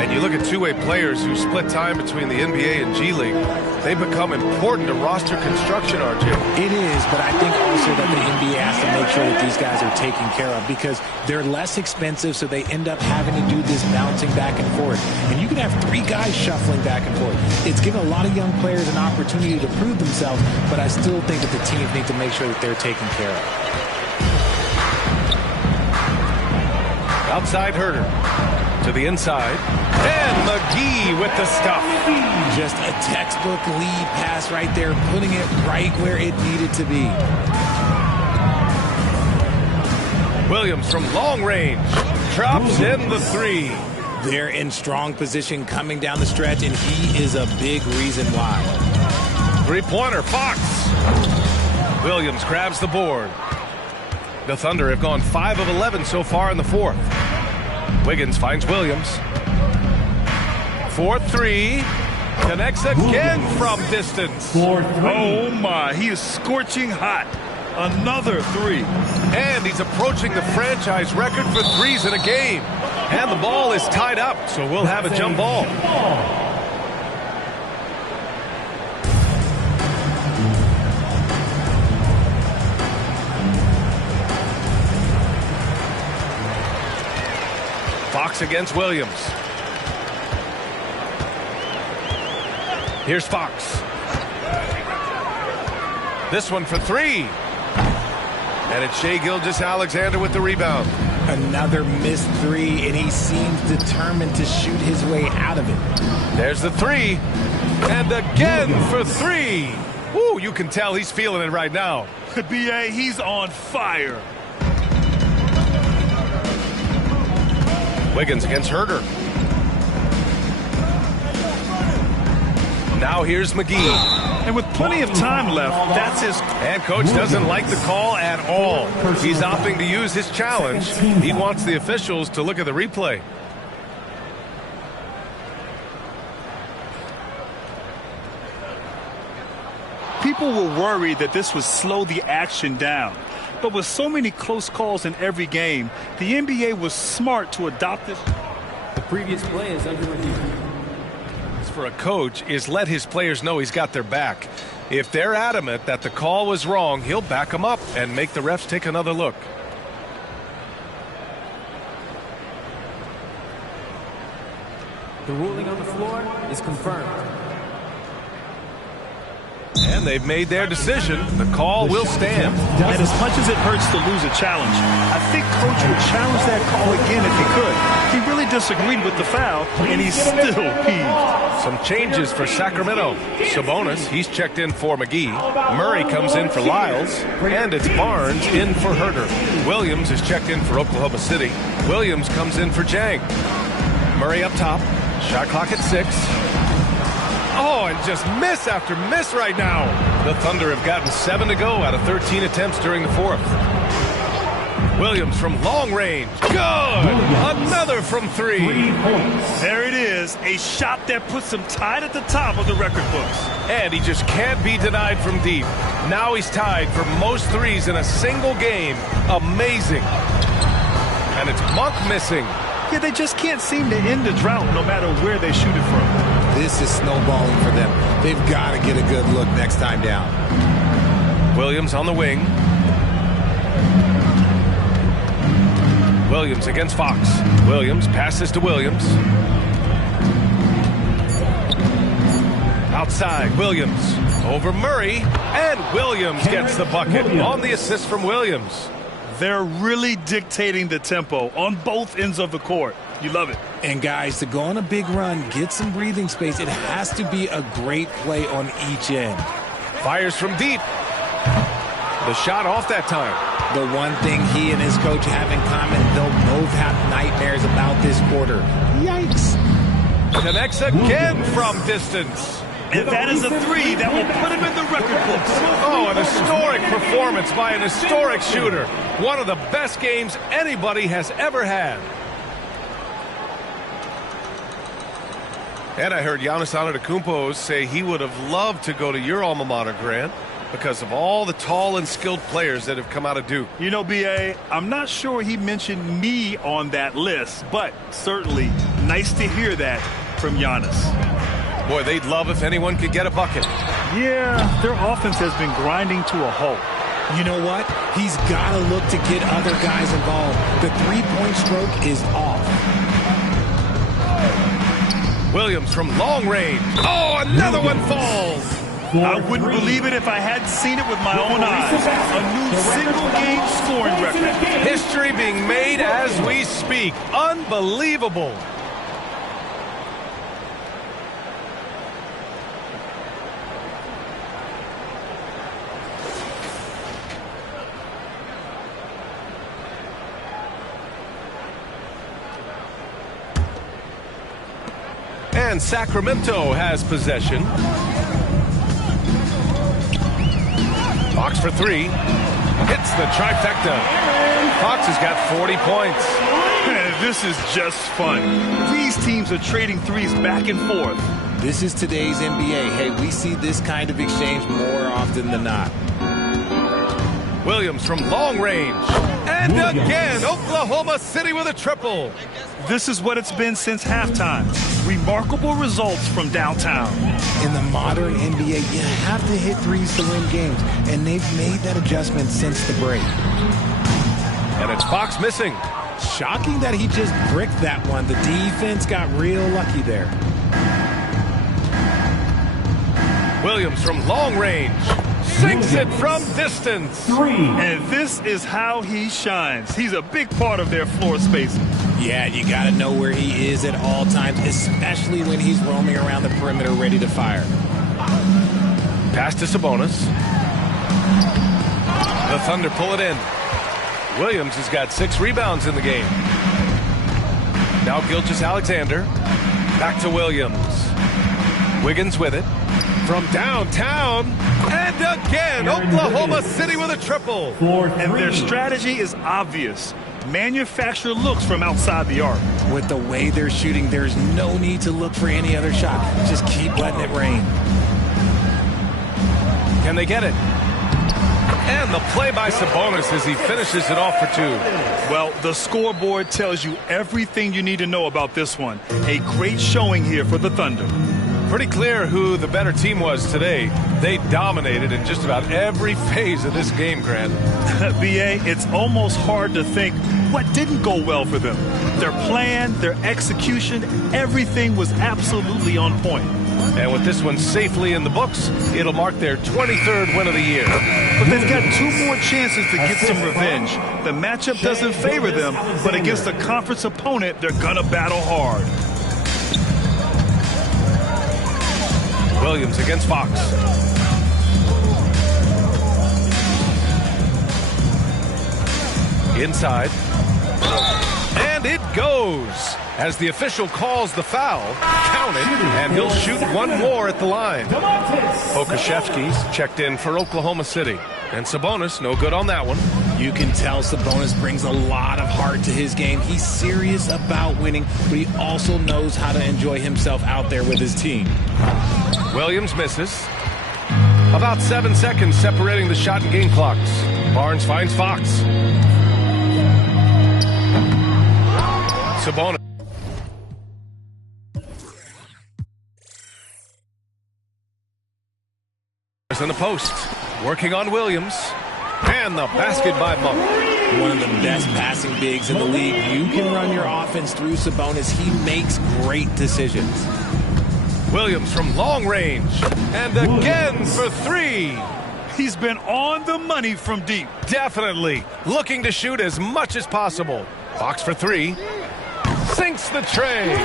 And you look at two-way players who split time between the NBA and G League. They become important to roster construction, RJ. It is, but I think also that the NBA has to make sure that these guys are taken care of because they're less expensive, so they end up having to do this bouncing back and forth. And you can have 3 guys shuffling back and forth. It's given a lot of young players an opportunity to prove themselves, but I still think that the teams need to make sure that they're taken care of. Outside Herder. To the inside. And McGee with the stuff. Just a textbook lead pass right there, putting it right where it needed to be. Williams from long range drops in the 3. They're in strong position coming down the stretch, and he is a big reason why. 3-pointer, Fox. Williams grabs the board. The Thunder have gone 5 of 11 so far in the 4th. Wiggins finds Williams. 4-3. Connects again from distance. Oh my, he is scorching hot. Another 3. And he's approaching the franchise record for threes in a game. And the ball is tied up, so we'll have a jump ball. Fox against Williams. Here's Fox. This one for 3. And it's Shai Gilgeous-Alexander with the rebound. Another missed 3, and he seems determined to shoot his way out of it. There's the 3. And again for 3. Woo, you can tell he's feeling it right now. B.A., he's on fire. Wiggins against Herder. Now here's McGee. And with plenty of time left, that's his... And coach doesn't like the call at all. He's opting to use his challenge. He wants the officials to look at the replay. People were worried that this would slow the action down. But with so many close calls in every game, the NBA was smart to adopt this. The previous play is under review. For a coach is let his players know he's got their back. If they're adamant that the call was wrong, he'll back them up and make the refs take another look. The ruling on the floor is confirmed. And they've made their decision. The call will stand. And as much as it hurts to lose a challenge, I think Coach would challenge that call again if he could. He really disagreed with the foul, and he's still peeved. Some changes for Sacramento. Sabonis, he's checked in for McGee. Murray comes in for Lyles. And it's Barnes in for Herder. Williams is checked in for Oklahoma City. Williams comes in for Jang. Murray up top. Shot clock at 6. Oh, and just miss after miss right now. The Thunder have gotten 7 to go out of 13 attempts during the 4th. Williams from long range. Good! Another from 3. There it is. A shot that puts him tied at the top of the record books. And he just can't be denied from deep. Now he's tied for most threes in a single game. Amazing. And it's Monk missing. Yeah, they just can't seem to end the drought no matter where they shoot it from. This is snowballing for them. They've got to get a good look next time down. Williams on the wing. Williams against Fox. Williams passes to Williams. Outside, Williams over Murray. And Williams gets the bucket on the assist from Williams. They're really dictating the tempo on both ends of the court. You love it. And guys, to go on a big run, get some breathing space, it has to be a great play on each end. Fires from deep. The shot off that time. The one thing he and his coach have in common, they'll both have nightmares about this quarter. Yikes. Connects again from distance. And that is a 3 that will put him in the record books. Oh, an historic performance by an historic shooter. One of the best games anybody has ever had. And I heard Giannis Antetokounmpo say he would have loved to go to your alma mater, Grant, because of all the tall and skilled players that have come out of Duke. You know, B.A., I'm not sure he mentioned me on that list, but certainly nice to hear that from Giannis. Boy, they'd love if anyone could get a bucket. Yeah, their offense has been grinding to a halt. You know what? He's got to look to get other guys involved. The three-point stroke is off. Williams from long range. Oh, another one falls. I wouldn't believe it if I hadn't seen it with my own eyes. A new single-game scoring record. History being made as we speak. Unbelievable. And Sacramento has possession. Fox for three. Hits the trifecta. Fox has got 40 points. This is just fun. These teams are trading threes back and forth. This is today's NBA. Hey, we see this kind of exchange more often than not. Williams from long range. And again, Oklahoma City with a triple. This is what it's been since halftime. Remarkable results from downtown. In the modern NBA, you have to hit threes to win games, and they've made that adjustment since the break. And it's Fox missing. Shocking that he just bricked that one. The defense got real lucky there. Williams from long range. Sinks it from distance. And this is how he shines. He's a big part of their floor spacing. Yeah, you got to know where he is at all times, especially when he's roaming around the perimeter ready to fire. Pass to Sabonis. The Thunder pull it in. Williams has got 6 rebounds in the game. Now Gilgeous-Alexander. Back to Williams. Wiggins with it. From downtown. And again, Oklahoma City with a triple. And their strategy is obvious. Manufacture looks from outside the arc. With the way they're shooting, there's no need to look for any other shot. Just keep letting it rain. Can they get it? And the play by Sabonis as he finishes it off for 2. Well, the scoreboard tells you everything you need to know about this one. A great showing here for the Thunder. Pretty clear who the better team was today. They dominated in just about every phase of this game, Grant. B.A., it's almost hard to think what didn't go well for them. Their plan, their execution, everything was absolutely on point. And with this one safely in the books, it'll mark their 23rd win of the year. But they've got 2 more chances to get some revenge. The matchup doesn't favor them, but against a conference opponent, they're gonna battle hard. Williams against Fox. Inside. And it goes. As the official calls the foul, counted, and he'll shoot one more at the line. Okashevsky's checked in for Oklahoma City. And Sabonis, no good on that one. You can tell Sabonis brings a lot of heart to his game. He's serious about winning, but he also knows how to enjoy himself out there with his team. Williams misses. About 7 seconds separating the shot and game clocks. Barnes finds Fox. Sabonis. In the post. Working on Williams. And the basket by Monk. One of the best passing bigs in the league. You can run your offense through Sabonis. He makes great decisions. Williams from long range. And again for 3. He's been on the money from deep. Definitely. Looking to shoot as much as possible. Fox for 3. Sinks the tray.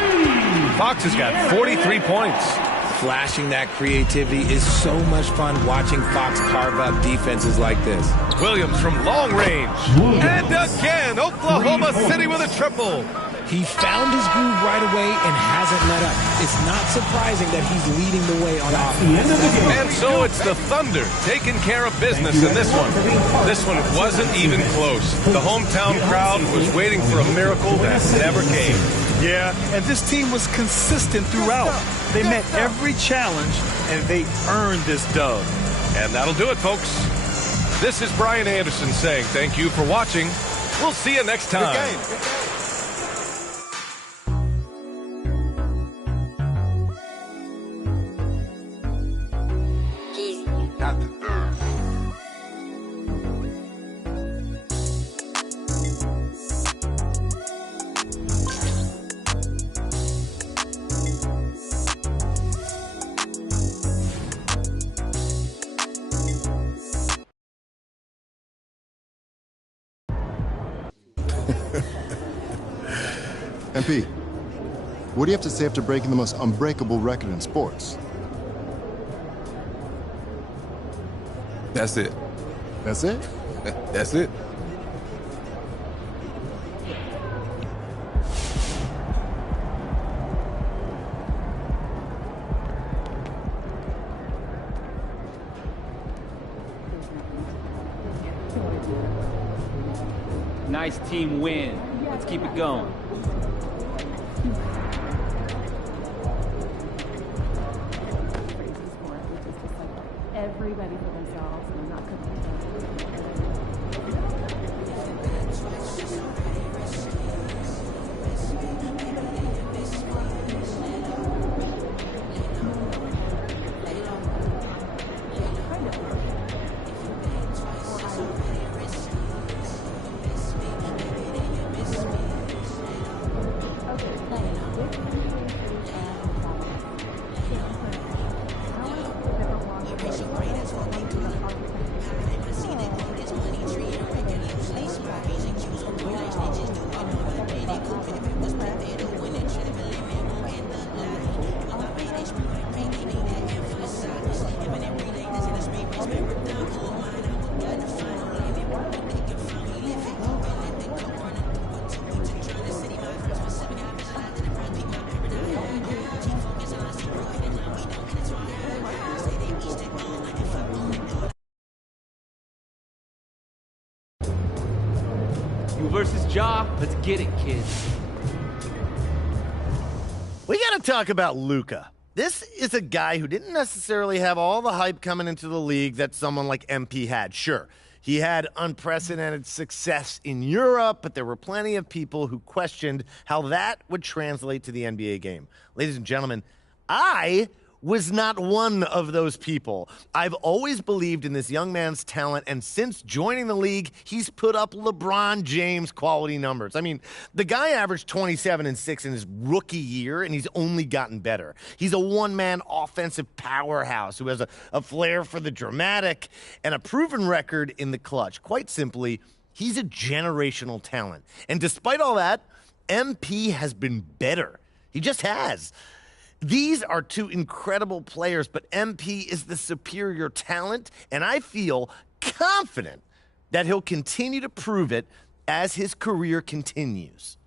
Fox has got 43 points. Flashing that creativity is so much fun watching Fox carve up defenses like this. Williams from long range. And again, Oklahoma City with a triple. He found his groove right away and hasn't let up. It's not surprising that he's leading the way on offense. And so it's the Thunder taking care of business in this one. This one wasn't even close. The hometown crowd was waiting for a miracle that never came. Yeah, and this team was consistent throughout. They met every challenge, and they earned this dub. And that'll do it, folks. This is Brian Anderson saying thank you for watching. We'll see you next time. Good game. MP, what do you have to say after breaking the most unbreakable record in sports? That's it. That's it? That's it. Nice team win. Let's keep it going. Everybody for themselves and not competing. You versus Ja. Let's get it, kids. We got to talk about Luka. This is a guy who didn't necessarily have all the hype coming into the league that someone like MP had. Sure, he had unprecedented success in Europe, but there were plenty of people who questioned how that would translate to the NBA game. Ladies and gentlemen, I was not one of those people. I've always believed in this young man's talent, and since joining the league, he's put up LeBron James quality numbers. I mean, the guy averaged 27 and 6 in his rookie year, and he's only gotten better. He's a one-man offensive powerhouse who has a flair for the dramatic and a proven record in the clutch. Quite simply, he's a generational talent. And despite all that, MP has been better. He just has. These are two incredible players, but MP is the superior talent, and I feel confident that he'll continue to prove it as his career continues.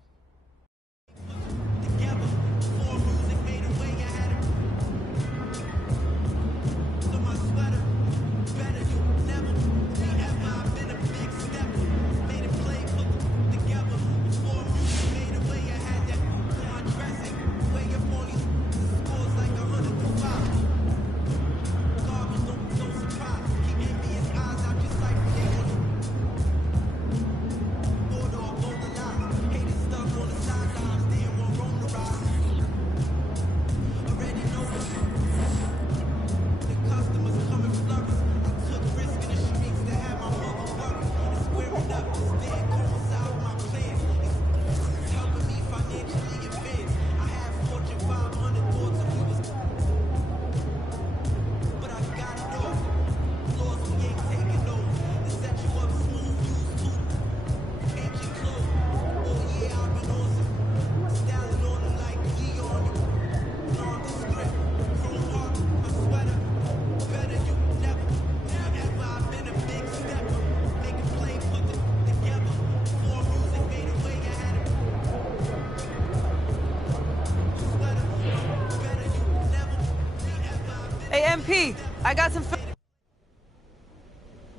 Hey, MP, I got some...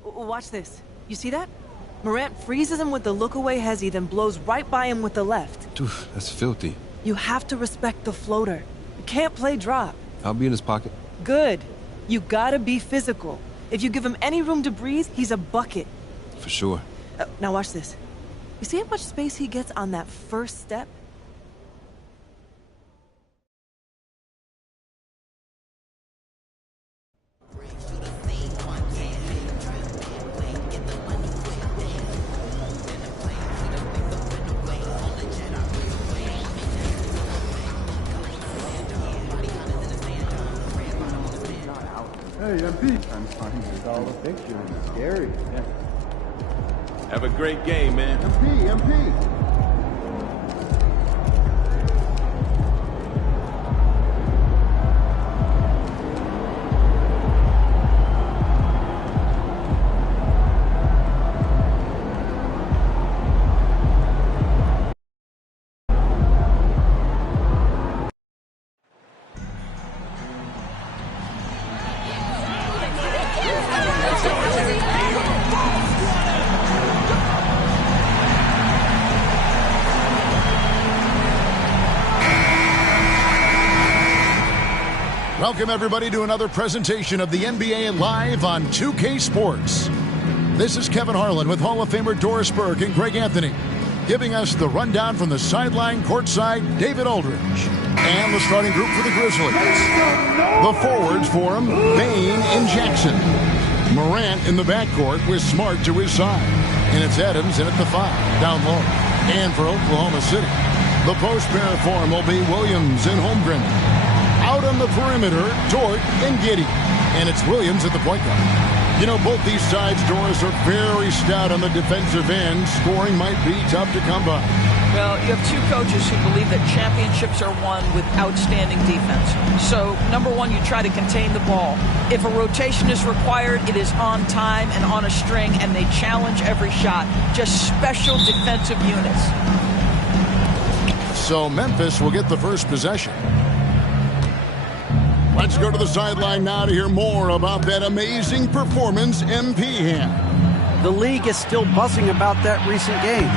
Watch this. You see that? Morant freezes him with the look-away hezzy, then blows right by him with the left. Dude, that's filthy. You have to respect the floater. You can't play drop. I'll be in his pocket. Good. You gotta be physical. If you give him any room to breathe, he's a bucket. For sure. Now watch this. You see how much space he gets on that first step? Hey, MP. I'm trying to get all the picture. It's scary. Yeah. Have a great game, man. MP. Welcome, everybody, to another presentation of the NBA Live on 2K Sports. This is Kevin Harlan with Hall of Famer Doris Burke and Greg Anthony, giving us the rundown from the sideline courtside, David Aldridge. And the starting group for the Grizzlies. The forwards for him, Bane and Jackson. Morant in the backcourt with Smart to his side. And it's Adams in at the 5, down low. And for Oklahoma City, the post pair for him will be Williams and Holmgren. Out on the perimeter, Dort and Giddey. And it's Williams at the point guard. You know, both these sides, Doris, are very stout on the defensive end. Scoring might be tough to come by. Well, you have two coaches who believe that championships are won with outstanding defense. So, number one, you try to contain the ball. If a rotation is required, it is on time and on a string, and they challenge every shot. Just special defensive units. So, Memphis will get the first possession. Let's go to the sideline now to hear more about that amazing performance MP had. The league is still buzzing about that recent game.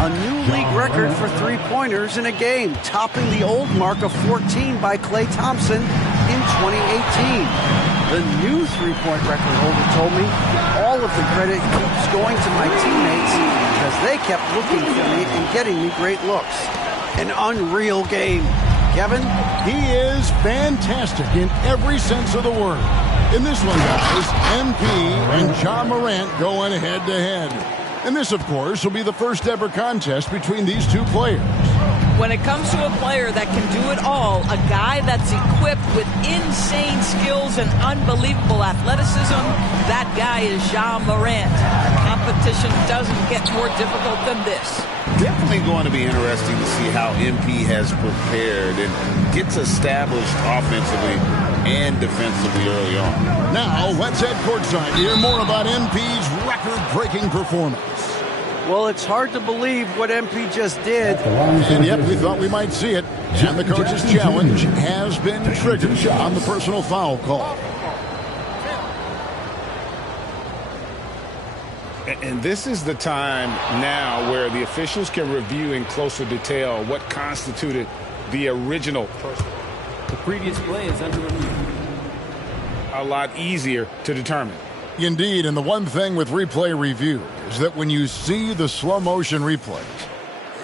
A new league record for three-pointers in a game, topping the old mark of 14 by Klay Thompson in 2018. The new three-point record holder told me all of the credit keeps going to my teammates because they kept looking for me and getting me great looks. An unreal game. Kevin? He is fantastic in every sense of the word. In this one, guys, MP and Ja Morant going head-to-head. And this, of course, will be the first ever contest between these two players. When it comes to a player that can do it all, a guy that's equipped with insane skills and unbelievable athleticism, that guy is Ja Morant. Competition doesn't get more difficult than this. Definitely going to be interesting to see how MP has prepared and gets established offensively and defensively early on. Now, let's head courtside to hear more about MP's record-breaking performance. Well, it's hard to believe what MP just did. And yet, we thought we might see it. And the coach's challenge has been triggered on the personal foul call. And this is the time now where the officials can review in closer detail what constituted the original. The previous play is under review. A lot easier to determine. Indeed, and the one thing with replay review is that when you see the slow motion replays,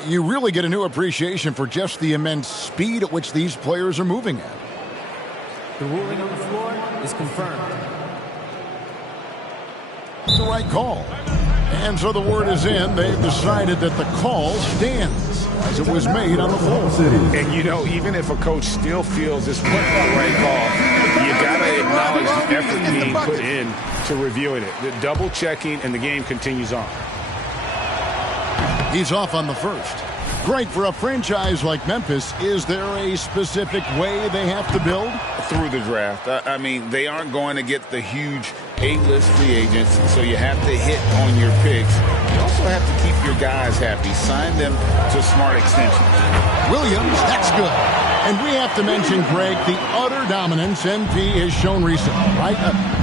you really get a new appreciation for just the immense speed at which these players are moving at. The ruling on the floor is confirmed. The right call. And so the word is in. They've decided that the call stands as it was made on the floor. And, you know, even if a coach still feels this wasn't the right call, you got to acknowledge the effort being put in to reviewing it. The double checking, and the game continues on. He's off on the first. Great for a franchise like Memphis. Is there a specific way they have to build? Through the draft. I mean, they aren't going to get the huge A-list free agents, so you have to hit on your picks. You also have to keep your guys happy. Sign them to smart extensions. Williams, that's good. And we have to mention, Greg, the utter dominance MP has shown recently, right?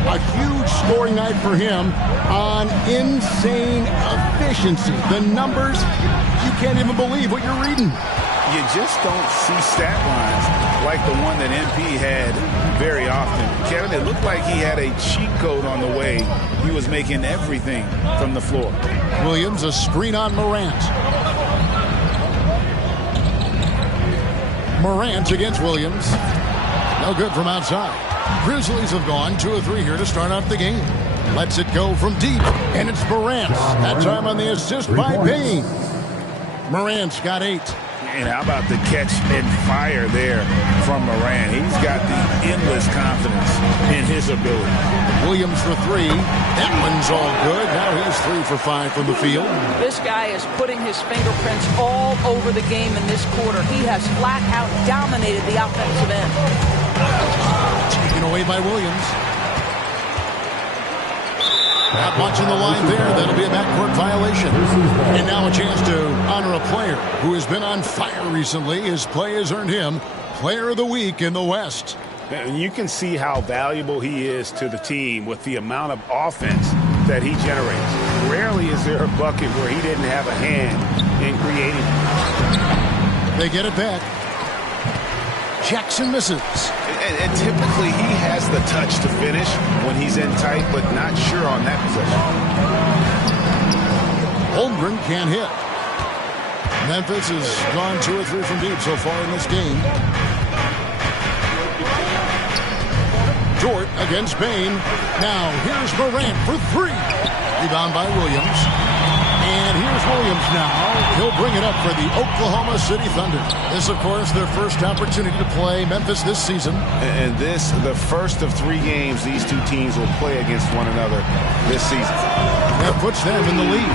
A huge scoring night for him on insane efficiency. The numbers, you can't even believe what you're reading. You just don't see stat lines like the one that MP had very often. Kevin, it looked like he had a cheat code on the way. He was making everything from the floor. Williams, a screen on Morant. Morant against Williams. No good from outside. Grizzlies have gone 2 of 3 here to start out the game. Lets it go from deep, and it's Morant. That time on the assist by Bane. Morant's got 8. And how about the catch and fire there from Morant? He's got the endless confidence in his ability. Williams for 3. That one's all good. Now he's 3 for 5 from the field. This guy is putting his fingerprints all over the game in this quarter. He has flat out dominated the offensive end. Taken away by Williams. Not watching the line there. That'll be a backcourt violation. And now a chance to honor a player who has been on fire recently. His play has earned him Player of the Week in the West. And you can see how valuable he is to the team with the amount of offense that he generates. Rarely is there a bucket where he didn't have a hand in creating. They get it back. Jackson misses. And typically he has the touch to finish when he's in tight, but not sure on that possession. Holmgren can't hit. Memphis has gone 2 or 3 from deep so far in this game. Dort against Bain. Now here's Morant for 3. Rebound by Williams. And here's Williams now. He'll bring it up for the Oklahoma City Thunder. This, of course, their first opportunity to play Memphis this season. And this, the first of 3 games these two teams will play against one another this season. That puts them in the lead.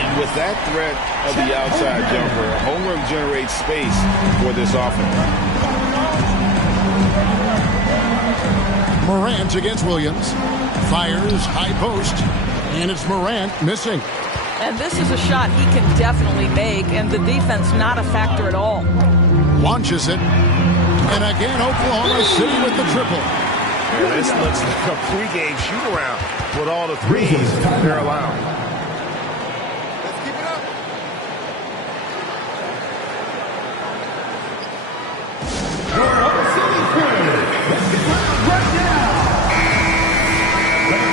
And with that threat of the outside jumper, Holmgren generates space for this offense. Morant against Williams. Fires high post. And it's Morant missing. And this is a shot he can definitely make, and the defense not a factor at all. Launches it. And again, Oklahoma City with the triple. Yeah, this looks like a pregame shoot-around with all the threes they're allowed. Let's keep it up.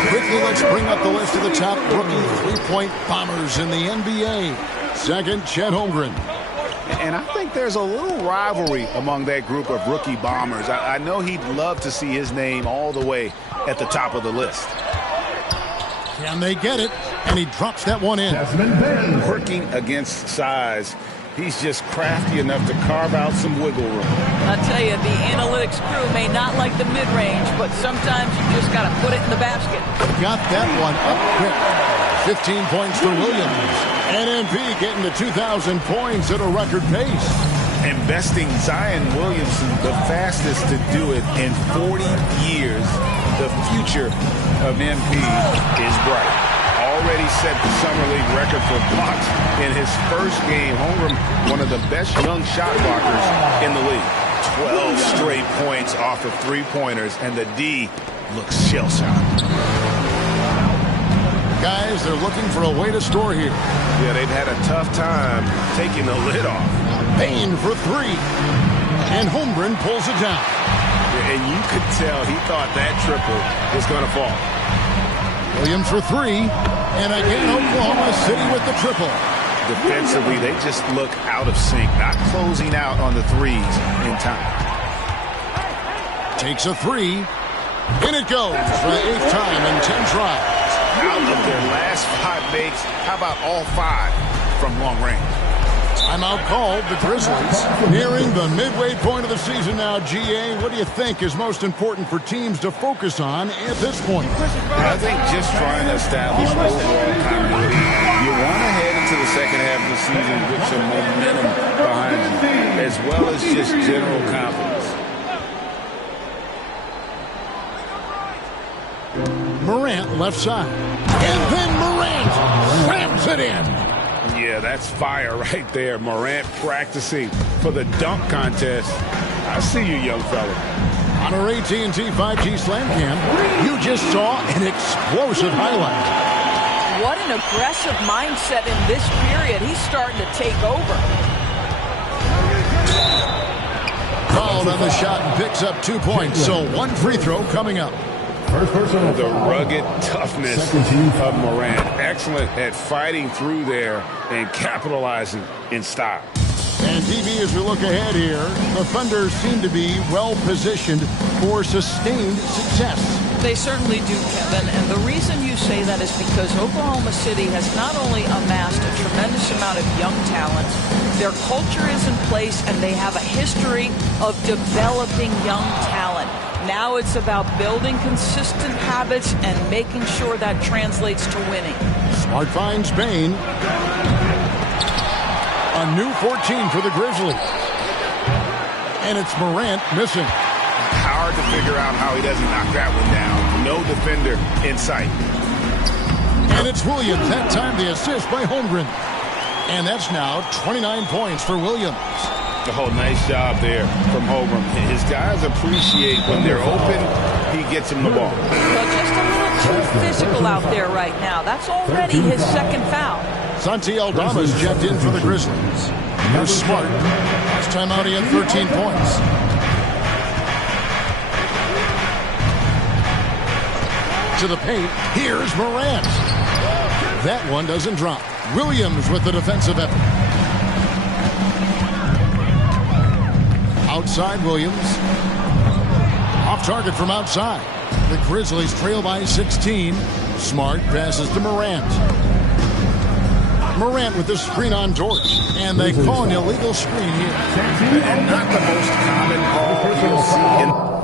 Quickly, let's bring up the list of the top rookie three-point bombers in the NBA. Second, Chet Holmgren. And I think there's a little rivalry among that group of rookie bombers. I know he'd love to see his name all the way at the top of the list. Can they get it? And he drops that one in. Working against size, he's just crafty enough to carve out some wiggle room. I tell you, the analytics crew may not like the mid-range, but sometimes you just got to put it in the basket. Got that one up quick. 15 points for Williams. NMP getting to 2,000 points at a record pace. Investing Zion Williamson, the fastest to do it in 40 years. The future of MP is bright. Already set the Summer League record for blocks in his first game. Holmgren, one of the best young shot blockers in the league. 12 straight points off of three-pointers, and the D looks shell-shocked. Guys, they're looking for a way to score here. Yeah, they've had a tough time taking the lid off. Bain for 3. And Holmgren pulls it down. And you could tell he thought that triple was going to fall. Williams for 3. And again, Oklahoma City with the triple. Defensively, they just look out of sync, not closing out on the threes in time. Takes a 3. In it goes for the 8th time in 10 tries. Out of their last 5 makes, how about all 5 from long range? Timeout called, the Grizzlies. Nearing the midway point of the season now, GA. What do you think is most important for teams to focus on at this point? I think just trying to establish overall continuity. You want to head into the second half of the season with some momentum behind you, as well as just general confidence. Morant left side. And then Morant slams it in. Yeah, that's fire right there. Morant practicing for the dunk contest. I see you, young fella. On our AT&T 5G Slam Cam, you just saw an explosive highlight. What an aggressive mindset in this period. He's starting to take over. Called on the shot and picks up 2 points. So 1 free throw coming up. The rugged toughness of Morant. Excellent at fighting through there and capitalizing in style. And DB, as we look ahead here, the Thunder seem to be well-positioned for sustained success. They certainly do, Kevin. And the reason you say that is because Oklahoma City has not only amassed a tremendous amount of young talent, their culture is in place and they have a history of developing young talent. Now it's about building consistent habits and making sure that translates to winning. Smart finds Bain. A new 14 for the Grizzlies. And it's Morant missing. Hard to figure out how he doesn't knock that one down. No defender in sight. And it's Williams. That time the assist by Holmgren. And that's now 29 points for Williams. Oh, nice job there from Holmgren. His guys appreciate when they're open, he gets them the ball. But just a little too physical out there right now. That's already his second foul. Santi Aldama's checked in for the Grizzlies. Here's Smart. Last time out he had 13 points. to the paint. Here's Morant. That one doesn't drop. Williams with the defensive effort. Outside Williams. Off target from outside. The Grizzlies trail by 16. Smart passes to Morant. Morant with the screen on George. And they call an illegal screen here. And not the most common call you'll see in